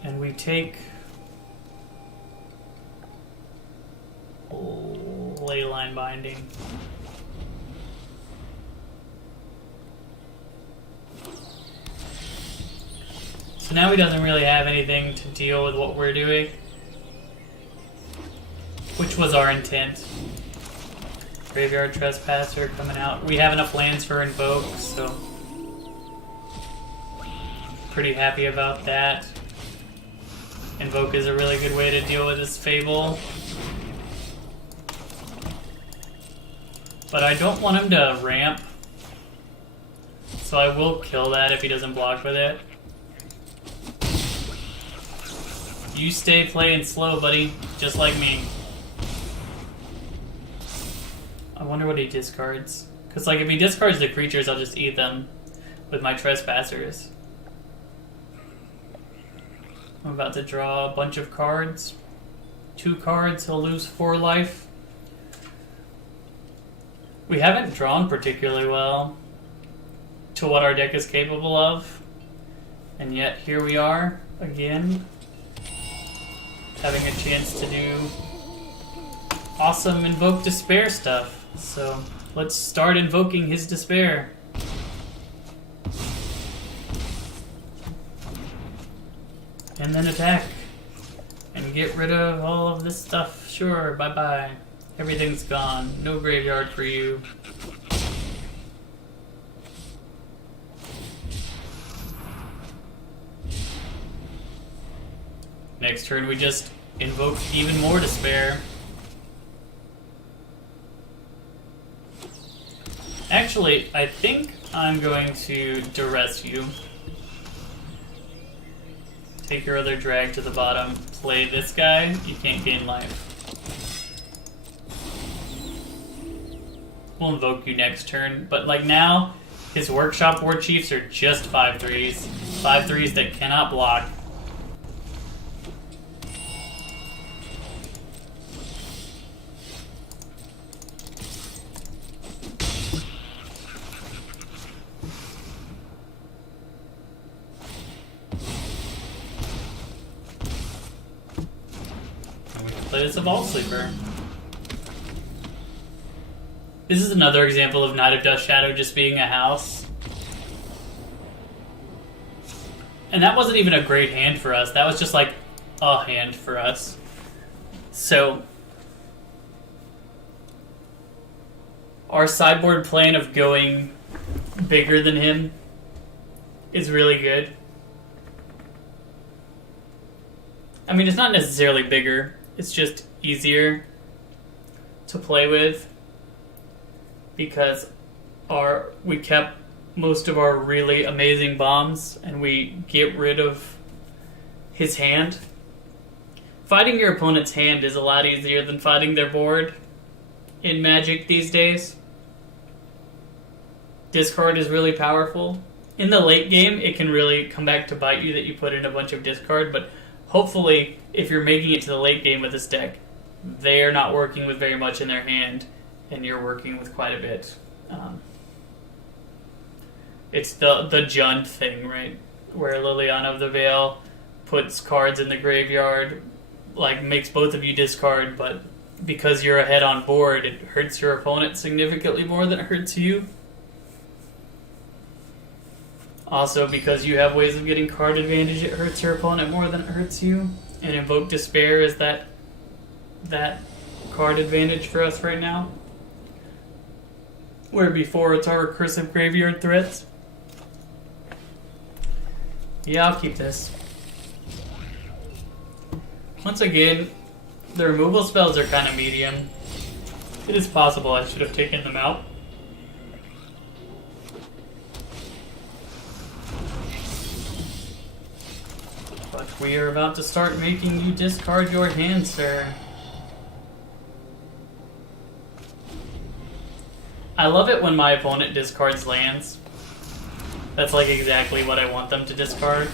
And we take Leyline Binding. So now he doesn't really have anything to deal with what we're doing, which was our intent. Graveyard Trespasser coming out. We have enough lands for Invoke, so pretty happy about that. Invoke is a really good way to deal with this Fable. But I don't want him to ramp, so I will kill that if he doesn't block with it. You stay playing slow, buddy, just like me. I wonder what he discards. Because like if he discards the creatures, I'll just eat them with my Trespassers. I'm about to draw a bunch of cards. 2 cards, he'll lose 4 life. We haven't drawn particularly well to what our deck is capable of. And yet here we are, again, having a chance to do awesome Invoke Despair stuff. So let's start invoking his despair. And then attack. And get rid of all of this stuff. Sure, bye-bye. Everything's gone. No graveyard for you. Next turn we just invoke even more despair. Actually, I think I'm going to duress you. Take your other drag to the bottom. Play this guy. You can't gain life. We'll invoke you next turn. But like now, his Workshop War Chiefs are just 5/3s. 5/3s that cannot block. Play this a Vault Sleeper. This is another example of Knight of Dust Shadow just being a house. And that wasn't even a great hand for us. That was just like a hand for us. So our sideboard plan of going bigger than him is really good. I mean, it's not necessarily bigger. It's just easier to play with because we kept most of our really amazing bombs and we get rid of his hand. Fighting your opponent's hand is a lot easier than fighting their board in Magic these days. Discard is really powerful. In the late game, it can really come back to bite you that you put in a bunch of discard, but hopefully, if you're making it to the late game with this deck, they're not working with very much in their hand, and you're working with quite a bit. It's the Jund thing, right? Where Liliana of the Veil puts cards in the graveyard, like makes both of you discard, but because you're ahead on board, it hurts your opponent significantly more than it hurts you. Also, because you have ways of getting card advantage, it hurts your opponent more than it hurts you. And Invoke Despair is that card advantage for us right now. Where before it's our recursive graveyard threats. Yeah, I'll keep this. Once again, the removal spells are kind of medium. It is possible I should have taken them out. But we are about to start making you discard your hand, sir. I love it when my opponent discards lands. That's like exactly what I want them to discard.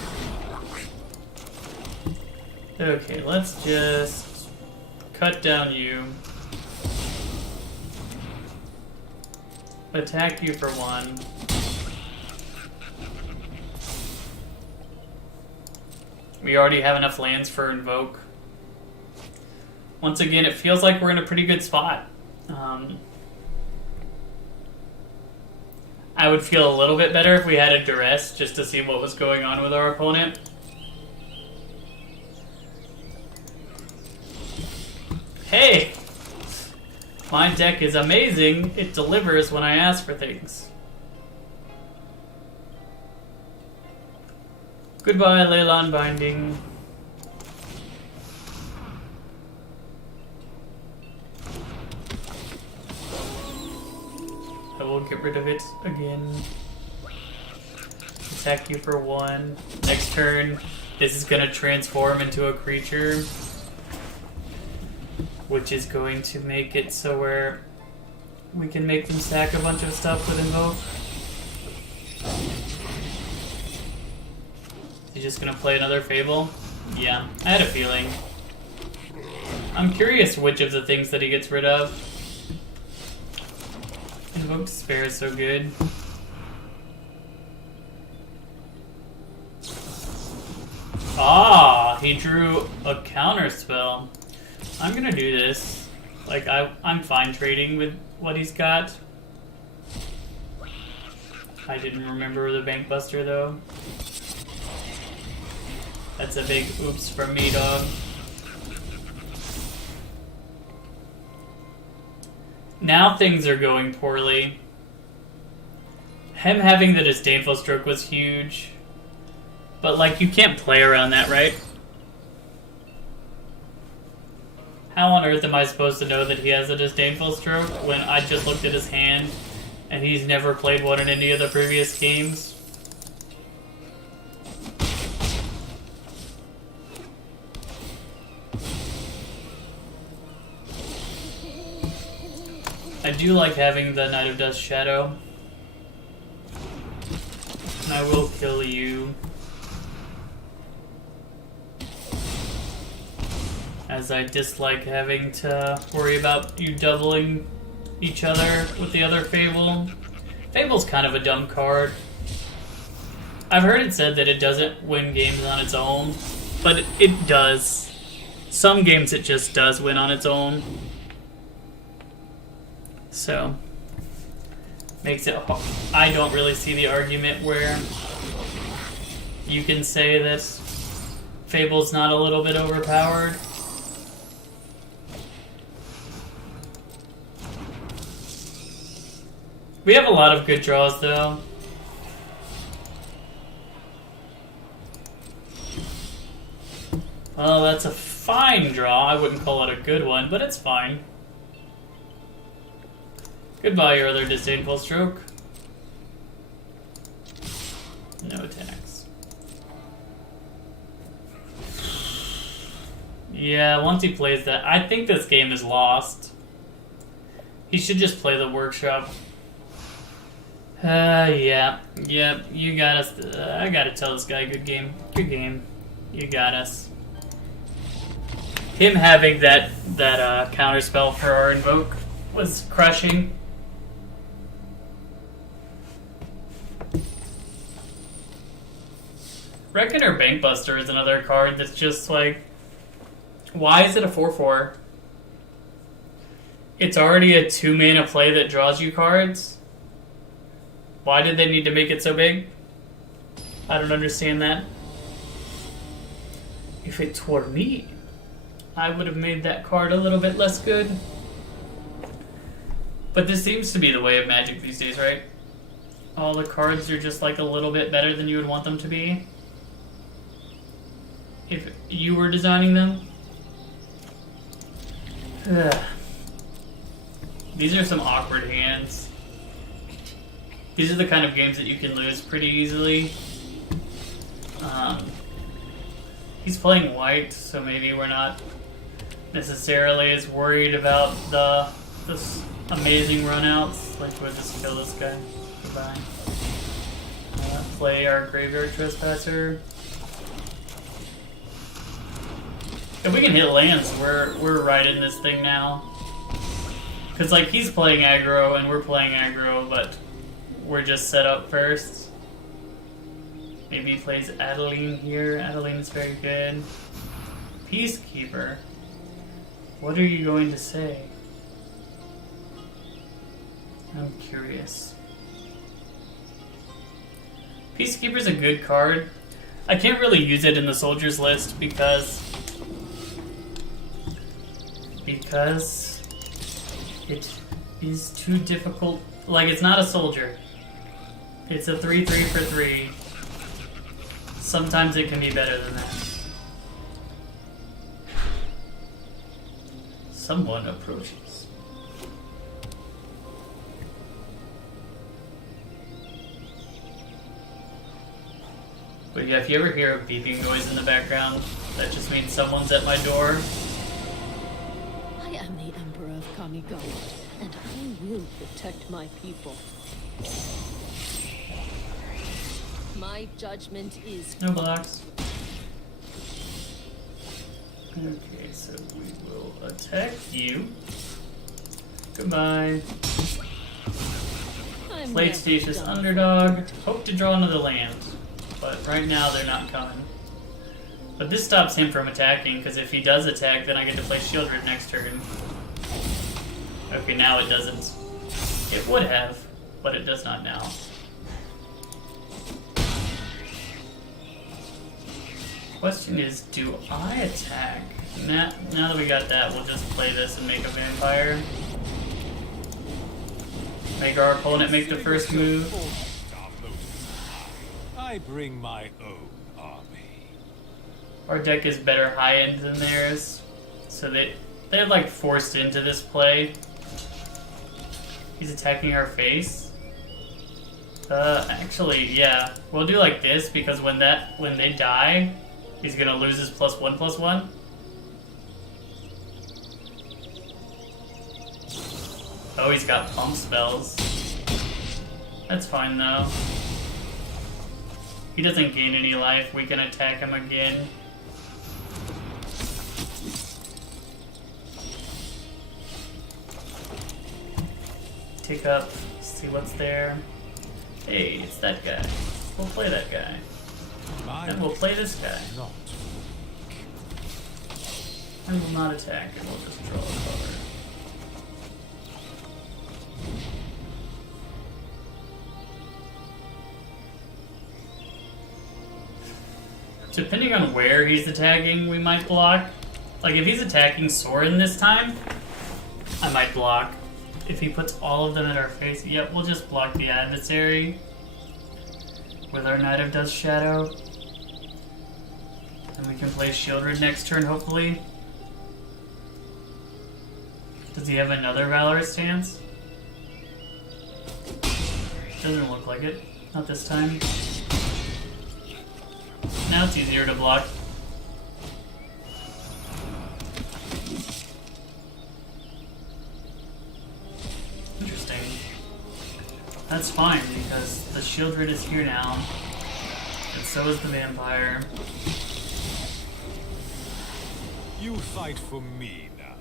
Okay, let's just cut down you. Attack you for 1. We already have enough lands for Invoke. Once again, it feels like we're in a pretty good spot. I would feel a little bit better if we had a Duress just to see what was going on with our opponent. Hey! My deck is amazing. It delivers when I ask for things. Goodbye, Leyline Binding. I will get rid of it again. Attack you for 1. Next turn, this is going to transform into a creature, which is going to make it so we can make them sack a bunch of stuff with Invoke. He's just going to play another Fable? Yeah, I had a feeling. I'm curious which of the things that he gets rid of. Invoke Despair is so good. Ah, he drew a counter spell. I'm gonna do this. Like, I'm fine trading with what he's got. I didn't remember the Bank Buster though. That's a big oops from me, dog. Now things are going poorly. Him having the Disdainful Stroke was huge. But, like, you can't play around that, right? How on earth am I supposed to know that he has a Disdainful Stroke when I just looked at his hand and he's never played one in any of the previous games? I do like having the Knight of Dust Shadow. And I will kill you. As I dislike having to worry about you doubling each other with the other Fable. Fable's kind of a dumb card. I've heard it said that it doesn't win games on its own, but it does. Some games it just does win on its own. So, makes it hard. I don't really see the argument where you can say that Fable's not a little bit overpowered. We have a lot of good draws, though. Well, that's a fine draw. I wouldn't call it a good one, but it's fine. Goodbye, your other disdainful stroke. No attacks. Yeah, once he plays that, I think this game is lost. He should just play the workshop. Yeah, you got us. I gotta tell this guy, good game. Good game. You got us. Him having that counterspell for our invoke was crushing. Reckoner Bankbuster is another card that's just like, why is it a 4/4? It's already a 2-mana play that draws you cards. Why did they need to make it so big? I don't understand that. If it were me, I would have made that card a little bit less good. But this seems to be the way of Magic these days, right? All the cards are just like a little bit better than you would want them to be. If you were designing them. Ugh. These are some awkward hands. These are the kind of games that you can lose pretty easily. He's playing white, so maybe we're not necessarily as worried about this amazing runouts. Like, we'll just kill this guy. Goodbye. Play our Graveyard Trespasser. If we can hit lands, we're right in this thing now. Cause like he's playing aggro and we're playing aggro, but we're just set up first. Maybe he plays Adeline here. Adeline's very good. Peacekeeper. What are you going to say? I'm curious. Peacekeeper's a good card. I can't really use it in the soldiers list because it is too difficult. Like, it's not a soldier. It's a 3/3 for 3. Sometimes it can be better than that. Someone approaches. But yeah, if you ever hear a beeping noise in the background, that just means someone's at my door. I am the Emperor of Kamigawa, and I will protect my people. My judgment is No blocks. Okay, so we will attack you. Goodbye. I'm Play never Statius done. Underdog. Hope to draw another land. But right now they're not coming. But this stops him from attacking, because if he does attack, then I get to play Shieldred next turn. Okay, now it doesn't. It would have, but it does not now. Question is, do I attack? Now that we got that, we'll just play this and make a vampire. Make our opponent make the first move. I bring my own army. Our deck is better high end than theirs, so they're like forced into this play. He's attacking our face. Actually, yeah, we'll do like this because when they die, he's gonna lose his +1/+1. Oh, he's got pump spells. That's fine though. He doesn't gain any life. We can attack him again. Take up, see what's there. Hey, it's that guy. We'll play that guy. And we'll play this guy. Not. And we'll not attack, and we'll just draw a card. Depending on where he's attacking, we might block. Like, if he's attacking Sorin this time, I might block. If he puts all of them in our face, yep, we'll just block the adversary with our Knight of Dust Shadow. And we can play Shieldred next turn, hopefully. Does he have another Valorous stance? Doesn't look like it. Not this time. Now it's easier to block. Interesting. That's fine, because the Shieldred is here now. And so is the Vampire. You fight for me now.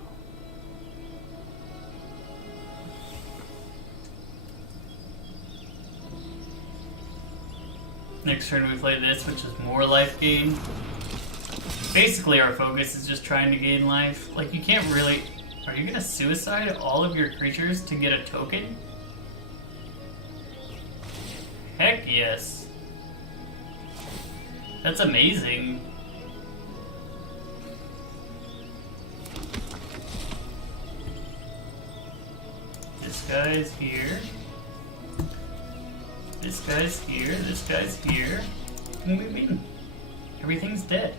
Next turn we play this, which is more life gain. Basically our focus is just trying to gain life. Like, you can't really... Are you gonna suicide all of your creatures to get a token? Heck yes. That's amazing. This guy's here. This guy's here. This guy's here. And we win. Everything's dead.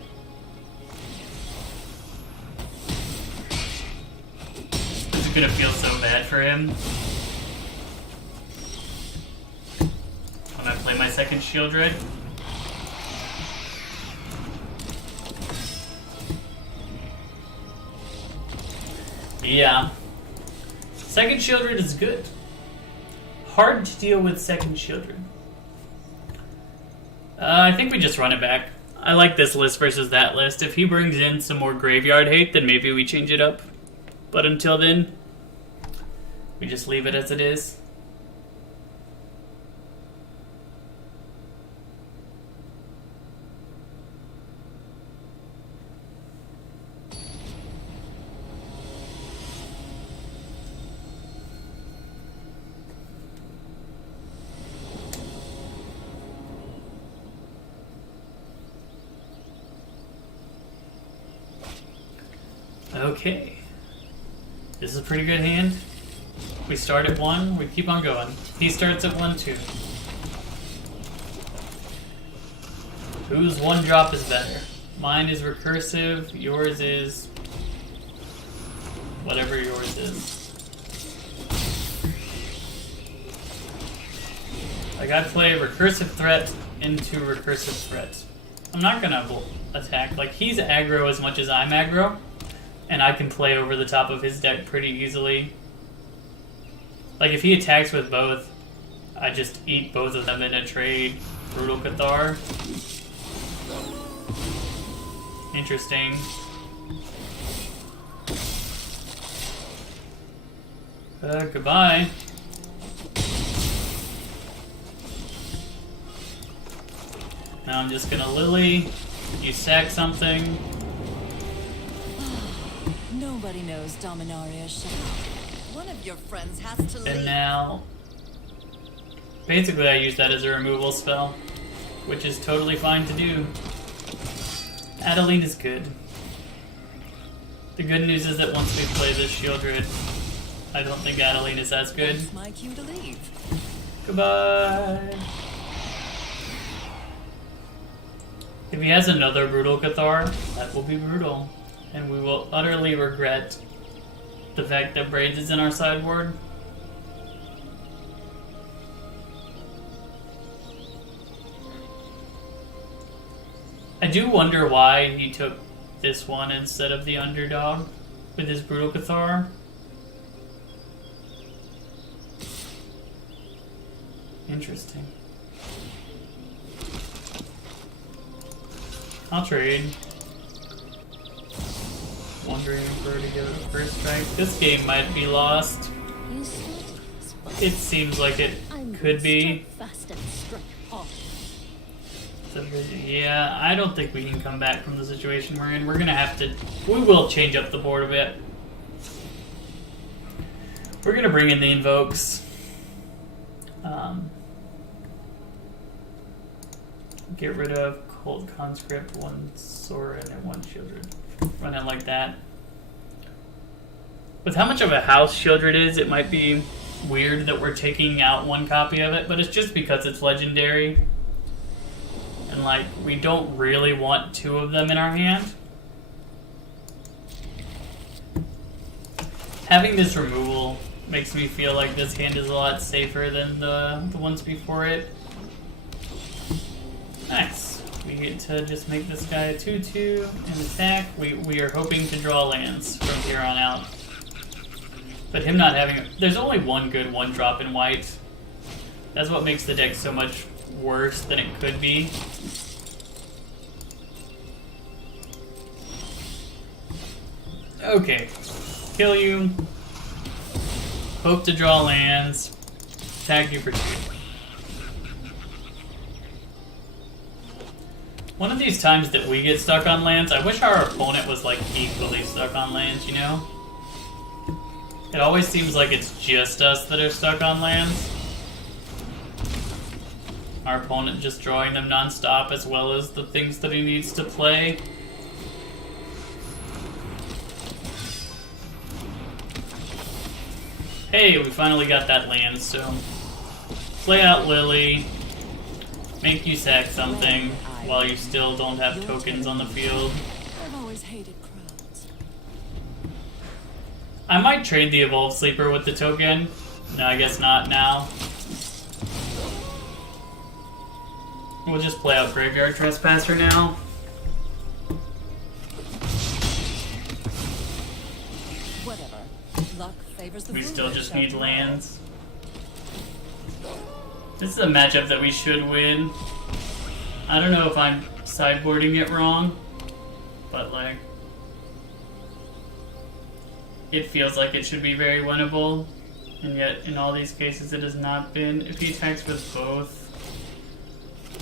This is gonna feel so bad for him. When I play my second Shieldred. Yeah. Second Shieldred is good. Hard to deal with second Shieldred. I think we just run it back. I like this list versus that list. If he brings in some more graveyard hate, then maybe we change it up. But until then, we just leave it as it is. Okay. This is a pretty good hand. We start at 1, we keep on going. He starts at 1, too. Whose 1 drop is better? Mine is recursive, yours is... whatever yours is. I gotta play recursive threat into recursive threat. I'm not gonna attack. Like, he's aggro as much as I'm aggro. And I can play over the top of his deck pretty easily. Like, if he attacks with both, I just eat both of them in a trade. Brutal Cathar. Interesting. Goodbye. Now I'm just gonna Lily. You sack something. Nobody knows Dominaria's shadow. One of your friends has to leave. And now, basically I use that as a removal spell, which is totally fine to do. Adeline is good. The good news is that once we play this Shieldred, I don't think Adeline is as good. That's my cue to leave. Goodbye. If he has another Brutal Cathar, that will be brutal. And we will utterly regret the fact that Braids is in our sideboard. I do wonder why he took this one instead of the Underdog with his Brutal Cathar. Interesting. I'll trade. Wondering where to go to first strike. This game might be lost. It seems like it could be. So, yeah, I don't think we can come back from the situation we're in. We're gonna have to. We will change up the board a bit. We're gonna bring in the invokes. Get rid of Cold Conscript, 1 Sorin, and 1 Shieldred. Run it like that. With how much of a house Shieldred is, it might be weird that we're taking out 1 copy of it, but it's just because it's legendary. And and like we don't really want two of them in our hand. Having this removal makes me feel like this hand is a lot safer than the ones before it. Nice. We get to just make this guy a 2/2 and attack. We are hoping to draw lands from here on out. But him not having... There's only one good one drop in white. That's what makes the deck so much worse than it could be. Okay. Kill you. Hope to draw lands. Attack you for 2. One of these times that we get stuck on lands, I wish our opponent was like equally stuck on lands, you know? It always seems like it's just us that are stuck on lands. Our opponent just drawing them non-stop as well as the things that he needs to play. Hey, we finally got that land, so play out Lily, make you sack something while you still don't have tokens on the field. I've always hated crowds. I might trade the Evolved Sleeper with the token. No, I guess not now. We'll just play out Graveyard Trespasser now. Whatever. Luck favors the We still foolish, just need after all. lands. This is a matchup that we should win. I don't know if I'm sideboarding it wrong, but like, it feels like it should be very winnable, and yet in all these cases it has not been. If he attacks with both,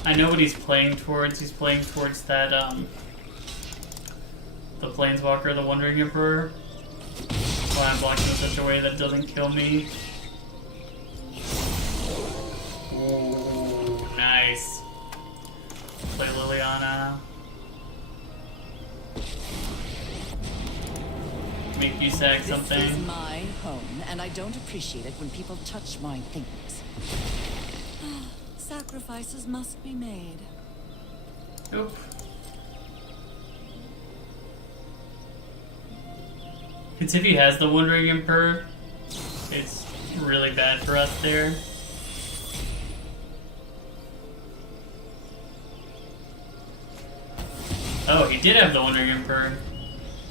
I know what he's playing towards. He's playing towards that, the Planeswalker, the Wandering Emperor. That's why I'm blocking in such a way that doesn't kill me. Ooh, nice. Play Liliana. Make you sack something. This is my home, and I don't appreciate it when people touch my things. Sacrifices must be made. Nope. Because if he has the Wandering Emperor, it's really bad for us there. Oh, he did have the Wandering Emperor.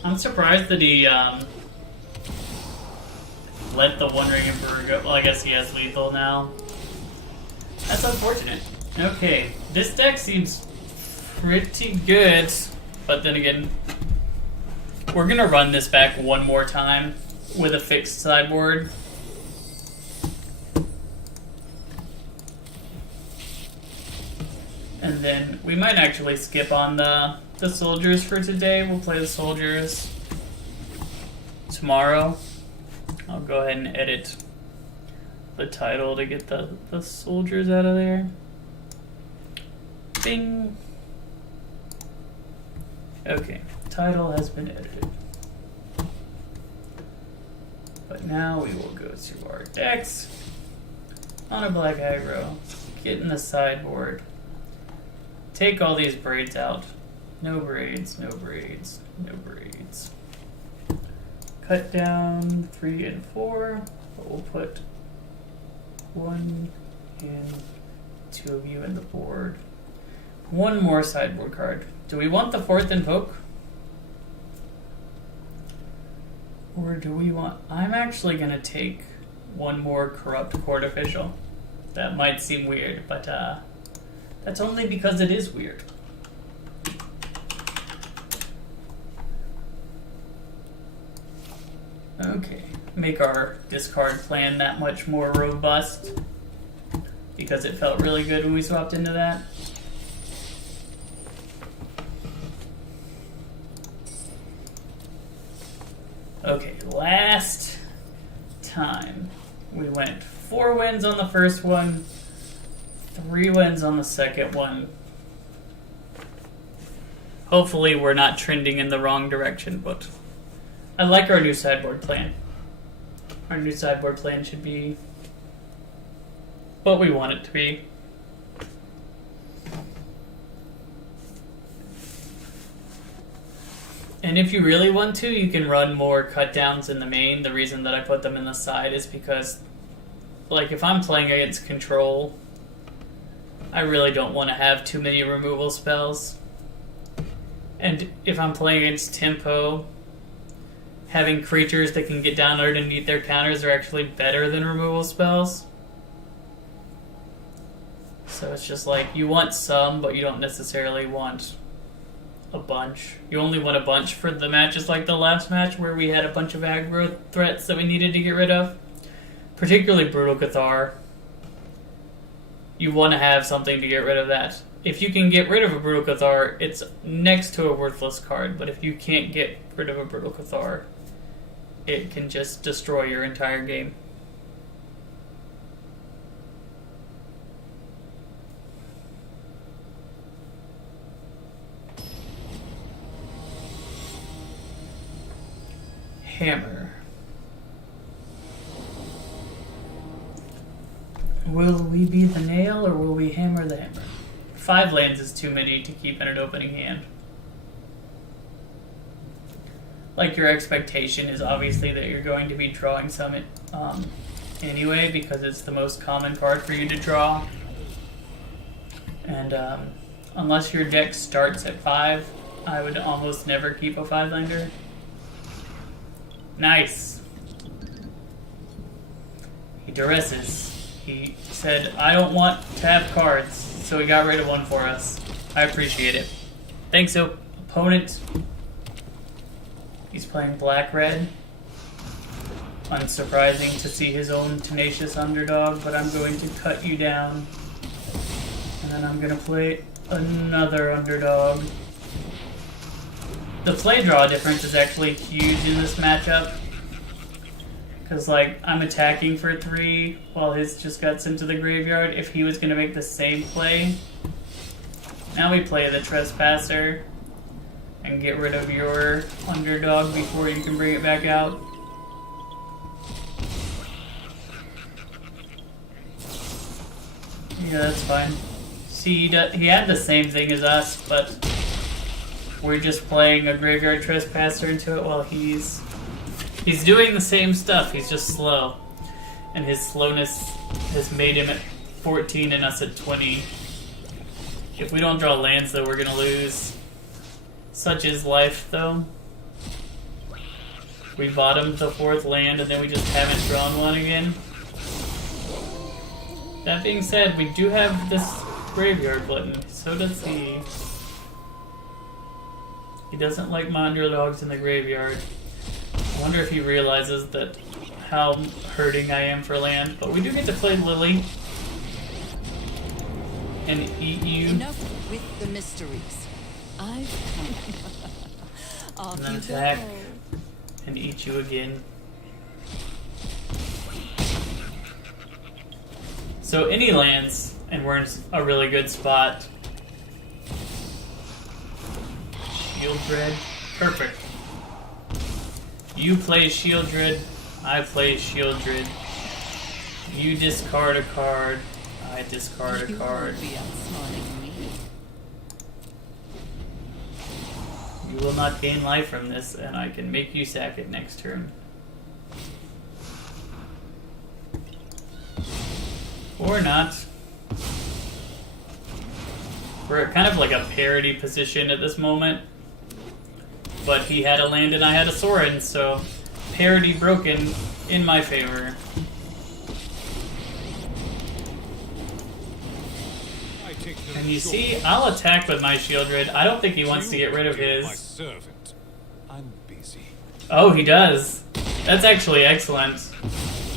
I'm surprised that he let the Wandering Emperor go. Well, I guess he has lethal now. That's unfortunate. Okay, this deck seems pretty good, but then again, we're gonna run this back one more time with a fixed sideboard. And then we might actually skip on the soldiers for today. We'll play the soldiers tomorrow. I'll go ahead and edit the title to get the soldiers out of there. Bing. Okay, title has been edited. But now we will go to our decks. On a black aggro, get in the sideboard. Take all these braids out. No braids, no braids, no braids. Cut down 3 and 4, but we'll put 1 and 2 of you in the board. One more sideboard card. Do we want the 4th Invoke? Or do we want... I'm actually going to take one more Corrupt Court Official. That might seem weird, but that's only because it is weird. Okay, make our discard plan that much more robust because it felt really good when we swapped into that. Okay, last time we went 4 wins on the first one, 3 wins on the second one. Hopefully we're not trending in the wrong direction, but I like our new sideboard plan. Our new sideboard plan should be what we want it to be. And if you really want to, you can run more cut downs in the main. The reason that I put them in the side is because, like, if I'm playing against control, I really don't want to have too many removal spells. And if I'm playing against tempo, having creatures that can get down underneath their counters are actually better than removal spells. So it's just like, you want some, but you don't necessarily want a bunch. You only want a bunch for the matches like the last match where we had a bunch of aggro threats that we needed to get rid of. Particularly Brutal Cathar. You want to have something to get rid of that. If you can get rid of a Brutal Cathar, it's next to a worthless card, but if you can't get rid of a Brutal Cathar, it can just destroy your entire game. Hammer. Will we be the nail or will we hammer the hammer? 5 lands is too many to keep in an opening hand. Like, your expectation is obviously that you're going to be drawing some anyway, because it's the most common card for you to draw. And unless your deck starts at 5, I would almost never keep a 5-lander. Nice. He duresses. He said, I don't want to have cards, so he got rid of one for us. I appreciate it. Thanks, opponent. He's playing black-red. Unsurprising to see his own tenacious underdog, but I'm going to cut you down. And then I'm going to play another underdog. The play draw difference is actually huge in this matchup. Because, like, I'm attacking for 3 while his just got sent to the graveyard. If he was going to make the same play. Now we play the Trespasser and get rid of your underdog before you can bring it back out. Yeah, that's fine. See, he had the same thing as us, but we're just playing a Graveyard Trespasser into it while he's doing the same stuff. He's just slow. And his slowness has made him at 14 and us at 20. If we don't draw lands, though, we're going to lose. Such is life, though. We bottomed the 4th land, and then we just haven't drawn one again. That being said, we do have this graveyard button. So does he. He doesn't like my underdogs in the graveyard. I wonder if he realizes that how hurting I am for land. But we do get to play Lily. And eat you. Enough with the mysteries. I've come. Off And then you attack. go. And eat you again. So any lands, and we're in a really good spot. Shieldred. Perfect. You play Shieldred. I play Shieldred. You discard a card. I discard a card. You won't be outsmarting me. You will not gain life from this, and I can make you sack it next turn. Or not. We're at kind of like a parity position at this moment. But he had a land and I had a Sorin, so parity broken in my favor. And you see, I'll attack with my Shieldred. I don't think he wants to get rid of his. My servant. I'm busy. Oh, he does. That's actually excellent.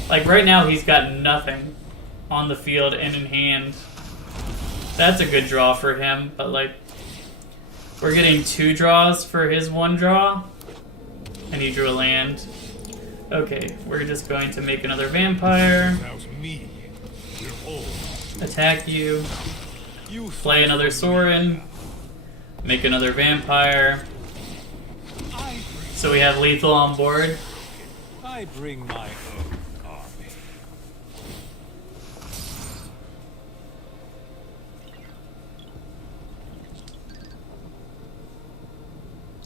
Like, right now he's got nothing on the field and in hand. That's a good draw for him, but like, we're getting 2 draws for his 1 draw. And he drew a land. Okay, we're just going to make another vampire. Without me, we're all Attack you. you Play another Sorin. Make another vampire. So we have lethal on board. I bring my own army.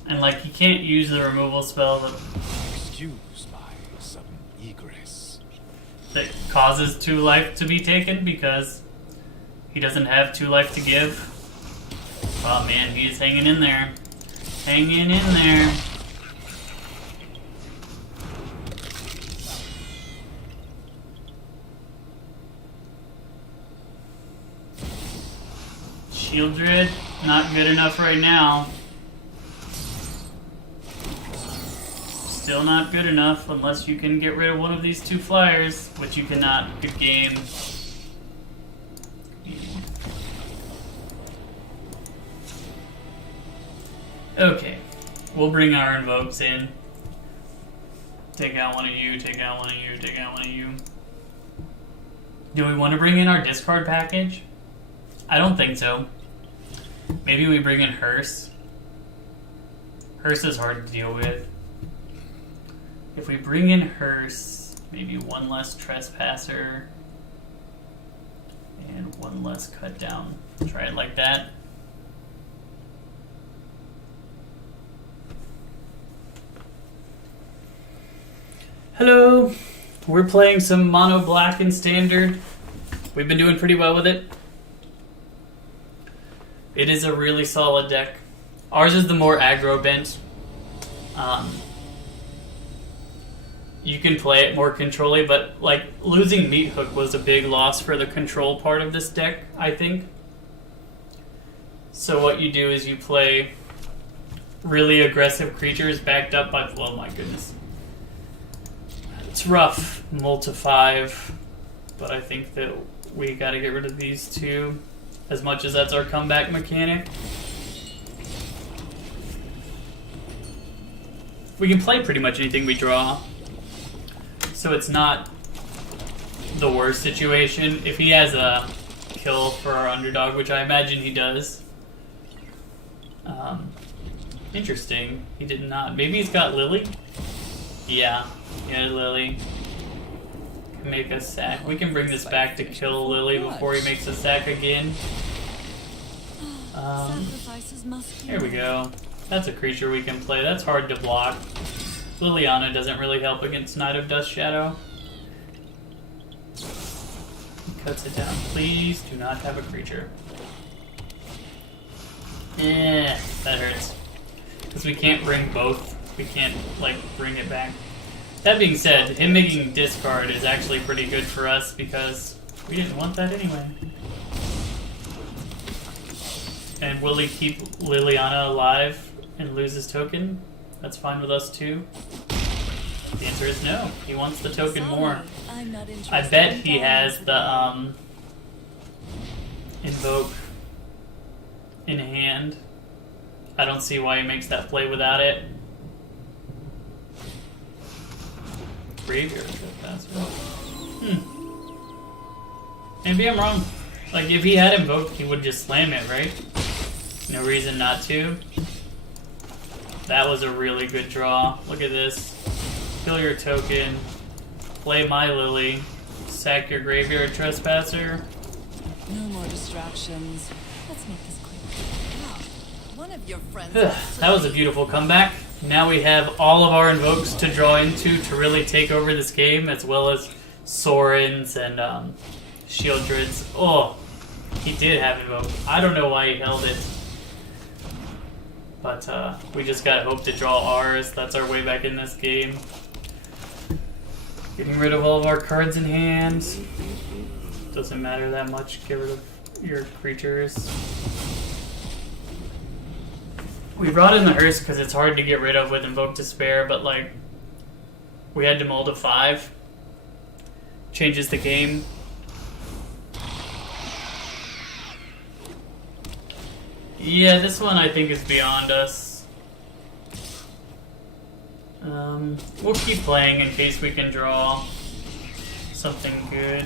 And like, he can't use the removal spell Excuse my sudden egress. that causes 2 life to be taken because he doesn't have 2 life to give. Oh man, he is hanging in there. Hanging in there. Shieldred, not good enough right now. Still not good enough unless you can get rid of one of these 2 flyers, which you cannot. Good game. Okay, we'll bring our invokes in. Take out one of you, take out one of you, take out one of you. Do we want to bring in our discard package? I don't think so. Maybe we bring in Hearse. Hearse is hard to deal with. If we bring in Hearse, maybe 1 less Trespasser and 1 less cut down. Try it like that. Hello, we're playing some mono black in standard. We've been doing pretty well with it. It is a really solid deck. Ours is the more aggro bent. You can play it more controlly, but like losing Meathook was a big loss for the control part of this deck, I think. So what you do is you play really aggressive creatures backed up by, oh my goodness. It's rough, mull to 5, but I think that we gotta get rid of these 2, as much as that's our comeback mechanic. We can play pretty much anything we draw, so it's not the worst situation. If he has a kill for our underdog, which I imagine he does. Interesting, he did not. Maybe he's got Lily? Yeah. Yeah, Lily. Make a sack. We can bring this back to kill Lily before he makes a sack again. Here we go. That's a creature we can play. That's hard to block. Liliana doesn't really help against Knight of Dust Shadow. Cuts it down. Please do not have a creature. Yeah, that hurts. Because we can't bring both. We can't, like, bring it back. That being said, him making discard is actually pretty good for us because we didn't want that anyway. And will he keep Liliana alive and lose his token? That's fine with us too. The answer is no. He wants the token more. I bet he has the invoke in hand. I don't see why he makes that play without it. Graveyard Trespasser. Maybe I'm wrong. Like, if he had invoked, he would just slam it, right? No reason not to. That was a really good draw. Look at this. Kill your token. Play my Lily. Sack your Graveyard Trespasser. No more distractions. Let's make this quick. Wow. One of your friends. That was a beautiful comeback. Now we have all of our invokes to draw into to really take over this game, as well as Sorens and Shieldreds. Oh, he did have invoke. I don't know why he held it. But we just gotta hope to draw ours. That's our way back in this game. Getting rid of all of our cards in hand. Doesn't matter that much. Get rid of your creatures. We brought in the Hearse because it's hard to get rid of with Invoke Despair, but like, we had to mull to 5. Changes the game. Yeah, this one I think is beyond us. We'll keep playing in case we can draw something good.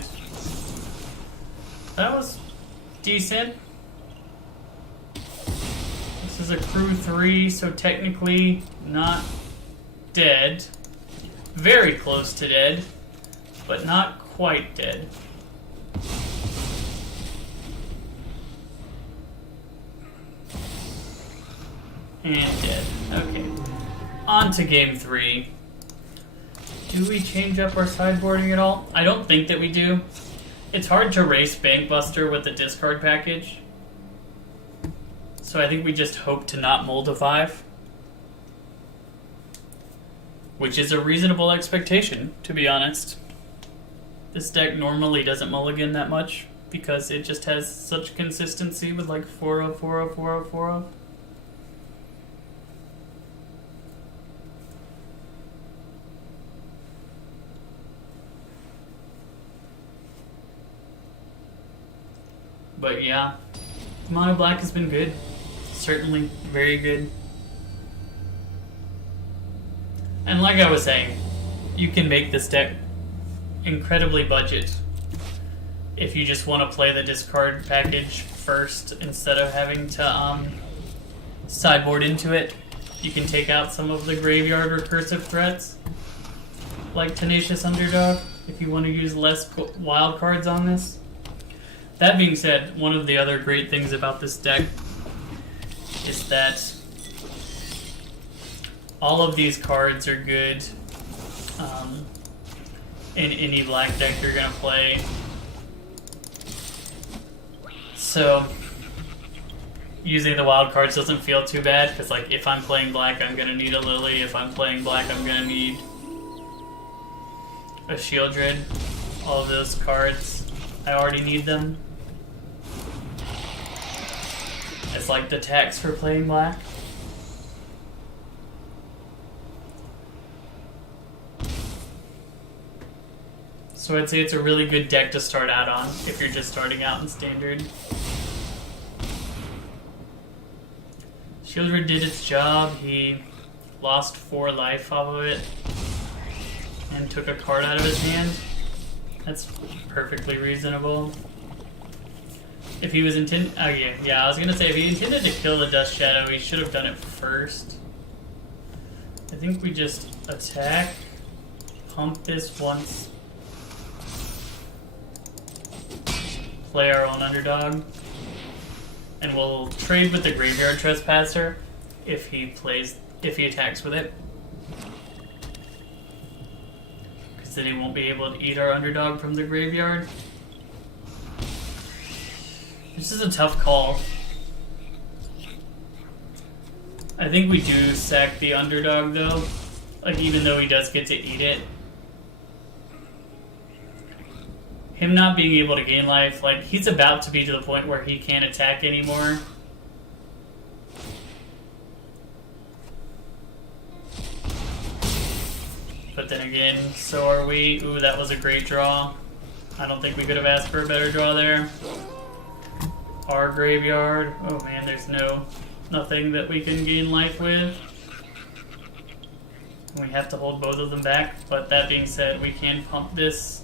That was decent. This is a crew 3, so technically not dead. Very close to dead, but not quite dead. And dead. Okay. On to game 3. Do we change up our sideboarding at all? I don't think that we do. It's hard to race Bankbuster with the discard package. So I think we just hope to not mull to 5. Which is a reasonable expectation, to be honest. This deck normally doesn't mulligan that much because it just has such consistency with like 4 of 4 of 4 of 4 of. But yeah, Mono Black has been good. Certainly very good. And like I was saying, you can make this deck incredibly budget if you just want to play the discard package first instead of having to sideboard into it. You can take out some of the graveyard recursive threats, like Tenacious Underdog, if you want to use less wild cards on this. That being said, one of the other great things about this deck is that all of these cards are good in any black deck you're going to play. So using the wild cards doesn't feel too bad, because like if I'm playing black, I'm going to need a Lily. If I'm playing black, I'm going to need a Shieldred. All of those cards, I already need them. It's like the tax for playing black. So I'd say it's a really good deck to start out on if you're just starting out in Standard. Shieldred did its job. He lost 4 life off of it and took a card out of his hand. That's perfectly reasonable. If he was intended... Oh yeah, I was gonna say if he intended to kill the Dust Shadow, he should have done it first. I think we just attack, pump this once, play our own underdog, and we'll trade with the Graveyard Trespasser if he attacks with it. Because then he won't be able to eat our underdog from the graveyard. This is a tough call. I think we do sack the underdog though, like even though he does get to eat it. Him not being able to gain life, like he's about to be to the point where he can't attack anymore. But then again, so are we. Ooh, that was a great draw. I don't think we could have asked for a better draw there. Our graveyard. Oh man, there's nothing that we can gain life with. We have to hold both of them back, but that being said, we can pump this.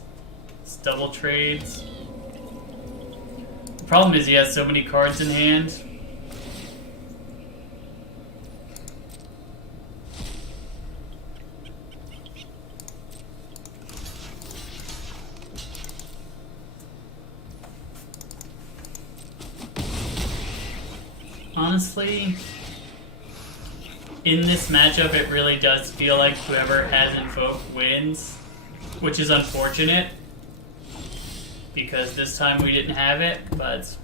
It's double trades. The problem is he has so many cards in hand. Honestly, in this matchup, it really does feel like whoever has Invoke wins, which is unfortunate, because this time we didn't have it, but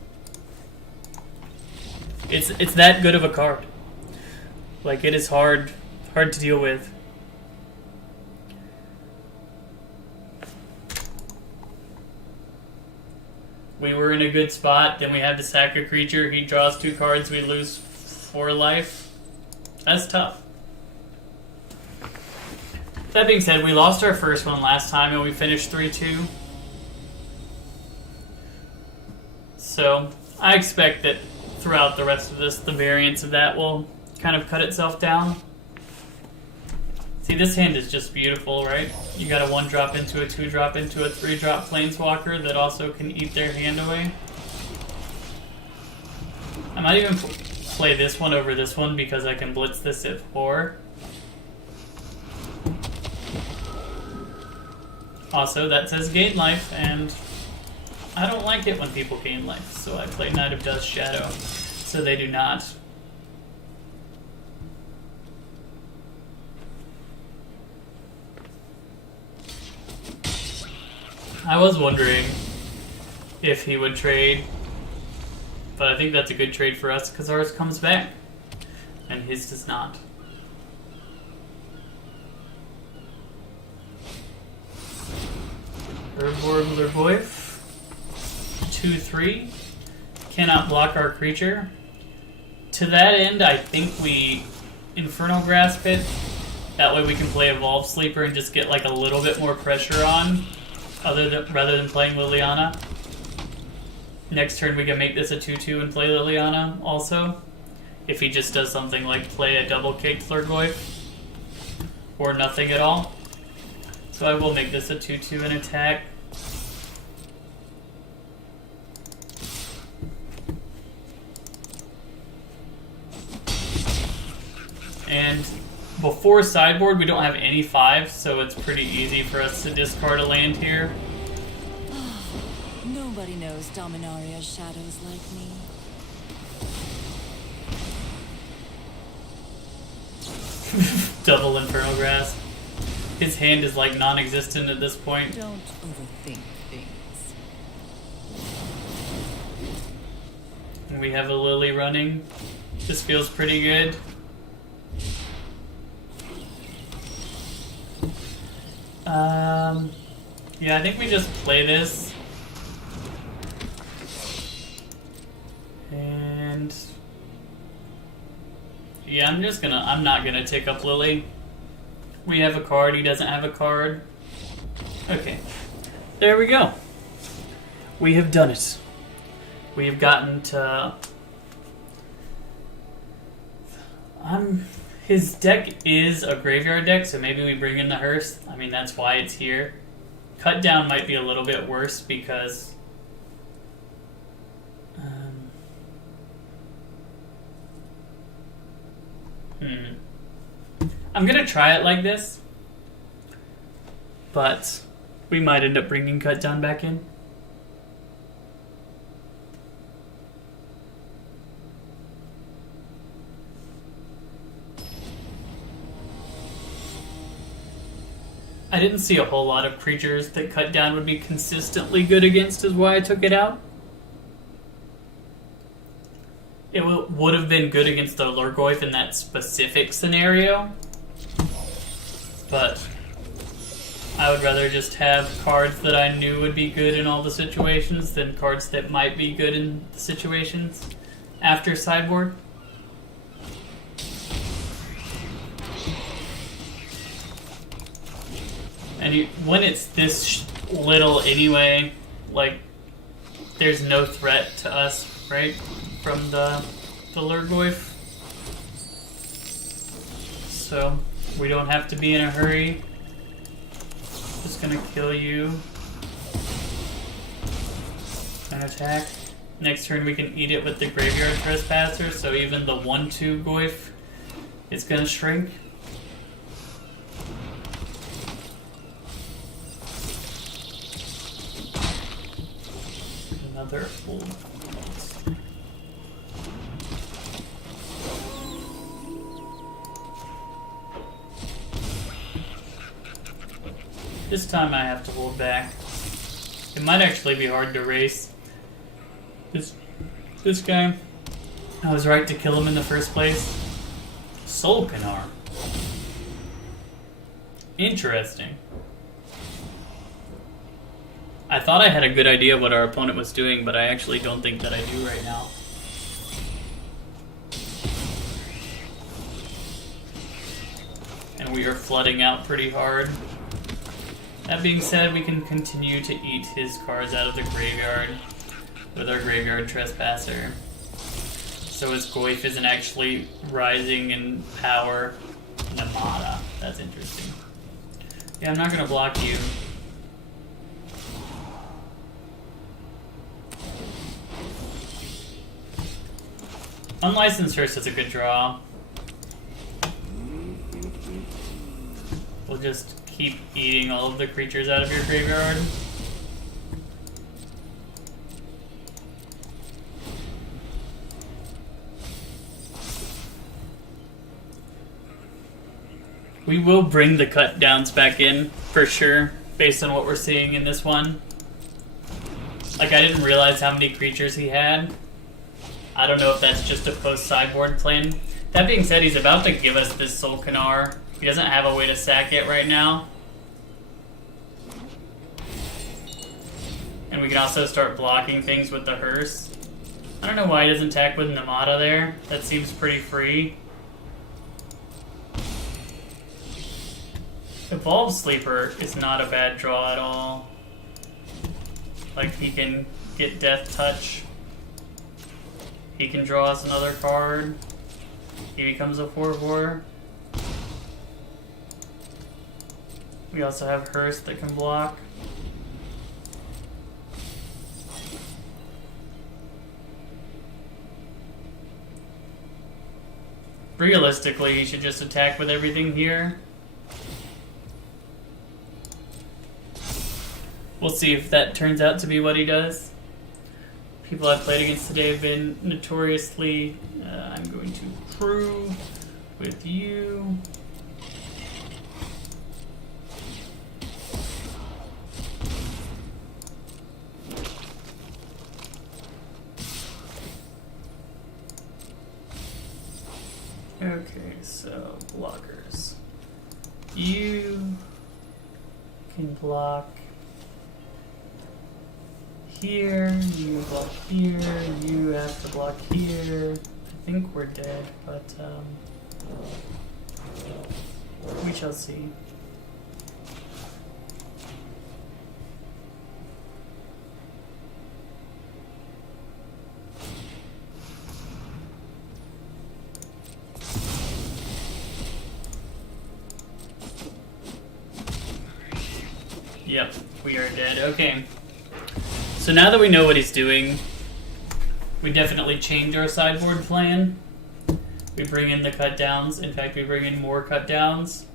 it's that good of a card. Like, it is hard to deal with. We were in a good spot, then we had to sack a creature, he draws 2 cards, we lose 4 life. That's tough. That being said, we lost our first one last time and we finished 3-2. So, I expect that throughout the rest of this, the variance of that will kind of cut itself down. See, this hand is just beautiful, right? You got a 1-drop into a 2-drop into a 3-drop Planeswalker that also can eat their hand away. I might even play this one over this one because I can blitz this at 4. Also, that says gain life, and I don't like it when people gain life, so I play Knight of Dust Shadow, so they do not. I was wondering if he would trade, but I think that's a good trade for us because ours comes back and his does not. Herborg Lurgoyf, 2/3, cannot block our creature. To that end, I think we Infernal Grasp it. That way we can play Evolve Sleeper and just get like a little bit more pressure on, rather than playing Liliana. Next turn we can make this a 2/2 and play Liliana also. If he just does something like play a double-kicked Lurgoyf, or nothing at all. So I will make this a 2/2 and attack. And before sideboard, we don't have any 5s, so it's pretty easy for us to discard a land here. Nobody knows Dominaria's shadows like me. Double Infernal Grasp. His hand is like non-existent at this point. Don't overthink things. And we have a Lily running. This feels pretty good. Yeah, I think we just play this. And yeah, I'm not gonna take up Lily. We have a card, he doesn't have a card. Okay. There we go. We have done it. We have gotten to his deck is a graveyard deck, so maybe we bring in the Hearse. I mean, that's why it's here. Cut down might be a little bit worse because I'm gonna try it like this, but we might end up bringing Cut Down back in. I didn't see a whole lot of creatures that Cut Down would be consistently good against, is why I took it out. It would have been good against the Lurgoyf in that specific scenario, but I would rather just have cards that I knew would be good in all the situations than cards that might be good in the situations after sideboard. And when it's this little anyway, like, there's no threat to us, right? From the Lurgoyf. So, we don't have to be in a hurry. Just gonna kill you. And attack. Next turn we can eat it with the Graveyard Trespasser, so even the 1/2 Goyf is gonna shrink. Another old vault. This time I have to hold back. It might actually be hard to race. This guy, I was right to kill him in the first place. Solkanar. Interesting. I thought I had a good idea what our opponent was doing, but I actually don't think that I do right now. And we are flooding out pretty hard. That being said, we can continue to eat his cards out of the graveyard with our Graveyard Trespasser. So his Goyf isn't actually rising in power. Namada. That's interesting. Yeah, I'm not going to block you. Unlicensed Hearse is a good draw. We'll just keep eating all of the creatures out of your graveyard. We will bring the cut downs back in, for sure, based on what we're seeing in this one. Like, I didn't realize how many creatures he had. I don't know if that's just a post-sideboard plan. That being said, he's about to give us this Soul Canar. He doesn't have a way to sack it right now. And we can also start blocking things with the hearse. I don't know why he doesn't attack with Namada there. That seems pretty free. Evolved Sleeper is not a bad draw at all. Like, he can get Death Touch. He can draw us another card. He becomes a 4/4. We also have Hearse that can block. Realistically, he should just attack with everything here. We'll see if that turns out to be what he does. People I've played against today have been notoriously... I'm going to crew with you. Okay, so blockers. You can block here, you block here, you have to block here. I think we're dead, but we shall see. Yep, we are dead. Okay. So now that we know what he's doing, we definitely change our sideboard plan. We bring in the cut downs. In fact, we bring in more cut downs.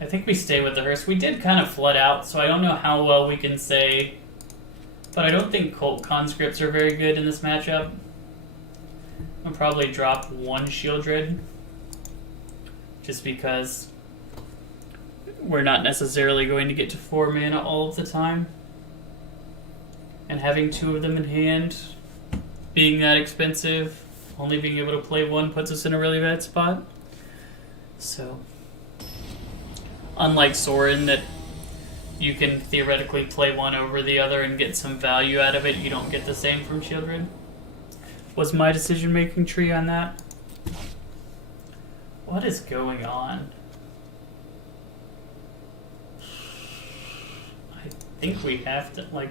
I think we stay with the hearse. We did kind of flood out, so I don't know how well we can say, but I don't think Cult Conscripts are very good in this matchup. I'll probably drop one Shieldred, just because we're not necessarily going to get to 4 mana all of the time. And having 2 of them in hand, being that expensive, only being able to play 1 puts us in a really bad spot. So, unlike Sorin, that you can theoretically play 1 over the other and get some value out of it, you don't get the same from Shieldred. Was my decision-making tree on that? What is going on? I think we have to, like,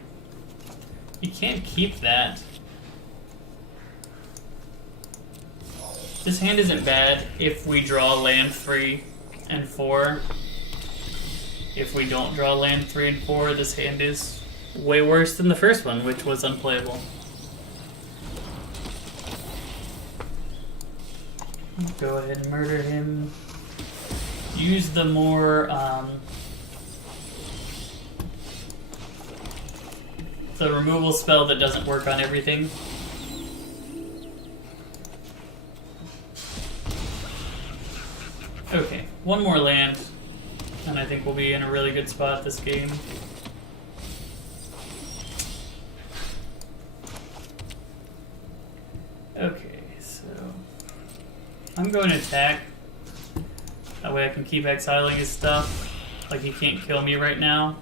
you can't keep that. This hand isn't bad if we draw land 3 and 4. If we don't draw land 3 and 4, this hand is way worse than the first one, which was unplayable. Go ahead and murder him. Use the more, the removal spell that doesn't work on everything. Okay, one more land, and I think we'll be in a really good spot this game. Okay, so I'm going to attack. That way I can keep exiling his stuff. Like, he can't kill me right now.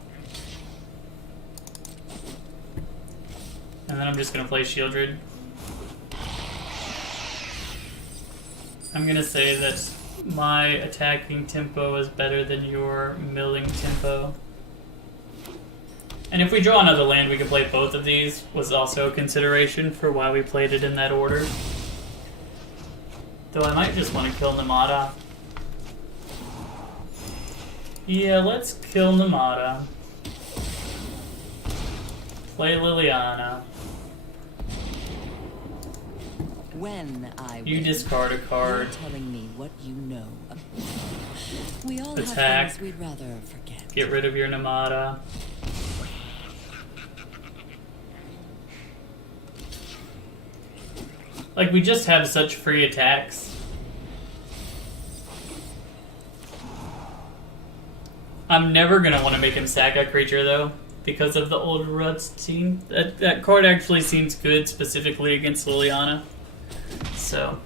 And then I'm just going to play Shieldred. I'm going to say that my attacking tempo is better than your milling tempo. And if we draw another land, we can play both of these, was also a consideration for why we played it in that order. Though I might just want to kill Namada. Yeah, let's kill Namada. Play Liliana. When I You win, discard a card. you're telling me what you know. We all Attack. have things we'd rather forget. Get rid of your Namada. Like, we just have such free attacks. I'm never gonna want to make him sack a creature, though. because of the old Ruts team. That card actually seems good, specifically against Liliana. So,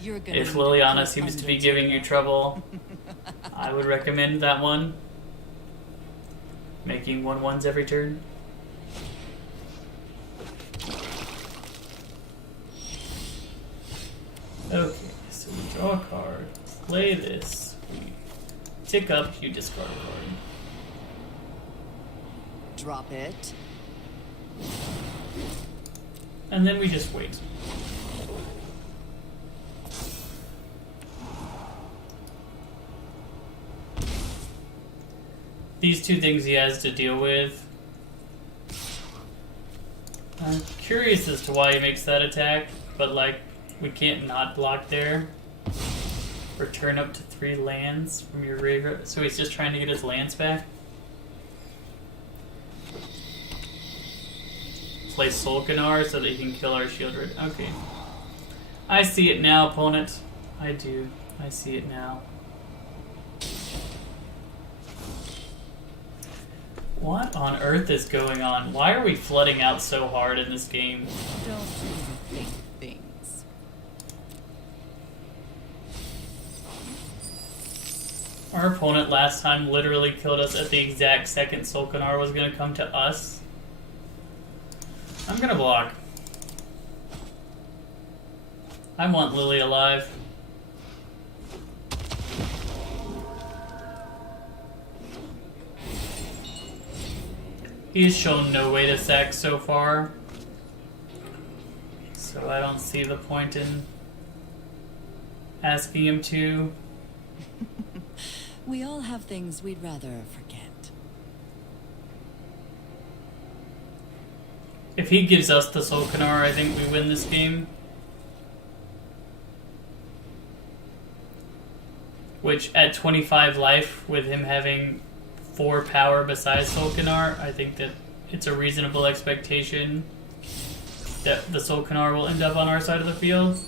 You're gonna if need a Liliana quick seems to be giving you undertaker. trouble, I would recommend that one. Making 1/1s every turn. Okay, so we draw a card, play this, we tick up, you discard a card. Drop it. And then we just wait. These two things he has to deal with. I'm curious as to why he makes that attack, but like, we can't not block there. Return up to 3 lands from your graveyard. So he's just trying to get his lands back. Play Solkanar so that he can kill our shield red. Okay. I see it now, opponent. I do. I see it now. What on earth is going on? Why are we flooding out so hard in this game? Don't overthink things. Our opponent last time literally killed us at the exact second Solkanar was going to come to us. I'm going to block. I want Lily alive. He's shown no way to sack so far, so I don't see the point in asking him to. We all have things we'd rather forget. If he gives us the Solkanar, I think we win this game. Which, at 25 life, with him having 4 power besides Solkanar, I think that it's a reasonable expectation that the Solkanar will end up on our side of the field.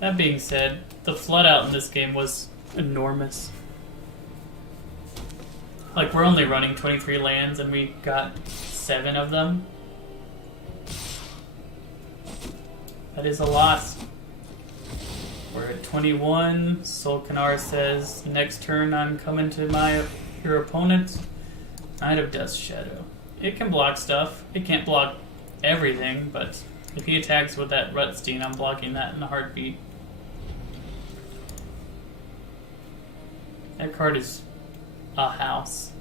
That being said, the flood out in this game was enormous. Like, we're only running 23 lands and we got 7 of them. That is a lot. We're at 21. Solkanar says, next turn I'm coming to your opponent. Knight of Dust Shadow. It can block stuff. It can't block everything, but if he attacks with that Rutstein, I'm blocking that in a heartbeat. That card is a house.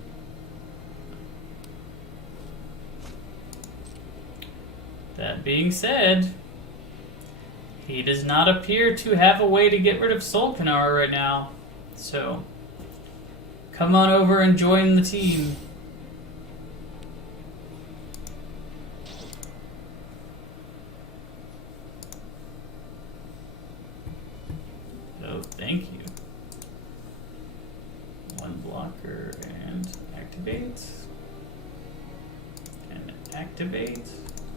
That being said, he does not appear to have a way to get rid of Solkanar right now. So, come on over and join the team. Oh, thank you. 1 blocker and activate. And activate.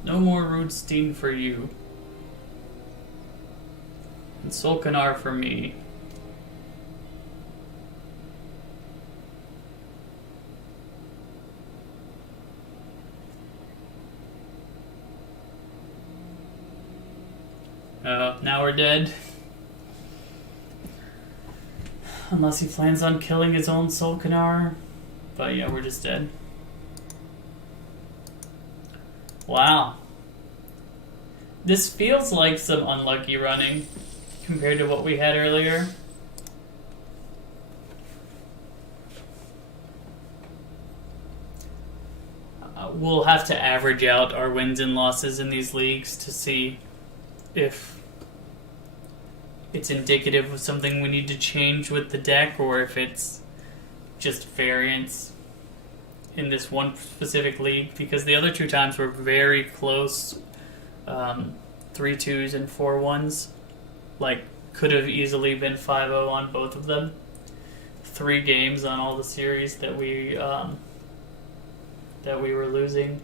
No more Rootstein for you. And Solkanar for me. Now we're dead. Unless he plans on killing his own Solkanar. But yeah, we're just dead. Wow. This feels like some unlucky running compared to what we had earlier. We'll have to average out our wins and losses in these leagues to see if it's indicative of something we need to change with the deck or if it's just variance in this one specific league, because the other 2 times were very close 3-2s and 4-1s. Like, could have easily been 5-0 on both of them. 3 games on all the series that we were losing.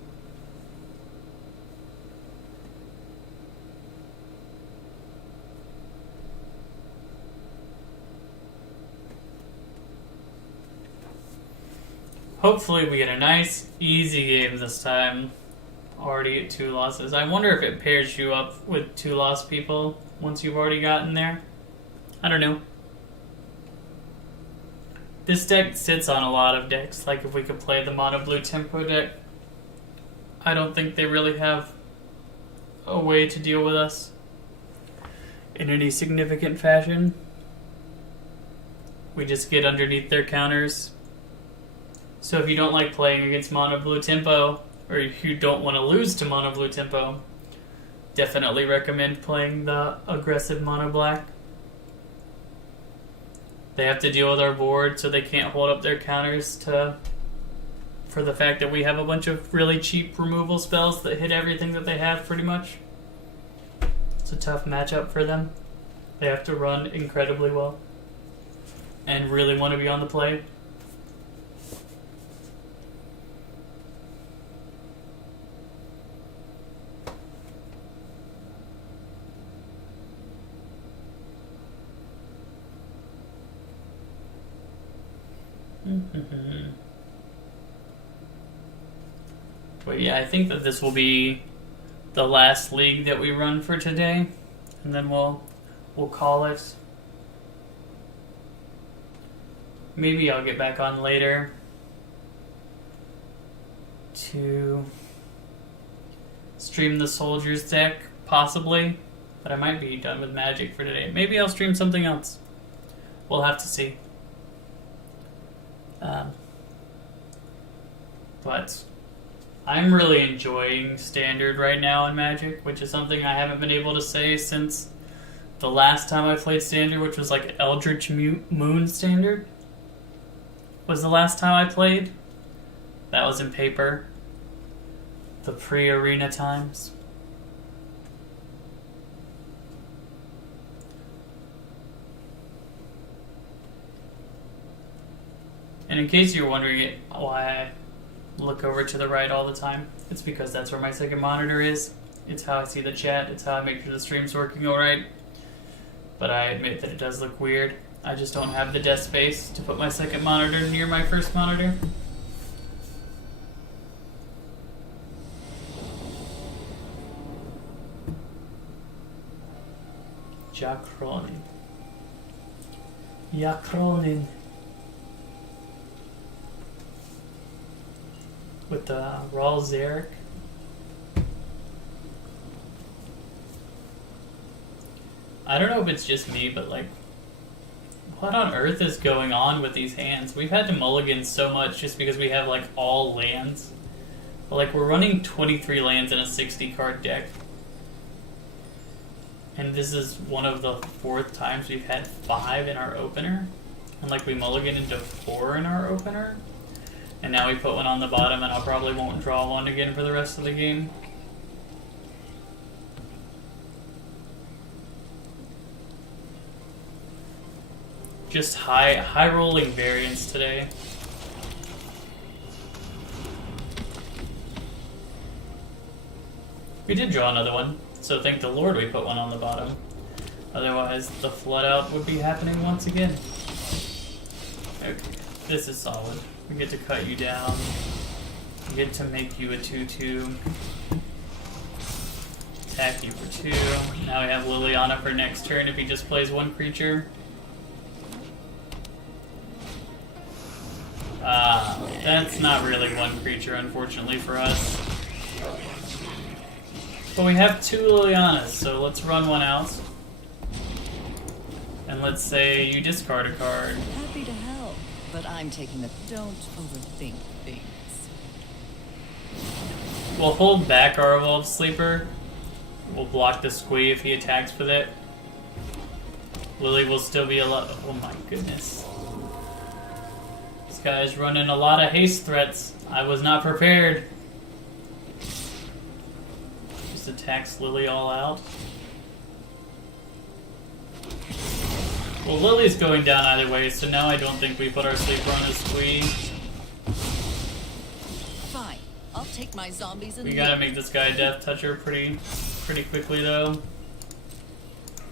Hopefully we get a nice, easy game this time. Already at 2 losses. I wonder if it pairs you up with 2 lost people once you've already gotten there. I don't know. This deck sits on a lot of decks. Like if we could play the mono blue tempo deck, I don't think they really have a way to deal with us in any significant fashion. We just get underneath their counters. So if you don't like playing against mono blue tempo, or if you don't want to lose to mono blue tempo, definitely recommend playing the aggressive mono black. They have to deal with our board, so they can't hold up their counters for the fact that we have a bunch of really cheap removal spells that hit everything that they have pretty much. It's a tough matchup for them. They have to run incredibly well and really want to be on the play. But yeah, I think that this will be the last league that we run for today, and then we'll call it. Maybe I'll get back on later to stream the Soldiers deck, possibly, but I might be done with Magic for today. Maybe I'll stream something else. We'll have to see. But I'm really enjoying Standard right now in Magic, which is something I haven't been able to say since the last time I played Standard, which was like Eldritch Moon Standard. Was the last time I played. That was in paper. The pre-arena times. And in case you're wondering why I look over to the right all the time, it's because that's where my second monitor is. It's how I see the chat. It's how I make sure the stream's working alright. But I admit that it does look weird. I just don't have the desk space to put my second monitor near my first monitor. Jakronin. Yakronin. With the Raw Zarek. I don't know if it's just me, but like, what on earth is going on with these hands? We've had to mulligan so much just because we have like all lands. But like, we're running 23 lands in a 60 card deck. And this is one of the 4th times we've had 5 in our opener. And like, we mulligan into 4 in our opener. And now we put one on the bottom, and I probably won't draw one again for the rest of the game. Just high rolling variance today. We did draw another one, so thank the Lord we put one on the bottom. Otherwise, the flood out would be happening once again. Okay, this is solid. We get to cut you down. We get to make you a 2/2. Attack you for 2. Now we have Liliana for next turn if he just plays 1 creature. That's not really 1 creature, unfortunately for us. But we have 2 Lilianas, so let's run one out. And let's say you discard a card. Happy to help, but I'm taking the don't overthink things. We'll hold back our Evolved Sleeper. We'll block the Squee if he attacks with it. Lily will still be a lot. Oh my goodness. This guy's running a lot of haste threats. I was not prepared. Just attacks Lily all out. Well, Lily's going down either way, so now I don't think we put our Sleeper on a Squee. Fine, I'll take my zombies and We gotta make this guy a Death Toucher pretty quickly though.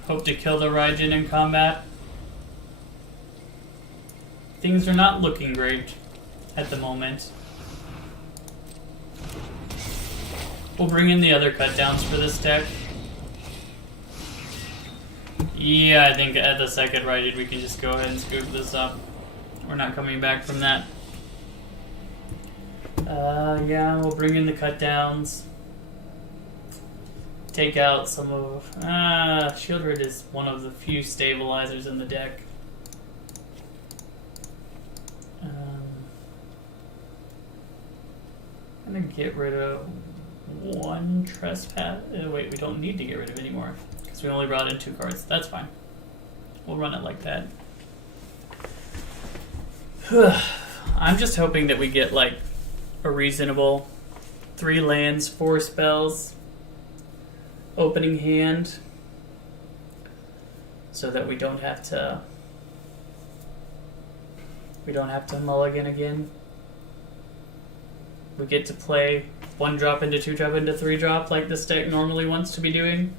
Hope to kill the Raijin in combat. Things are not looking great. at the moment. We'll bring in the other cut downs for this deck. Yeah, I think at the second righted we can just go ahead and scoop this up. We're not coming back from that. Yeah, we'll bring in the cut downs. Take out some of... Shieldred is one of the few stabilizers in the deck. I'm gonna get rid of one trespass. Wait, we don't need to get rid of anymore because we only brought in 2 cards. That's fine. We'll run it like that. I'm just hoping that we get like a reasonable 3 lands, 4 spells, opening hand, so that we don't have to mulligan again. We get to play 1 drop into 2 drop into 3 drop like this deck normally wants to be doing,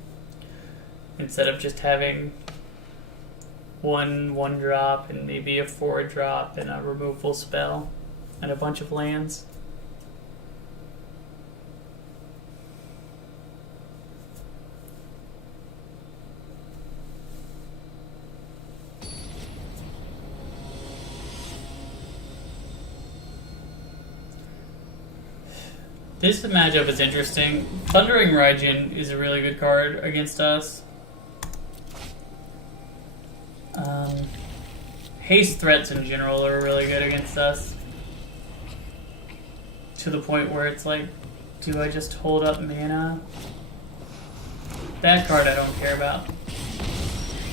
instead of just having 1 drop and maybe a 4 drop and a removal spell and a bunch of lands. This matchup is interesting. Thundering Raijin is a really good card against us. Haste threats in general are really good against us. To the point where it's like, do I just hold up mana? That card I don't care about.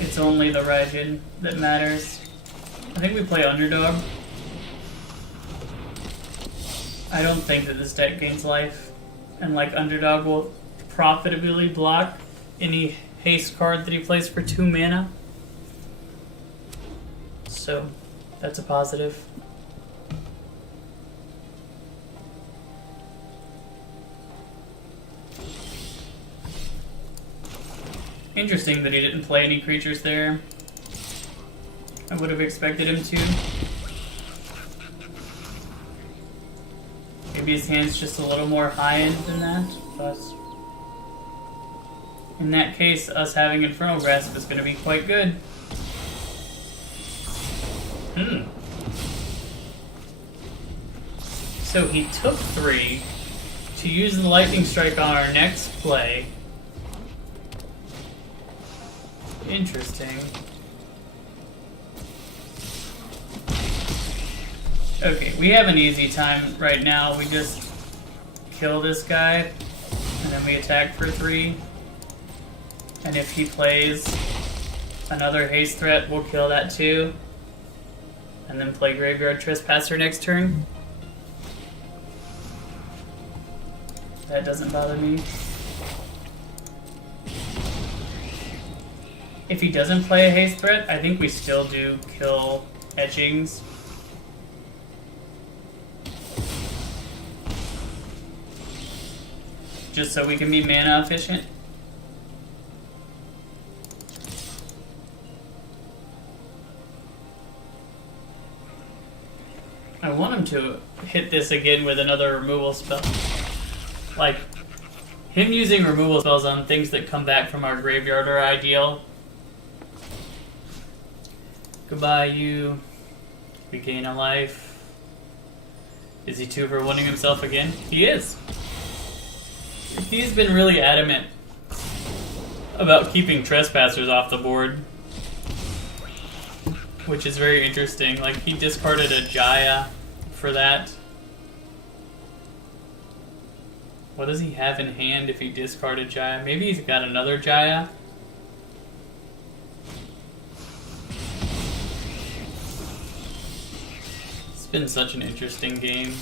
It's only the Raijin that matters. I think we play Underdog. I don't think that this deck gains life, and like Underdog will profitably block any haste card that he plays for 2 mana. So that's a positive. Interesting that he didn't play any creatures there. I would have expected him to. Maybe his hand's just a little more high-end than that, but in that case, us having Infernal Grasp is going to be quite good. So he took 3 to use the Lightning Strike on our next play. Interesting. Okay, we have an easy time right now. We just kill this guy, and then we attack for 3. And if he plays another haste threat, we'll kill that too. And then play Graveyard Trespasser next turn. That doesn't bother me. If he doesn't play a haste threat, I think we still do kill Etchings. Just so we can be mana efficient. I want him to hit this again with another removal spell. Like, him using removal spells on things that come back from our graveyard are ideal. Goodbye, you. We gain a life. Is he 2 for winning himself again? He is. He's been really adamant about keeping Trespassers off the board, which is very interesting. Like, he discarded a Jaya for that. What does he have in hand if he discarded Jaya? Maybe he's got another Jaya? It's been such an interesting game.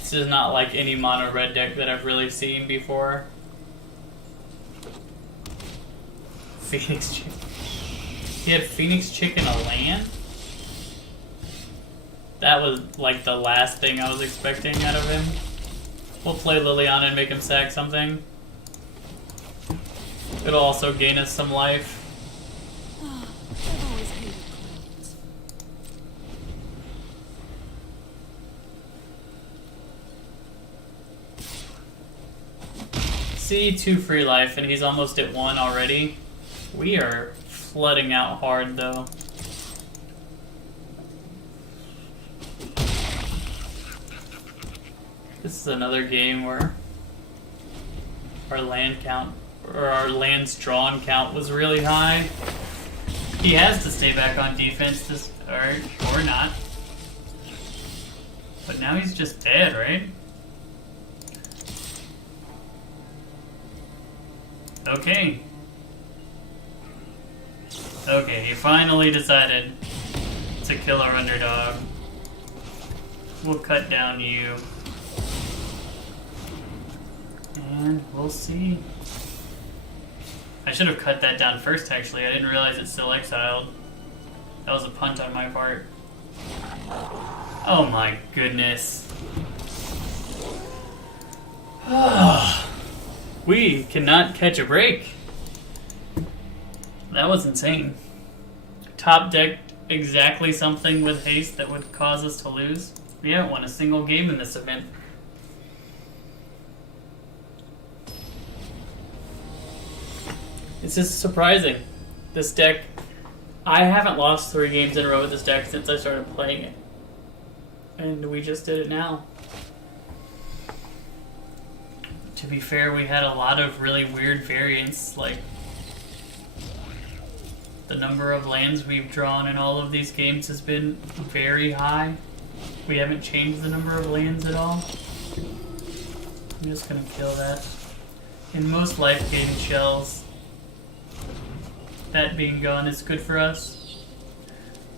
This is not like any mono red deck that I've really seen before. Phoenix Chick. He had Phoenix Chick in a land? That was like the last thing I was expecting out of him. We'll play Liliana and make him sack something. It'll also gain us some life. I've always hated clouds. See, 2 free life, and he's almost at 1 already. We are flooding out hard, though. This is another game where our land count, or our lands drawn count, was really high. He has to stay back on defense, or not. But now he's just dead, right? Okay. Okay, he finally decided to kill our underdog. We'll cut down you. And we'll see. I should have cut that down first, actually. I didn't realize it's still exiled. That was a punt on my part. Oh my goodness. We cannot catch a break. That was insane. Top decked exactly something with haste that would cause us to lose. We haven't won a single game in this event. This is surprising. This deck, I haven't lost 3 games in a row with this deck since I started playing it. And we just did it now. To be fair, we had a lot of really weird variants, like the number of lands we've drawn in all of these games has been very high. We haven't changed the number of lands at all. I'm just gonna kill that. In most life gain shells, that being gone is good for us.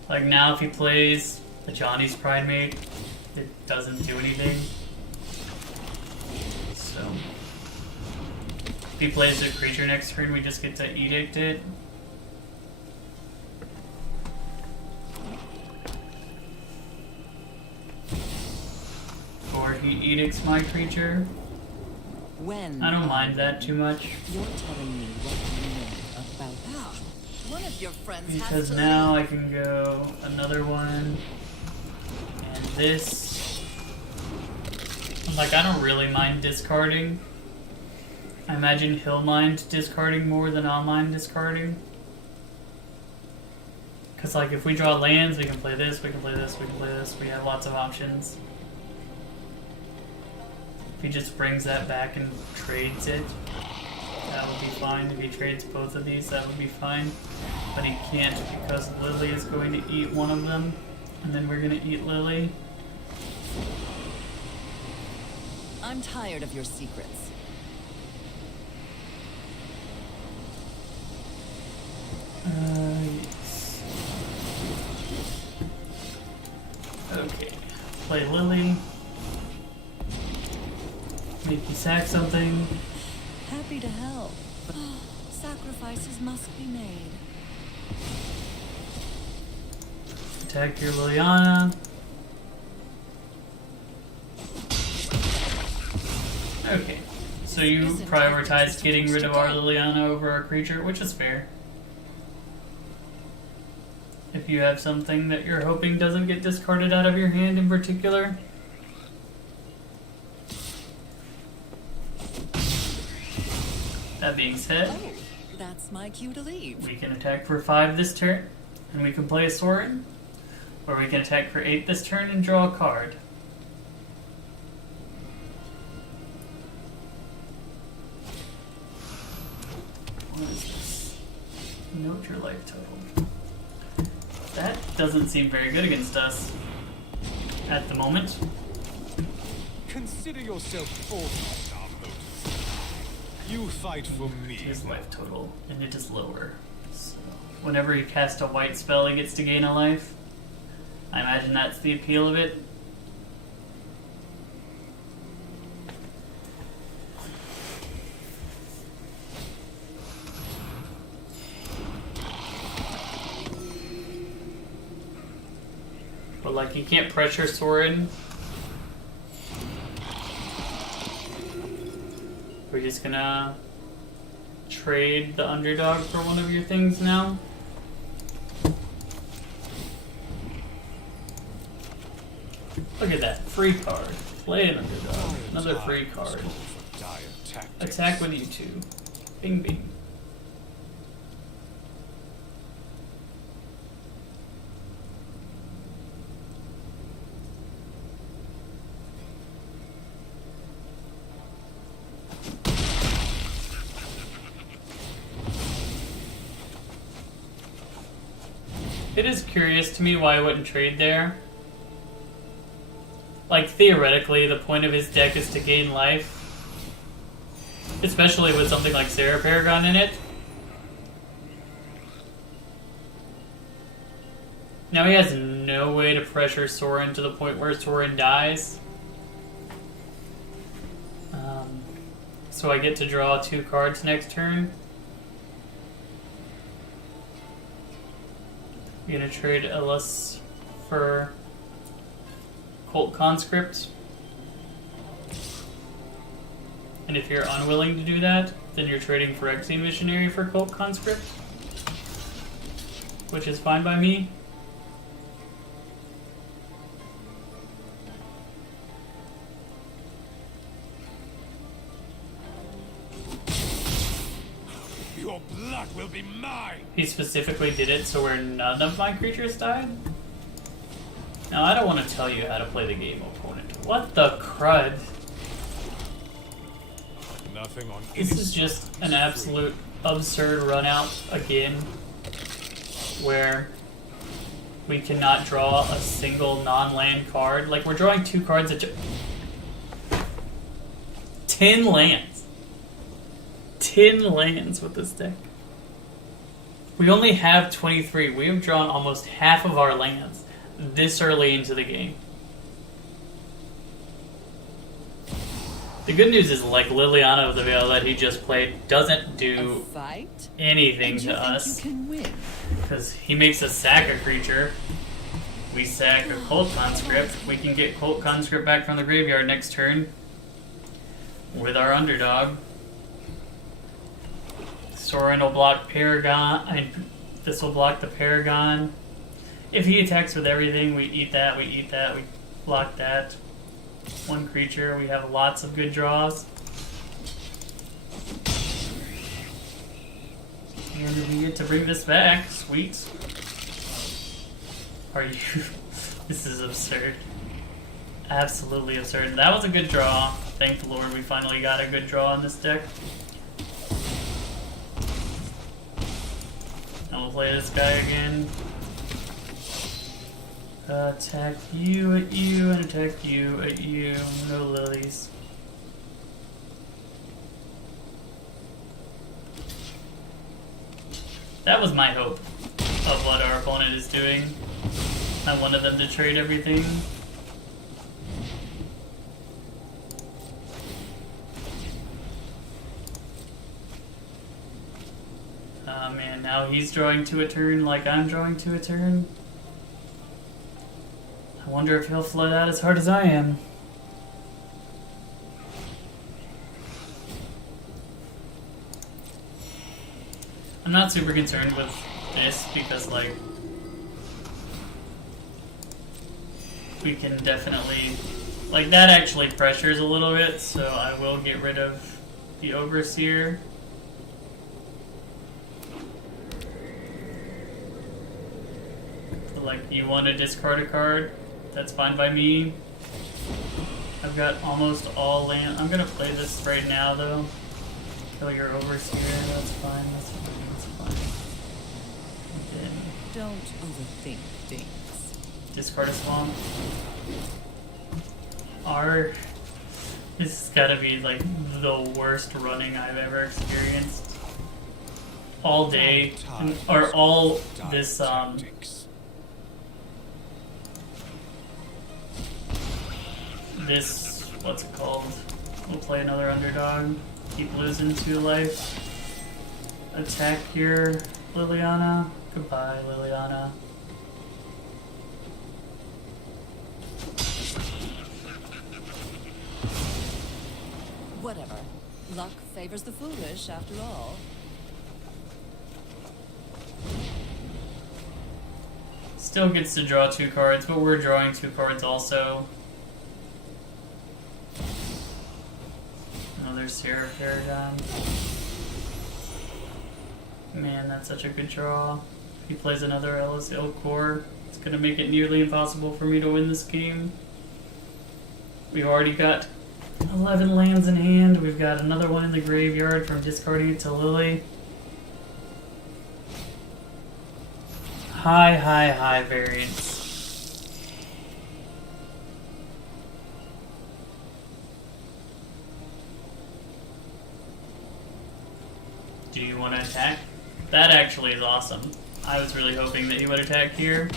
Like now if he plays a Johnny's Primate, it doesn't do anything. So if he plays a creature next turn, we just get to edict it. Or he edicts my creature. When I don't mind that too much. you're telling me what you know about one of your friends Because now I can go another one. And this. Like, I don't really mind discarding. I imagine he'll mind discarding more than I'll mind discarding. Because, like, if we draw lands, we can play this, we can play this, we can play this. We have lots of options. If he just brings that back and trades it, that would be fine. If he trades both of these, that would be fine. But he can't because Lily is going to eat one of them. And then we're going to eat Lily. I'm tired of your secrets. Yes. Okay. Play Lily. Make you sack something. Happy to help. Sacrifices must be made. Attack your Liliana. Okay. So you prioritize getting rid of our Liliana over our creature, which is fair. If you have something that you're hoping doesn't get discarded out of your hand in particular. That being said, Oh, that's my cue to leave. we can attack for 5 this turn, and we can play a Sorin, or we can attack for 8 this turn and draw a card. What is this? Note your life total. That doesn't seem very good against us at the moment. Consider yourself fortunate, Arnold. You fight for me. His life total, and it is lower. So whenever he casts a white spell, he gets to gain a life. I imagine that's the appeal of it. But like, you can't pressure Sorin. We're just gonna trade the underdog for one of your things now. Look at that. Free card. Play an underdog. Another free card. Attack with you two. Bing bing. It is curious to me why I wouldn't trade there. Like, theoretically, the point of his deck is to gain life. Especially with something like Sarah Paragon in it. Now he has no way to pressure Sorin to the point where Sorin dies. So I get to draw 2 cards next turn. I'm gonna trade Ellis for Cult Conscript. And if you're unwilling to do that, then you're trading Phyrexian Missionary for Cult Conscript, which is fine by me. Your blood will be mine. He specifically did it so where none of my creatures died? Now, I don't want to tell you how to play the game, opponent. What the crud? Nothing on This is just an absolute absurd run out again, where we cannot draw a single non-land card. Like, we're drawing 2 cards at 10 lands. 10 lands with this deck. We only have 23. We have drawn almost half of our lands this early into the game. The good news is, like, Liliana of the Veil that he just played doesn't do anything to us. Because he makes us sack a creature. We sack a Cult Conscript. We can get Cult Conscript back from the graveyard next turn with our underdog. Sorin will block Paragon. This will block the Paragon. If he attacks with everything, we eat that, we block that. 1 creature, we have lots of good draws. And we get to bring this back. Sweet. Are you... This is absurd. Absolutely absurd. That was a good draw. Thank the Lord we finally got a good draw in this deck. And we'll play this guy again. Attack you at you and attack you at you. No lilies. That was my hope of what our opponent is doing. I wanted them to trade everything. Oh man, now he's drawing 2 a turn like I'm drawing 2 a turn. I wonder if he'll flood out as hard as I am. I'm not super concerned with this because, like, we can definitely... Like, that actually pressures a little bit, so I will get rid of the Overseer. So, like, you want to discard a card? That's fine by me. I've got almost all land. I'm gonna play this right now, though. Kill your Overseer. That's fine. That's fine. That's fine. And then Don't overthink things. discard a swamp. This has gotta be like the worst running I've ever experienced. All day, or all this this, what's it called? We'll play another underdog. Keep losing 2 life. Attack your Liliana. Goodbye, Liliana. Whatever. Luck favors the foolish, after all. Still gets to draw 2 cards, but we're drawing 2 cards also. Another Seraph Paragon. Man, that's such a good draw. If he plays another Ellis Ilkor, it's going to make it nearly impossible for me to win this game. We've already got 11 lands in hand. We've got another one in the graveyard from discarding it to Lily. High variance. Do you want to attack? That actually is awesome. I was really hoping that he would attack here.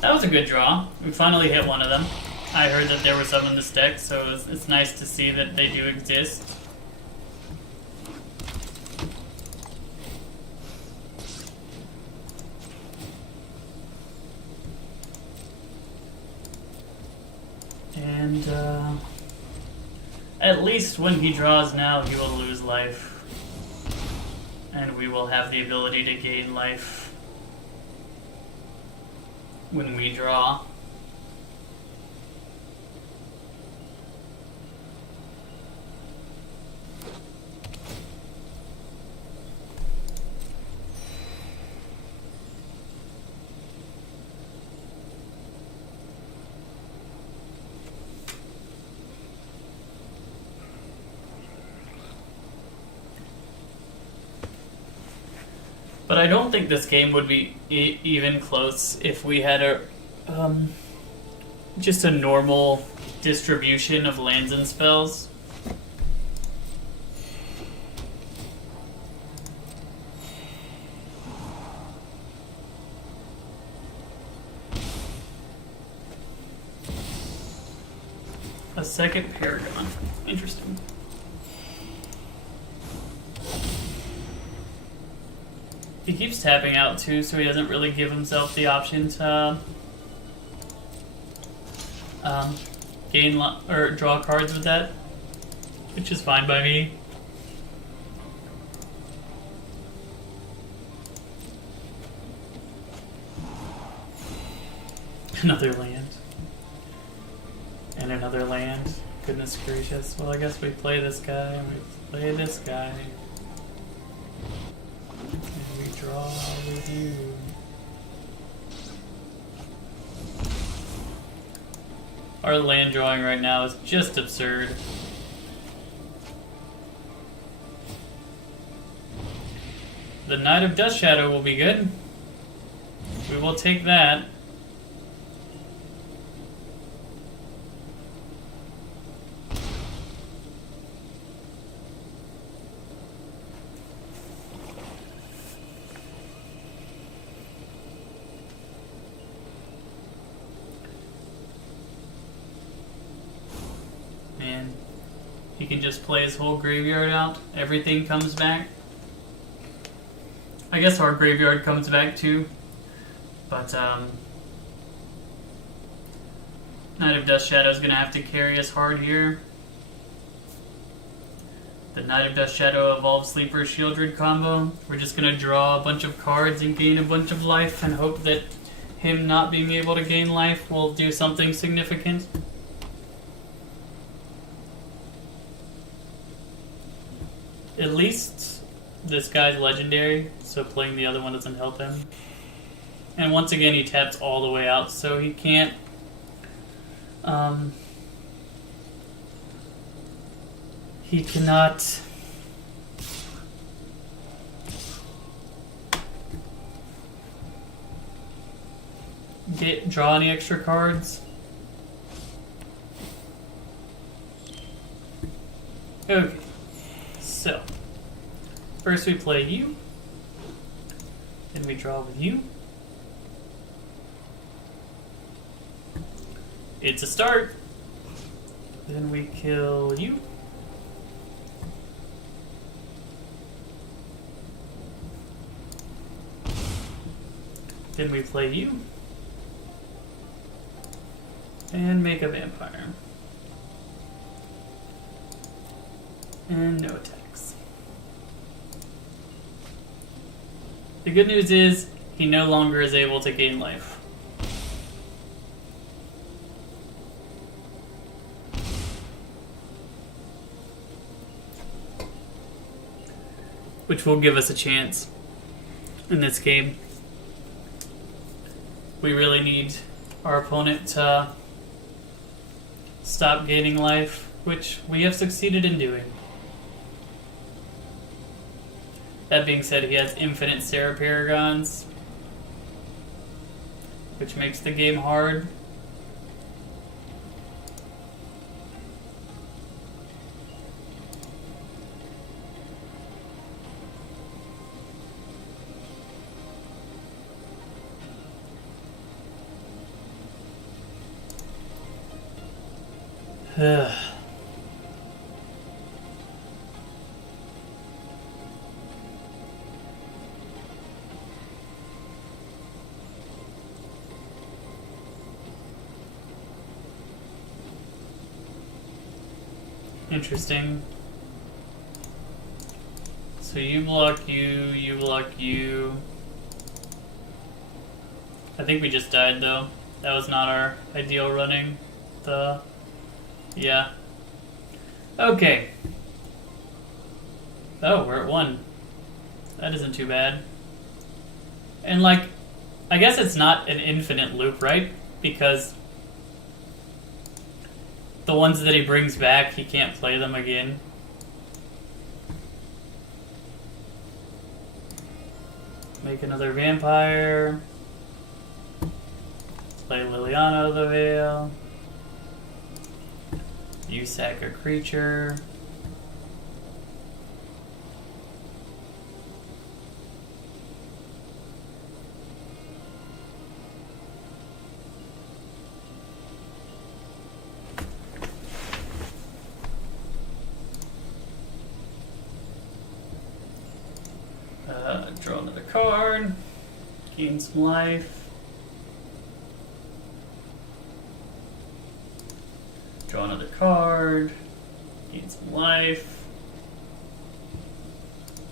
That was a good draw. We finally hit one of them. I heard that there were some in this deck, so it's nice to see that they do exist. And at least when he draws now, he will lose life. And we will have the ability to gain life when we draw. But I don't think this game would be even close if we had a just a normal distribution of lands and spells. A second Paragon. Interesting. He keeps tapping out too, so he doesn't really give himself the option to gain or draw cards with that, which is fine by me. Another land. And another land. Goodness gracious. Well, I guess we play this guy and we play this guy. Draw with you. Our land drawing right now is just absurd. The Knight of Dust Shadow will be good. We will take that. He can just play his whole graveyard out. Everything comes back. I guess our graveyard comes back too. But Knight of Dust Shadow is going to have to carry us hard here. The Knight of Dust Shadow evolves Sleeper Shieldred combo. We're just going to draw a bunch of cards and gain a bunch of life and hope that him not being able to gain life will do something significant. At least this guy's legendary, so playing the other one doesn't help him. And once again, he taps all the way out, so he can't... he cannot... draw any extra cards. Okay. So, first we play you, then we draw with you. It's a start. Then we kill you. Then we play you. And make a vampire. And no attacks. The good news is he no longer is able to gain life. Which will give us a chance in this game. We really need our opponent to stop gaining life, which we have succeeded in doing. That being said, he has infinite Sarah Paragons, which makes the game hard. Interesting. So you block you block you. I think we just died though. That was not our ideal running. Yeah. Okay. Oh, we're at 1. That isn't too bad. And like, I guess it's not an infinite loop, right? Because the ones that he brings back, he can't play them again. Make another vampire. Play Liliana of the Veil. You sack a creature. Draw another card. Gain some life. Draw another card. Gain some life.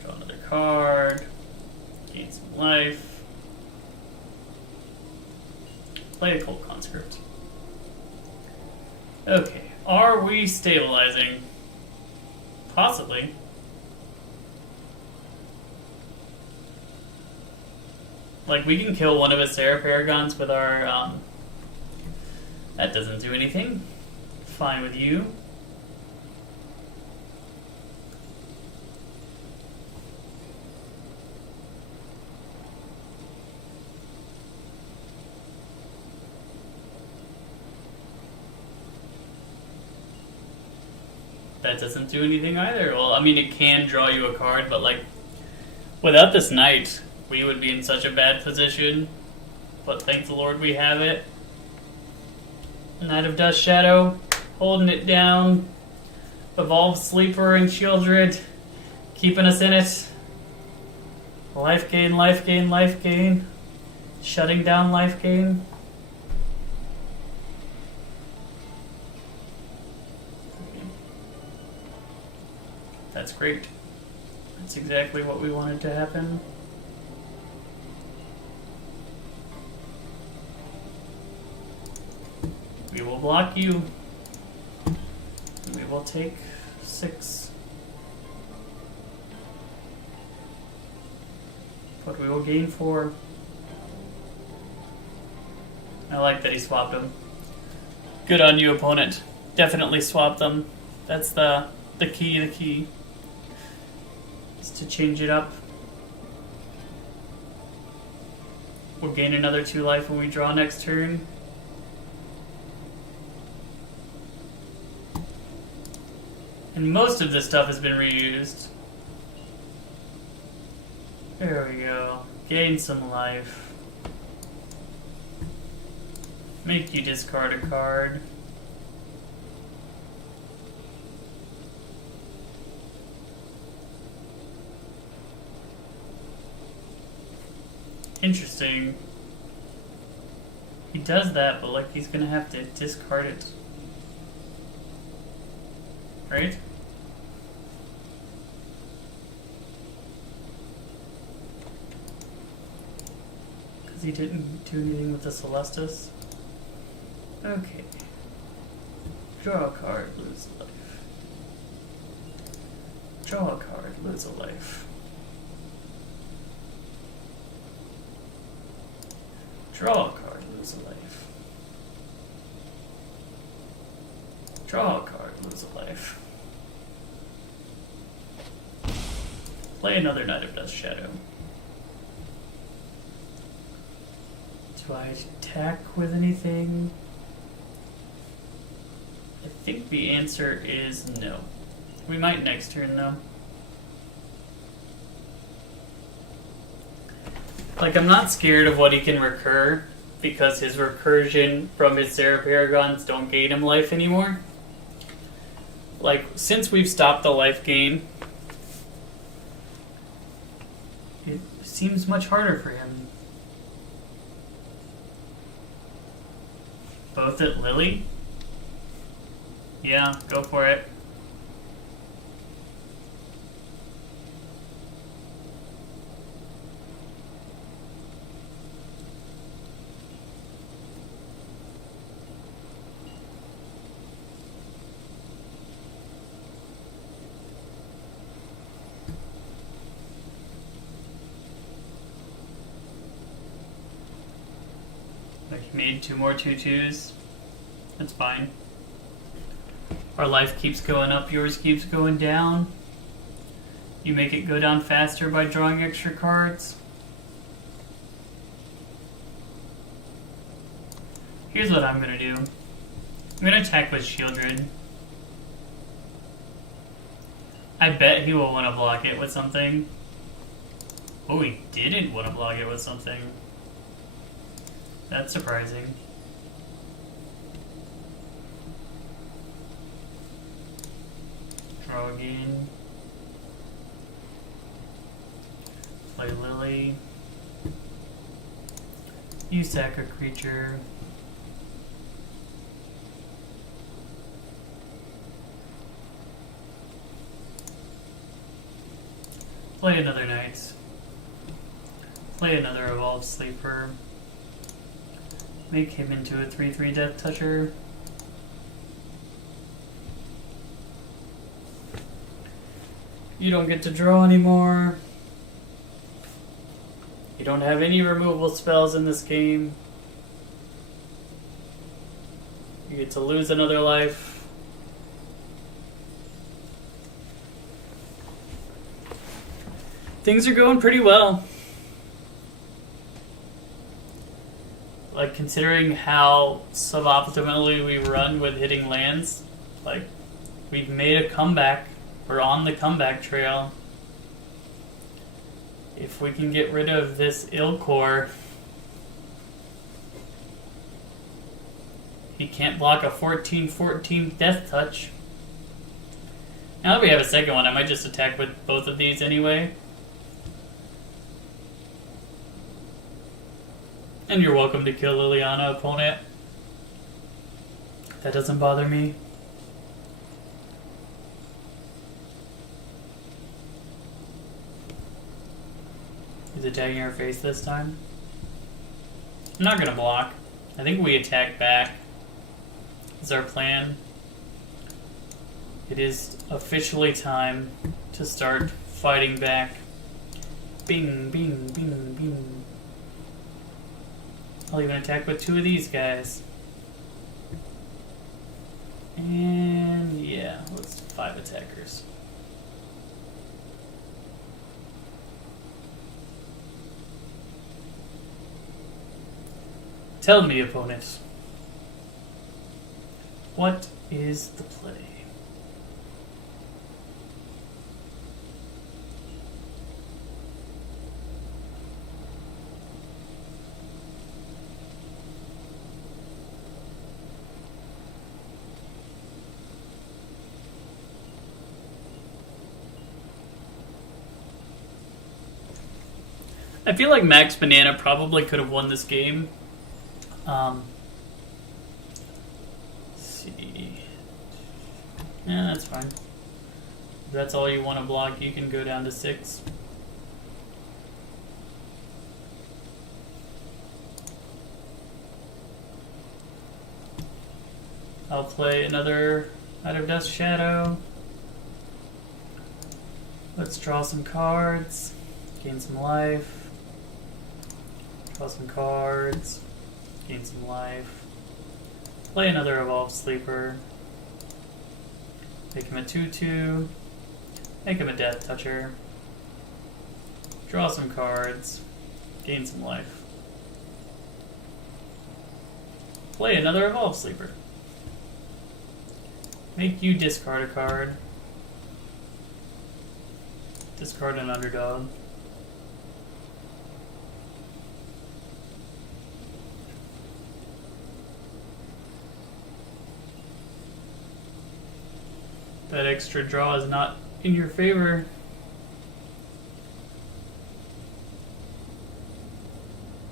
Draw another card. Gain some life. Play a Cold Conscript. Okay. Are we stabilizing? Possibly. Like, we can kill one of his Sarah Paragons with our, that doesn't do anything. Fine with you. That doesn't do anything either. Well, I mean, it can draw you a card, but, like, without this knight, we would be in such a bad position, but thank the Lord we have it. Knight of Dust Shadow, holding it down. Evolved Sleeper and Shieldred, keeping us in it. Life gain, life gain, life gain. Shutting down life gain. That's great. That's exactly what we wanted to happen. We will block you. We will take 6. But we will gain 4. I like that he swapped them. Good on you, opponent. Definitely swap them. That's the key. Is to change it up. We'll gain another 2 life when we draw next turn. And most of this stuff has been reused. There we go. Gain some life. Make you discard a card. Interesting. He does that, but like he's gonna have to discard it. Right? he didn't do anything with the Celestis. Okay. Draw a card, lose a life. Draw a card, lose a life. Draw a card, lose a life. Draw a card, lose a life. Play another Knight of Dust Shadow. Do I attack with anything? I think the answer is no. We might next turn though. Like, I'm not scared of what he can recur, because his recursion from his Sarah Paragons don't gain him life anymore. Like, since we've stopped the life gain, it seems much harder for him. Both at Lily? Yeah, go for it. Like, made 2 more 2/2s. That's fine. Our life keeps going up, yours keeps going down. You make it go down faster by drawing extra cards. Here's what I'm gonna do. I'm gonna attack with Shieldred. I bet he will want to block it with something. Oh, he didn't want to block it with something. That's surprising. Draw again. Play Lily. You sack a creature. Play another Knight. Play another Evolved Sleeper. Make him into a 3/3 Death Toucher. You don't get to draw anymore. You don't have any removal spells in this game. You get to lose another life. Things are going pretty well. Like, considering how suboptimally we run with hitting lands, like, we've made a comeback. We're on the comeback trail. If we can get rid of this Ilkor, he can't block a 14/14 Death Touch. Now that we have a second one, I might just attack with both of these anyway. And you're welcome to kill Liliana, opponent. That doesn't bother me. He's attacking our face this time. I'm not gonna block. I think we attack back. Is our plan. It is officially time to start fighting back. Bing, bing, bing, bing. I'll even attack with 2 of these guys. And yeah, let's 5 attackers. Tell me, opponents, what is the play? I feel like Max Banana probably could have won this game. Let's see. Yeah, that's fine. If that's all you want to block, you can go down to 6. I'll play another Out of Dust Shadow. Let's draw some cards, gain some life. Draw some cards, gain some life. Play another Evolved Sleeper. Make him a 2/2. Make him a Death Toucher. Draw some cards, gain some life. Play another Evolved Sleeper. Make you discard a card. Discard an Underdog. That extra draw is not in your favor.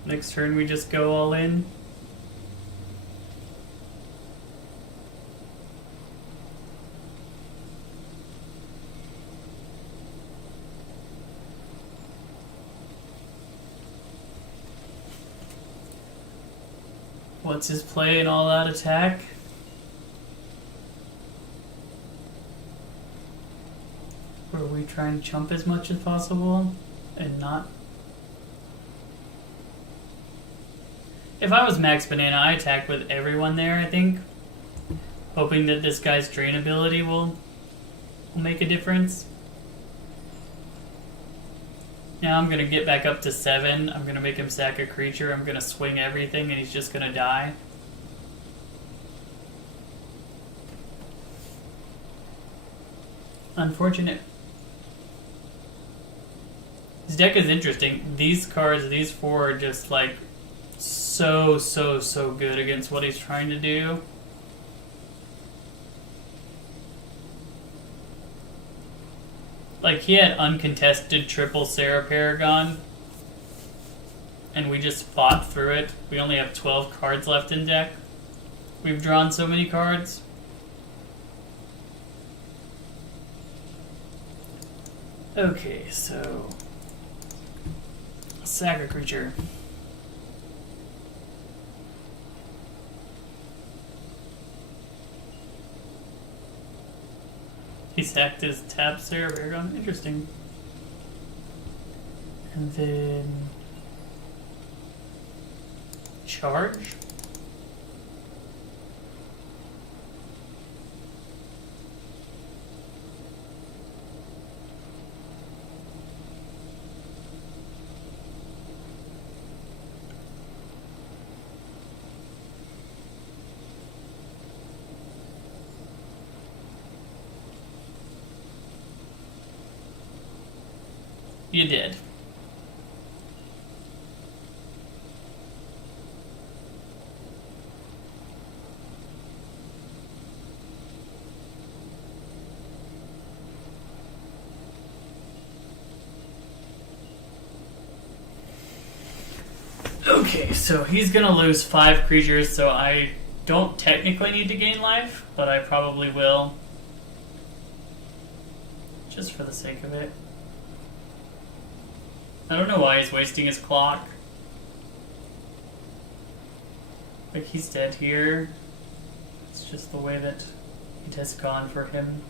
Next turn we just go all in. What's his play in all out attack? Where we try and chump as much as possible and not. If I was Max Banana, I attack with everyone there, I think. Hoping that this guy's drain ability will make a difference. Now I'm gonna get back up to 7. I'm gonna make him sack a creature. I'm gonna swing everything and he's just gonna die. Unfortunate. His deck is interesting. These cards, these 4 are just like so good against what he's trying to do. Like, he had uncontested triple Sarah Paragon, and we just fought through it. We only have 12 cards left in deck. We've drawn so many cards. Okay, so sack a creature. He sacked his tap Sarah Paragon. Interesting. And then charge. You did. Okay, so he's gonna lose 5 creatures, so I don't technically need to gain life, but I probably will. Just for the sake of it. I don't know why he's wasting his clock. Like, he's dead here. It's just the way that it has gone for him.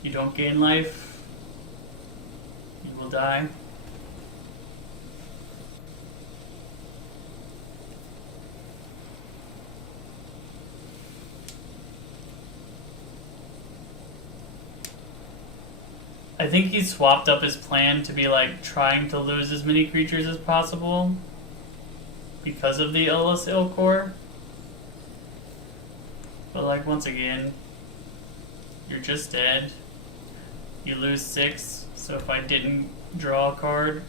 You don't gain life. You will die. I think he swapped up his plan to be like trying to lose as many creatures as possible because of the Illus Ilkor. But like, once again, you're just dead. You lose 6, so if I didn't draw a card,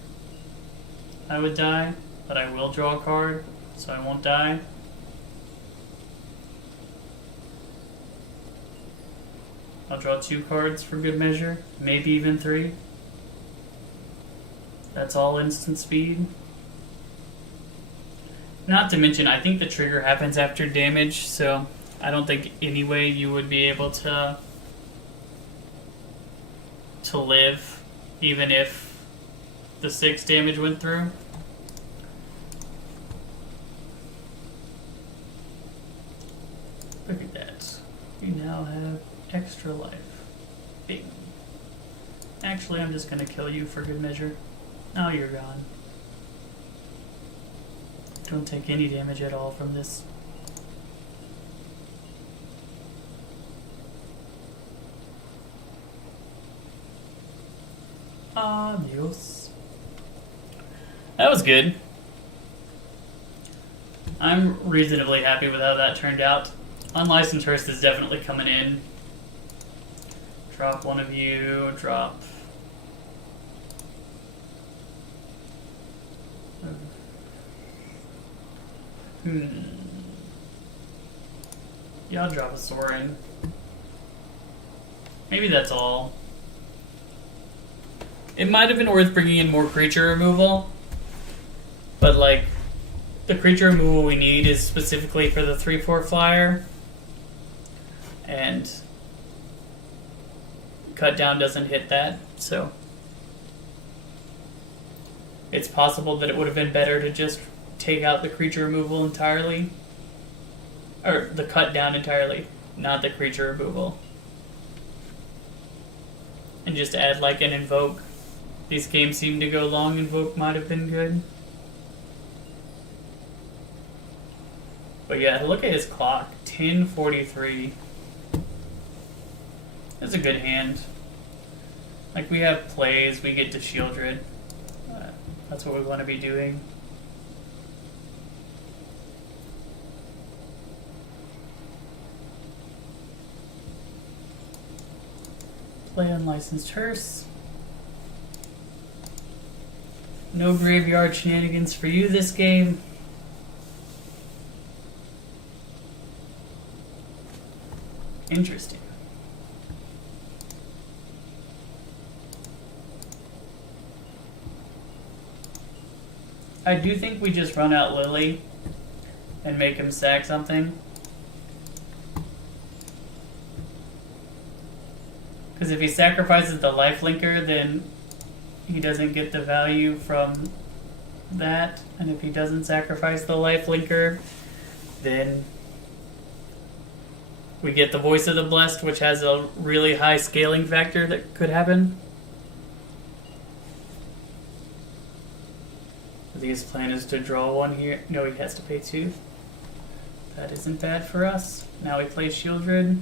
I would die. But I will draw a card, so I won't die. I'll draw 2 cards for good measure, maybe even 3. That's all instant speed. Not to mention, I think the trigger happens after damage, so I don't think any way you would be able to live, even if the 6 damage went through. Look at that. You now have extra life. Bing. Actually, I'm just gonna kill you for good measure. Now you're gone. Don't take any damage at all from this. Adios. That was good. I'm reasonably happy with how that turned out. Unlicensed Hearst is definitely coming in. Drop one of you, drop... Yeah, I'll drop a Sorin. Maybe that's all. It might have been worth bringing in more creature removal, but like, the creature removal we need is specifically for the 3/4 flyer, and cut down doesn't hit that, so it's possible that it would have been better to just take out the creature removal entirely, or the cut down entirely, not the creature removal, and just add like an invoke. These games seem to go long. Invoke might have been good. But yeah, look at his clock. 10:43. That's a good hand. Like, we have plays, we get to Shieldred. That's what we want to be doing. Play Unlicensed Hearse. No graveyard shenanigans for you this game. Interesting. I do think we just run out Lily and make him sack something. Because if he sacrifices the lifelinker, then he doesn't get the value from that. And if he doesn't sacrifice the lifelinker, then we get the Voice of the Blessed, which has a really high scaling factor that could happen. I think his plan is to draw one here. No, he has to pay 2. That isn't bad for us. Now he plays Shieldred.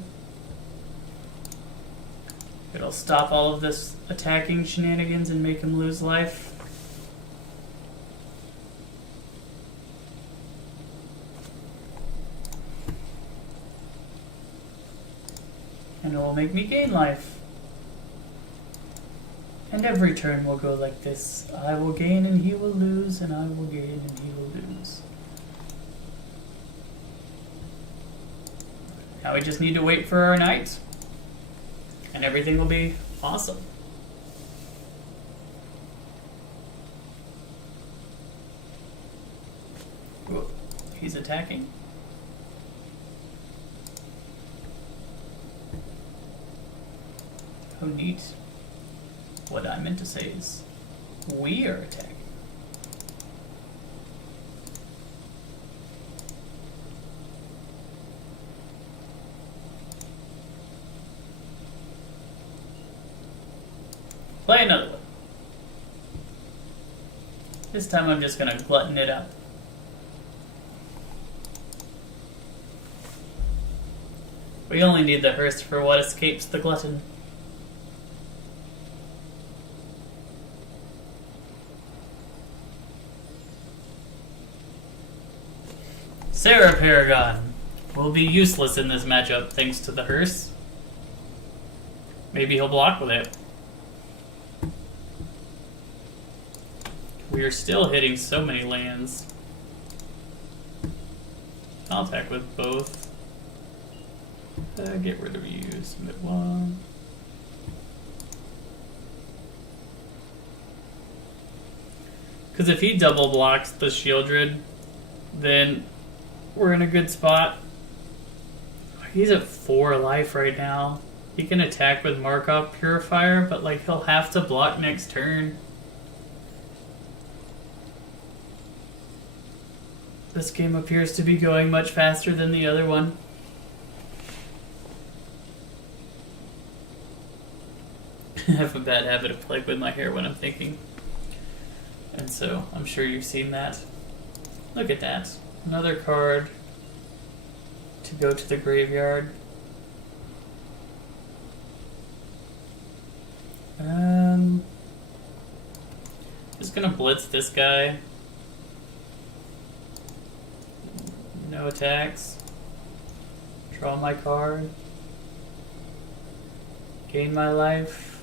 It'll stop all of this attacking shenanigans and make him lose life. And it will make me gain life. And every turn will go like this. I will gain and he will lose, and I will gain and he will lose. Now we just need to wait for our night, and everything will be awesome. Ooh, he's attacking. Oh, neat. What I meant to say is, we are attacking. Play another one. This time I'm just gonna glutton it up. We only need the hearse for what escapes the glutton. Sarah Paragon will be useless in this matchup thanks to the hearse. Maybe he'll block with it. We are still hitting so many lands. I'll attack with both. Get rid of you, submit one. Because if he double blocks the Shieldred, then we're in a good spot. He's at 4 life right now. He can attack with Markov Purifier, but like he'll have to block next turn. This game appears to be going much faster than the other one. have a bad habit of playing with my hair when I'm thinking. And so, I'm sure you've seen that. Look at that. Another card to go to the graveyard. Just gonna blitz this guy. No attacks. Draw my card. Gain my life.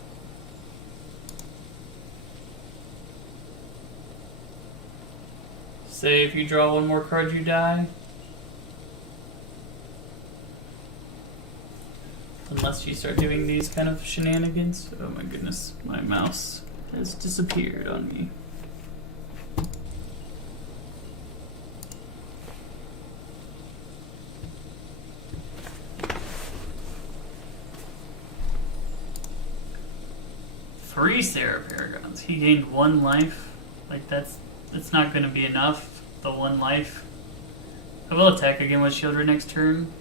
Say if you draw one more card, you die. Unless you start doing these kind of shenanigans. Oh my goodness, my mouse has disappeared on me. Three Sarah Paragons. He gained 1 life. Like that's not going to be enough. The 1 life. I will attack again with Shieldred next turn.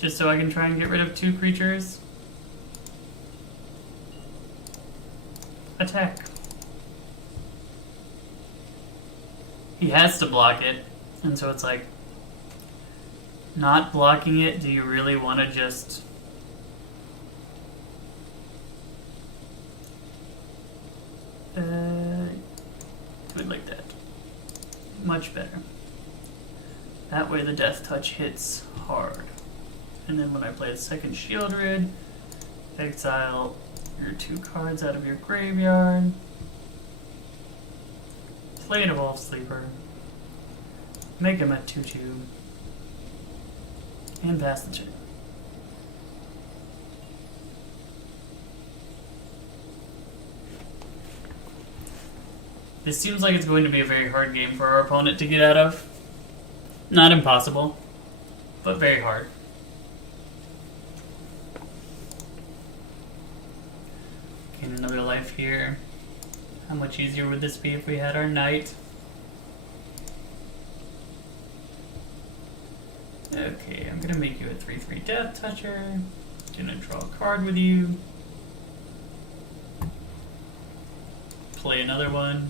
Just so I can try and get rid of 2 creatures. Attack. He has to block it, and so it's like, not blocking it, do you really want to just... do it like that. Much better. That way the Death Touch hits hard. And then when I play a second Shieldred, exile your 2 cards out of your graveyard. Play an Evolved Sleeper. Make him a 2/2. And pass the turn. This seems like it's going to be a very hard game for our opponent to get out of. Not impossible, but very hard. Gain another life here. How much easier would this be if we had our knight? Okay, I'm gonna make you a 3/3 Death Toucher. Gonna draw a card with you. Play another one.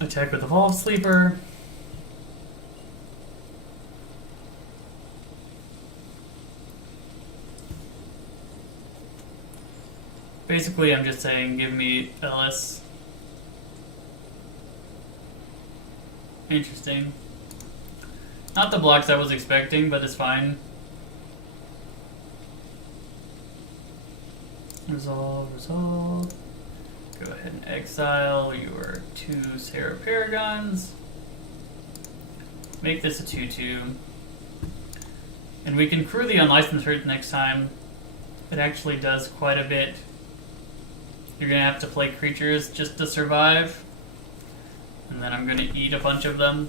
Attack with Evolved Sleeper. Basically, I'm just saying, give me Ellis. Interesting. Not the blocks I was expecting, but it's fine. Resolve, resolve. Go ahead and exile your 2 Sarah Paragons. Make this a 2/2. And we can crew the Unlicensed Hurt next time. It actually does quite a bit. You're gonna have to play creatures just to survive. And then I'm gonna eat a bunch of them.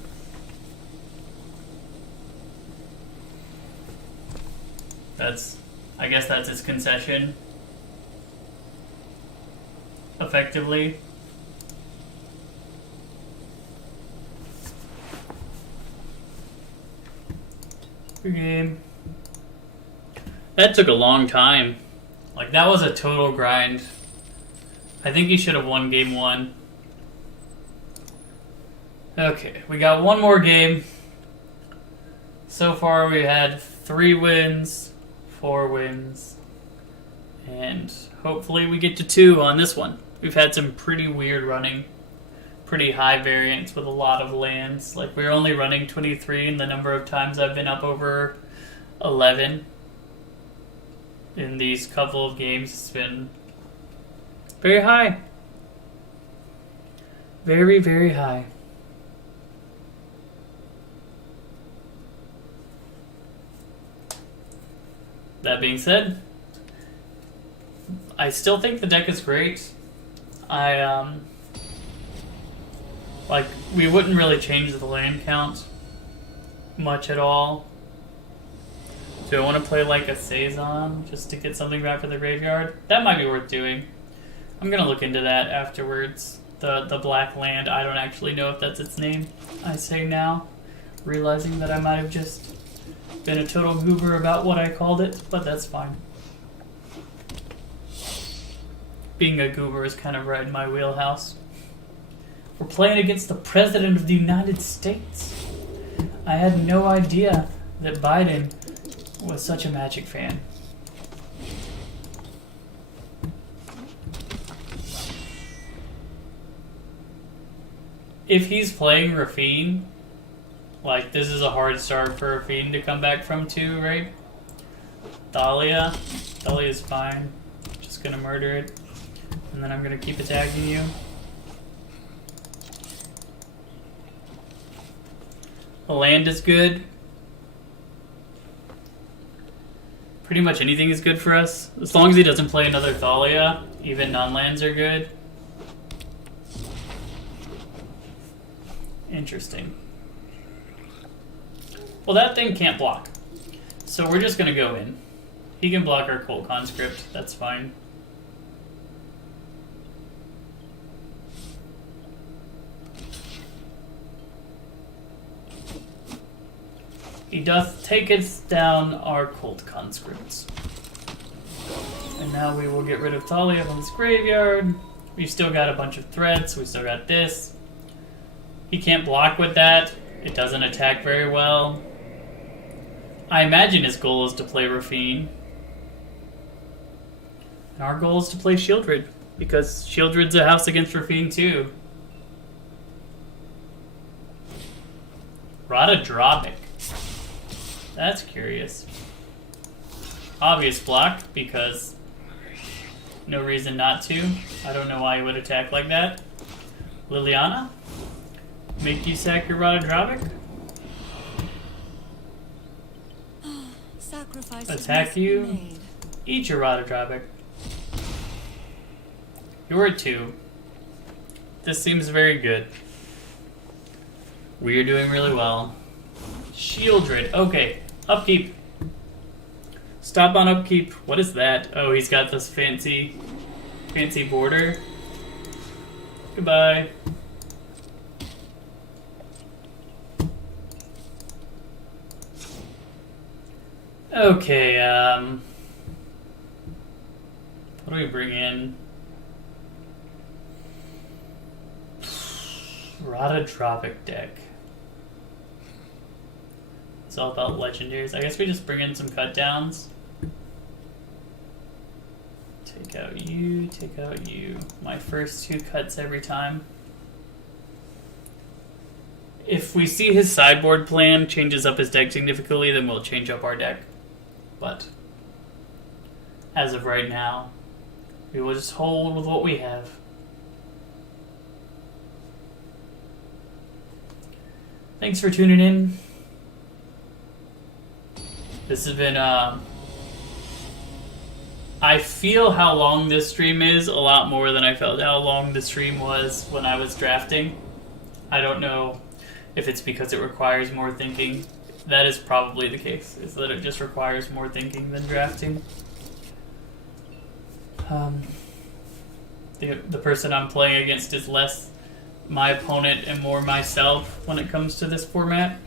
I guess that's his concession. Effectively. Good game. That took a long time. Like, that was a total grind. I think he should have won game 1. Okay, we got one more game. So far we had 3 wins, 4 wins, and hopefully we get to 2 on this one. We've had some pretty weird running, pretty high variance with a lot of lands. Like, we're only running 23, and the number of times I've been up over 11 in these couple of games has been very high. Very, very high. That being said, I still think the deck is great. Like, we wouldn't really change the land count much at all. Do I want to play like a Saison just to get something back for the graveyard? That might be worth doing. I'm gonna look into that afterwards. The black land, I don't actually know if that's its name, I say now. realizing that I might have just been a total goober about what I called it, but that's fine. Being a goober is kind of right in my wheelhouse. We're playing against the President of the United States. I had no idea that Biden was such a Magic fan. If he's playing Rafine, like, this is a hard start for Rafine to come back from too, right? Thalia's fine. Just gonna murder it. And then I'm gonna keep attacking you. The land is good. Pretty much anything is good for us. As long as he doesn't play another Thalia, even non-lands are good. Interesting. Well, that thing can't block. So we're just gonna go in. He can block our Cult Conscript, that's fine. He doth taketh down our Cult Conscripts. And now we will get rid of Thalia from his graveyard. We've still got a bunch of threats. We still got this. He can't block with that. It doesn't attack very well. I imagine his goal is to play Rafine. And our goal is to play Shieldred, because Shieldred's a house against Rafine too. Radadropic. That's curious. Obvious block, because no reason not to. I don't know why he would attack like that. Liliana? Make you sack your Radadropic? Attack you? Eat your Radadropic. You're a 2. This seems very good. We're doing really well. Shieldred. Okay. Upkeep. Stop on upkeep. What is that? Oh, he's got this fancy border. Goodbye. Okay, what do we bring in? Radadropic deck. It's all about legendaries. I guess we just bring in some cut downs. Take out you, take out you. My first 2 cuts every time. If we see his sideboard plan changes up his deck significantly, then we'll change up our deck. But as of right now, we will just hold with what we have. Thanks for tuning in. This has been, I feel how long this stream is a lot more than I felt how long the stream was when I was drafting. I don't know if it's because it requires more thinking. That is probably the case, is that it just requires more thinking than drafting. The person I'm playing against is less my opponent and more myself when it comes to this format.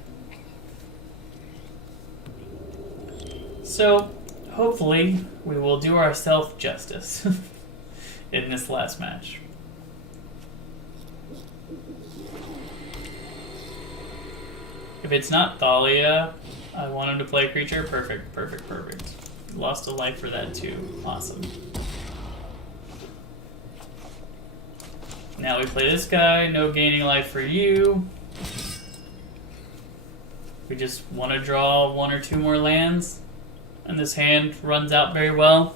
So, hopefully, we will do ourselves justice in this last match. If it's not Thalia, I want him to play a creature. Perfect, perfect, perfect. Lost a life for that too. Awesome. Now we play this guy. No gaining life for you. We just want to draw 1 or 2 more lands. And this hand runs out very well.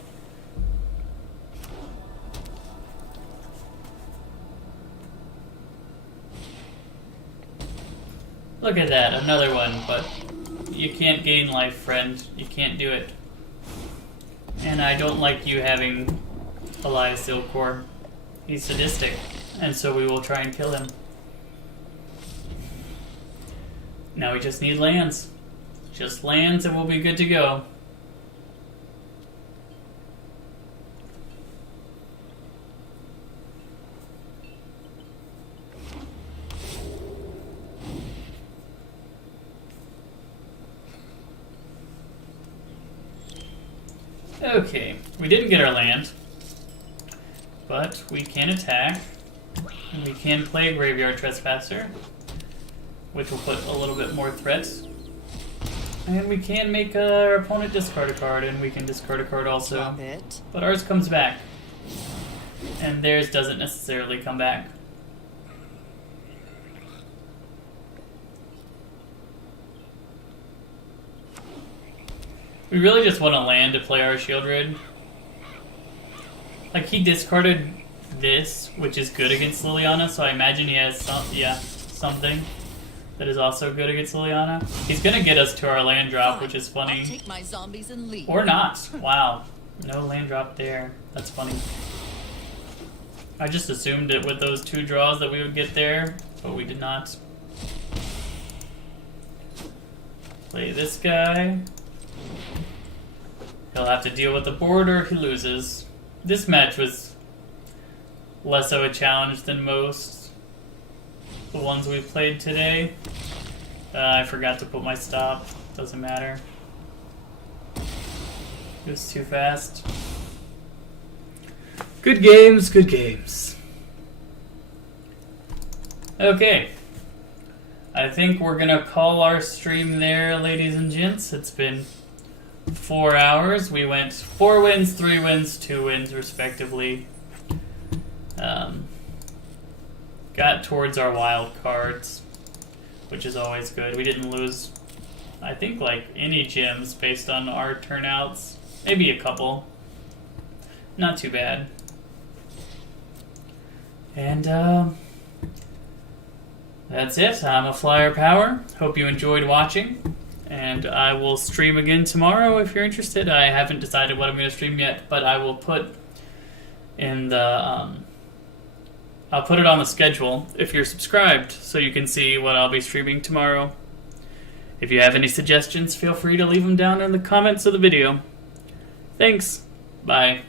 Look at that, another one, but you can't gain life, friend. You can't do it. And I don't like you having Elias Ilkor. He's sadistic, and so we will try and kill him. Now we just need lands. Just lands and we'll be good to go. Okay, we didn't get our land, but we can attack, and we can play Graveyard Trespasser, which will put a little bit more threats. And we can make our opponent discard a card, and we can discard a card also. Drop it. But ours comes back, and theirs doesn't necessarily come back. We really just want to land to play our Shieldred. Like, he discarded this, which is good against Liliana, so I imagine he has something that is also good against Liliana. He's gonna get us to our land drop, which is funny. I'll take my zombies and leave. Or not. Wow. No land drop there. That's funny. I just assumed it with those 2 draws that we would get there, but we did not. Play this guy. He'll have to deal with the board or he loses. This match was less of a challenge than most the ones we played today. I forgot to put my stop. Doesn't matter. It was too fast. Good games, good games. Okay. I think we're gonna call our stream there, ladies and gents. It's been 4 hours. We went 4 wins, 3 wins, 2 wins, respectively. Got towards our wild cards, which is always good. We didn't lose, I think, like any gems based on our turnouts. Maybe a couple. Not too bad. And that's it. I'm a Flyer Power. Hope you enjoyed watching. And I will stream again tomorrow if you're interested. I haven't decided what I'm going to stream yet, but I will put in the I'll put it on the schedule if you're subscribed, so you can see what I'll be streaming tomorrow. If you have any suggestions, feel free to leave them down in the comments of the video. Thanks. Bye.